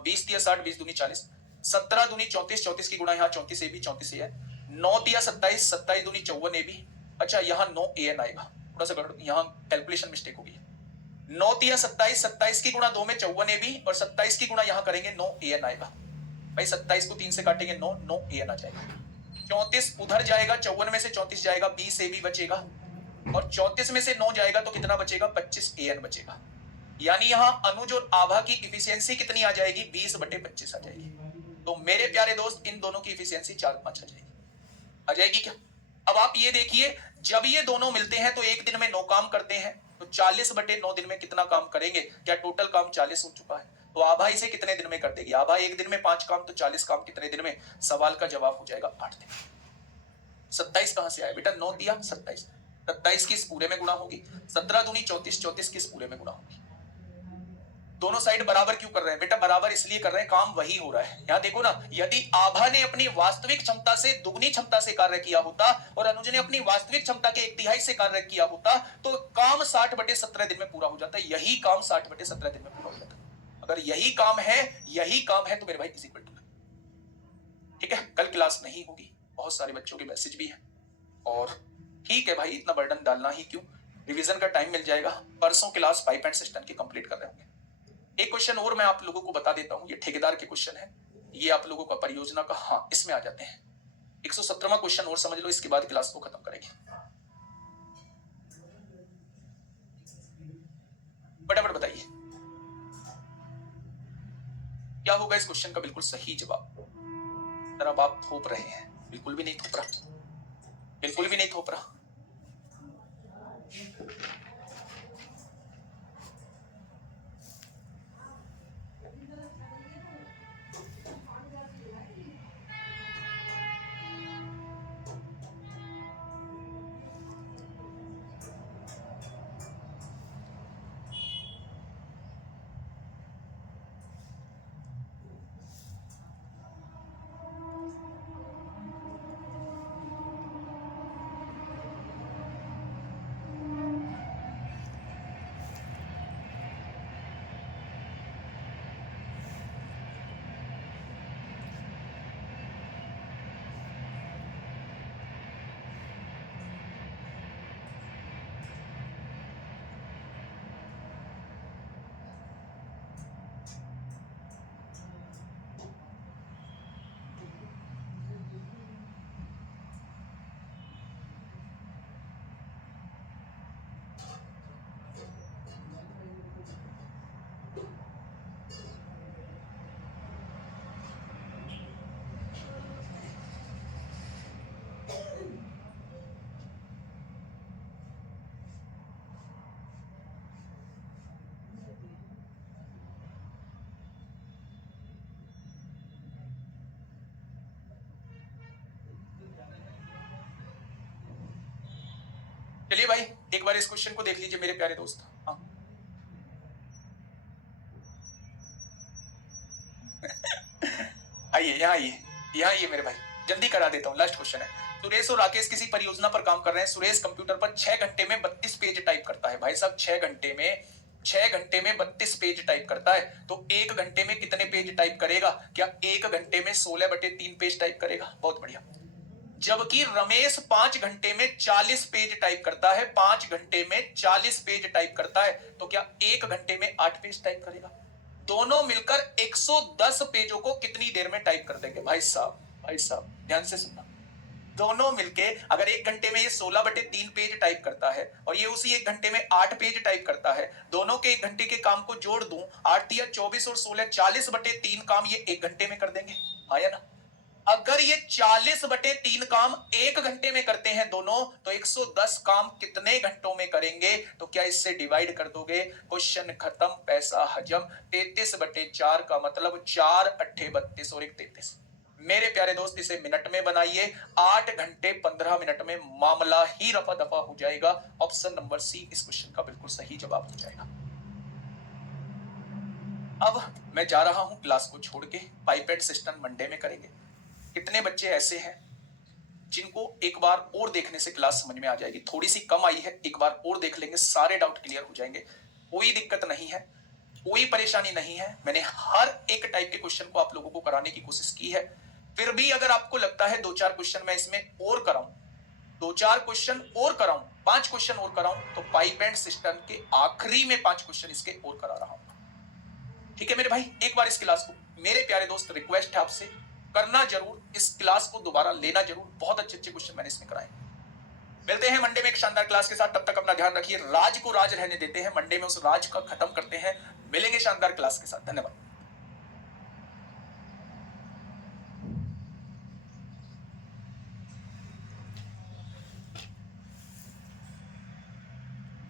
20 दिया 60, 20 दूनी 40, 17 दूनी 34, 34 की गुणा यहाँ 34 ए बी 34 ए है, 9 दिया 27, 27 दूनी 54 ए बी। अच्छा, यहाँ 9 ए एन आएगा, थोड़ा सा यहाँ कैलकुलेशन मिस्टेक होगी। 9 दिया 27, 27 की गुणा 2 में 54 ए बी, और 27 की गुणा यहाँ करेंगे 9 ए एन आएगा। भाई 27 को 3 से काटेंगे 9, 9 ए एन आ जाएगा। 34 उधर जाएगा, 54 में से 34 जाएगा, 20 ए बी बचेगा, और 34 में से 9 जाएगा तो कितना बचेगा? 25 ए एन बचेगा। यानी यहाँ अनुज और आभा की इफिशियंसी कितनी आ जाएगी? 20/25 आ जाएगी। तो मेरे प्यारे दोस्त, इन दोनों की इफिशियंसी 4-5 आ जाएगी। आ जाएगी क्या? अब आप ये देखिए, जब ये दोनों मिलते हैं तो एक दिन में 9 काम करते हैं, तो 40/9 दिन में कितना काम करेंगे? क्या टोटल काम 40 हो चुका है? तो आभा इसे कितने दिन में कर देगी? आभा एक दिन में 5 काम, तो 40 काम कितने दिन में? सवाल का जवाब हो जाएगा 8 दिन। 27 कहां से आया बेटा? 9 दिया 27, 27 किस पूरे में गुणा होगी? 17 दूनी 34, 34 किस पूरे में गुणा होगी? दोनों साइड बराबर क्यों कर रहे हैं बेटा? बराबर इसलिए कर रहे हैं, काम वही हो रहा है। यहां देखो ना, यदि आभा ने अपनी वास्तविक क्षमता से दुगनी क्षमता से कार्य किया होता, और अनुज ने अपनी वास्तविक क्षमता के 1/3 से कार्य किया होता, तो काम 60/17 दिन में पूरा हो जाता है। यही काम 60/17 दिन में पूरा हो जाता है। अगर यही काम है, यही काम है, तो मेरे भाई इज इक्वल टू, ठीक है। कल क्लास नहीं होगी, बहुत सारे बच्चों के मैसेज भी है, और ठीक है भाई, इतना बर्डन डालना ही क्यों? रिवीजन का टाइम मिल जाएगा। परसों क्लास पाइप एंड सिस्टम की कंप्लीट कर रहे होंगे। एक क्वेश्चन और मैं आप लोगों को बता देता हूं, ये ठेकेदार के क्वेश्चन है, ये आप लोगों का परियोजना का, हाँ इसमें आ जाते हैं। 117वां क्वेश्चन और समझ लो, इसके बाद क्लास को खत्म करेंगे। फटाफट बताइए क्या होगा इस क्वेश्चन का बिल्कुल सही जवाब? सर अब आप थोप रहे हैं। बिल्कुल भी नहीं थोप रहा, बिल्कुल भी नहीं थोप रहा। चलिए भाई एक बार इस क्वेश्चन को देख लीजिए मेरे प्यारे दोस्त। हाँ आइए यहाँ आइए, यहाँ आइए मेरे भाई, जल्दी करा देता हूँ। लास्ट क्वेश्चन है। सुरेश और राकेश किसी परियोजना पर काम कर रहे हैं। सुरेश कंप्यूटर पर 6 घंटे में 32 पेज टाइप करता है। भाई साहब 6 घंटे में 32 पेज टाइप करता है, तो 1 घंटे में कितने पेज टाइप करेगा? क्या 1 घंटे में 16/3 पेज टाइप करेगा? बहुत बढ़िया। जबकि रमेश 5 घंटे में 40 पेज टाइप करता है, 5 घंटे में 40 पेज टाइप करता है, तो क्या 1 घंटे में 8 पेज टाइप करेगा? दोनों मिलकर 110 पेजों को कितनी देर में टाइप कर देंगे? भाई साहब ध्यान से सुनना। दोनों मिलके अगर 1 घंटे में ये 16/3 पेज टाइप करता है और ये उसी 1 घंटे में 8 पेज टाइप करता है, दोनों के 1 घंटे के काम को जोड़ दूं, 8 या 24 और 16 40/3 काम ये 1 घंटे में कर देंगे। आया ना? अगर ये 40/3 काम 1 घंटे में करते हैं दोनों, तो 110 काम कितने घंटों में करेंगे? तो क्या इससे डिवाइड कर दोगे? क्वेश्चन खत्म, पैसा हजम। 33/4 का मतलब 4 8 32 और 1 33। मेरे प्यारे दोस्त इसे मिनट में बनाइए, 8 घंटे 15 मिनट में मामला ही रफा दफा हो जाएगा। ऑप्शन नंबर सी इस क्वेश्चन का बिल्कुल सही जवाब हो जाएगा। अब मैं जा रहा हूं क्लास को छोड़ के, पाइपेट सिस्टम मंडे में करेंगे। कितने बच्चे ऐसे हैं जिनको एक बार और देखने से क्लास समझ में आ जाएगी? थोड़ी सी कम आई है, एक बार और देख लेंगे, सारे डाउट क्लियर हो जाएंगे। कोई दिक्कत नहीं है, कोई परेशानी नहीं है। मैंने हर एक टाइप के क्वेश्चन को आप लोगों को कराने की कोशिश की है। फिर भी अगर आपको लगता है 2-4 क्वेश्चन मैं इसमें और कराऊं, 2-4 क्वेश्चन और कराऊं, 5 क्वेश्चन और कराऊं, तो पाइप एंड सिस्टम के आखिरी में 5 क्वेश्चन इसके और करा रहा हूं। ठीक है मेरे भाई, एक बार इस क्लास को मेरे प्यारे दोस्त रिक्वेस्ट है आपसे करना जरूर, इस क्लास को दोबारा लेना जरूर। बहुत अच्छे अच्छे क्वेश्चन मैंने इसमें कराए। मिलते हैं मंडे में एक शानदार क्लास के साथ। तब तक अपना ध्यान रखिए, राज को राज रहने देते हैं, मंडे में उस राज का खत्म करते हैं। मिलेंगे शानदार क्लास के साथ। धन्यवाद।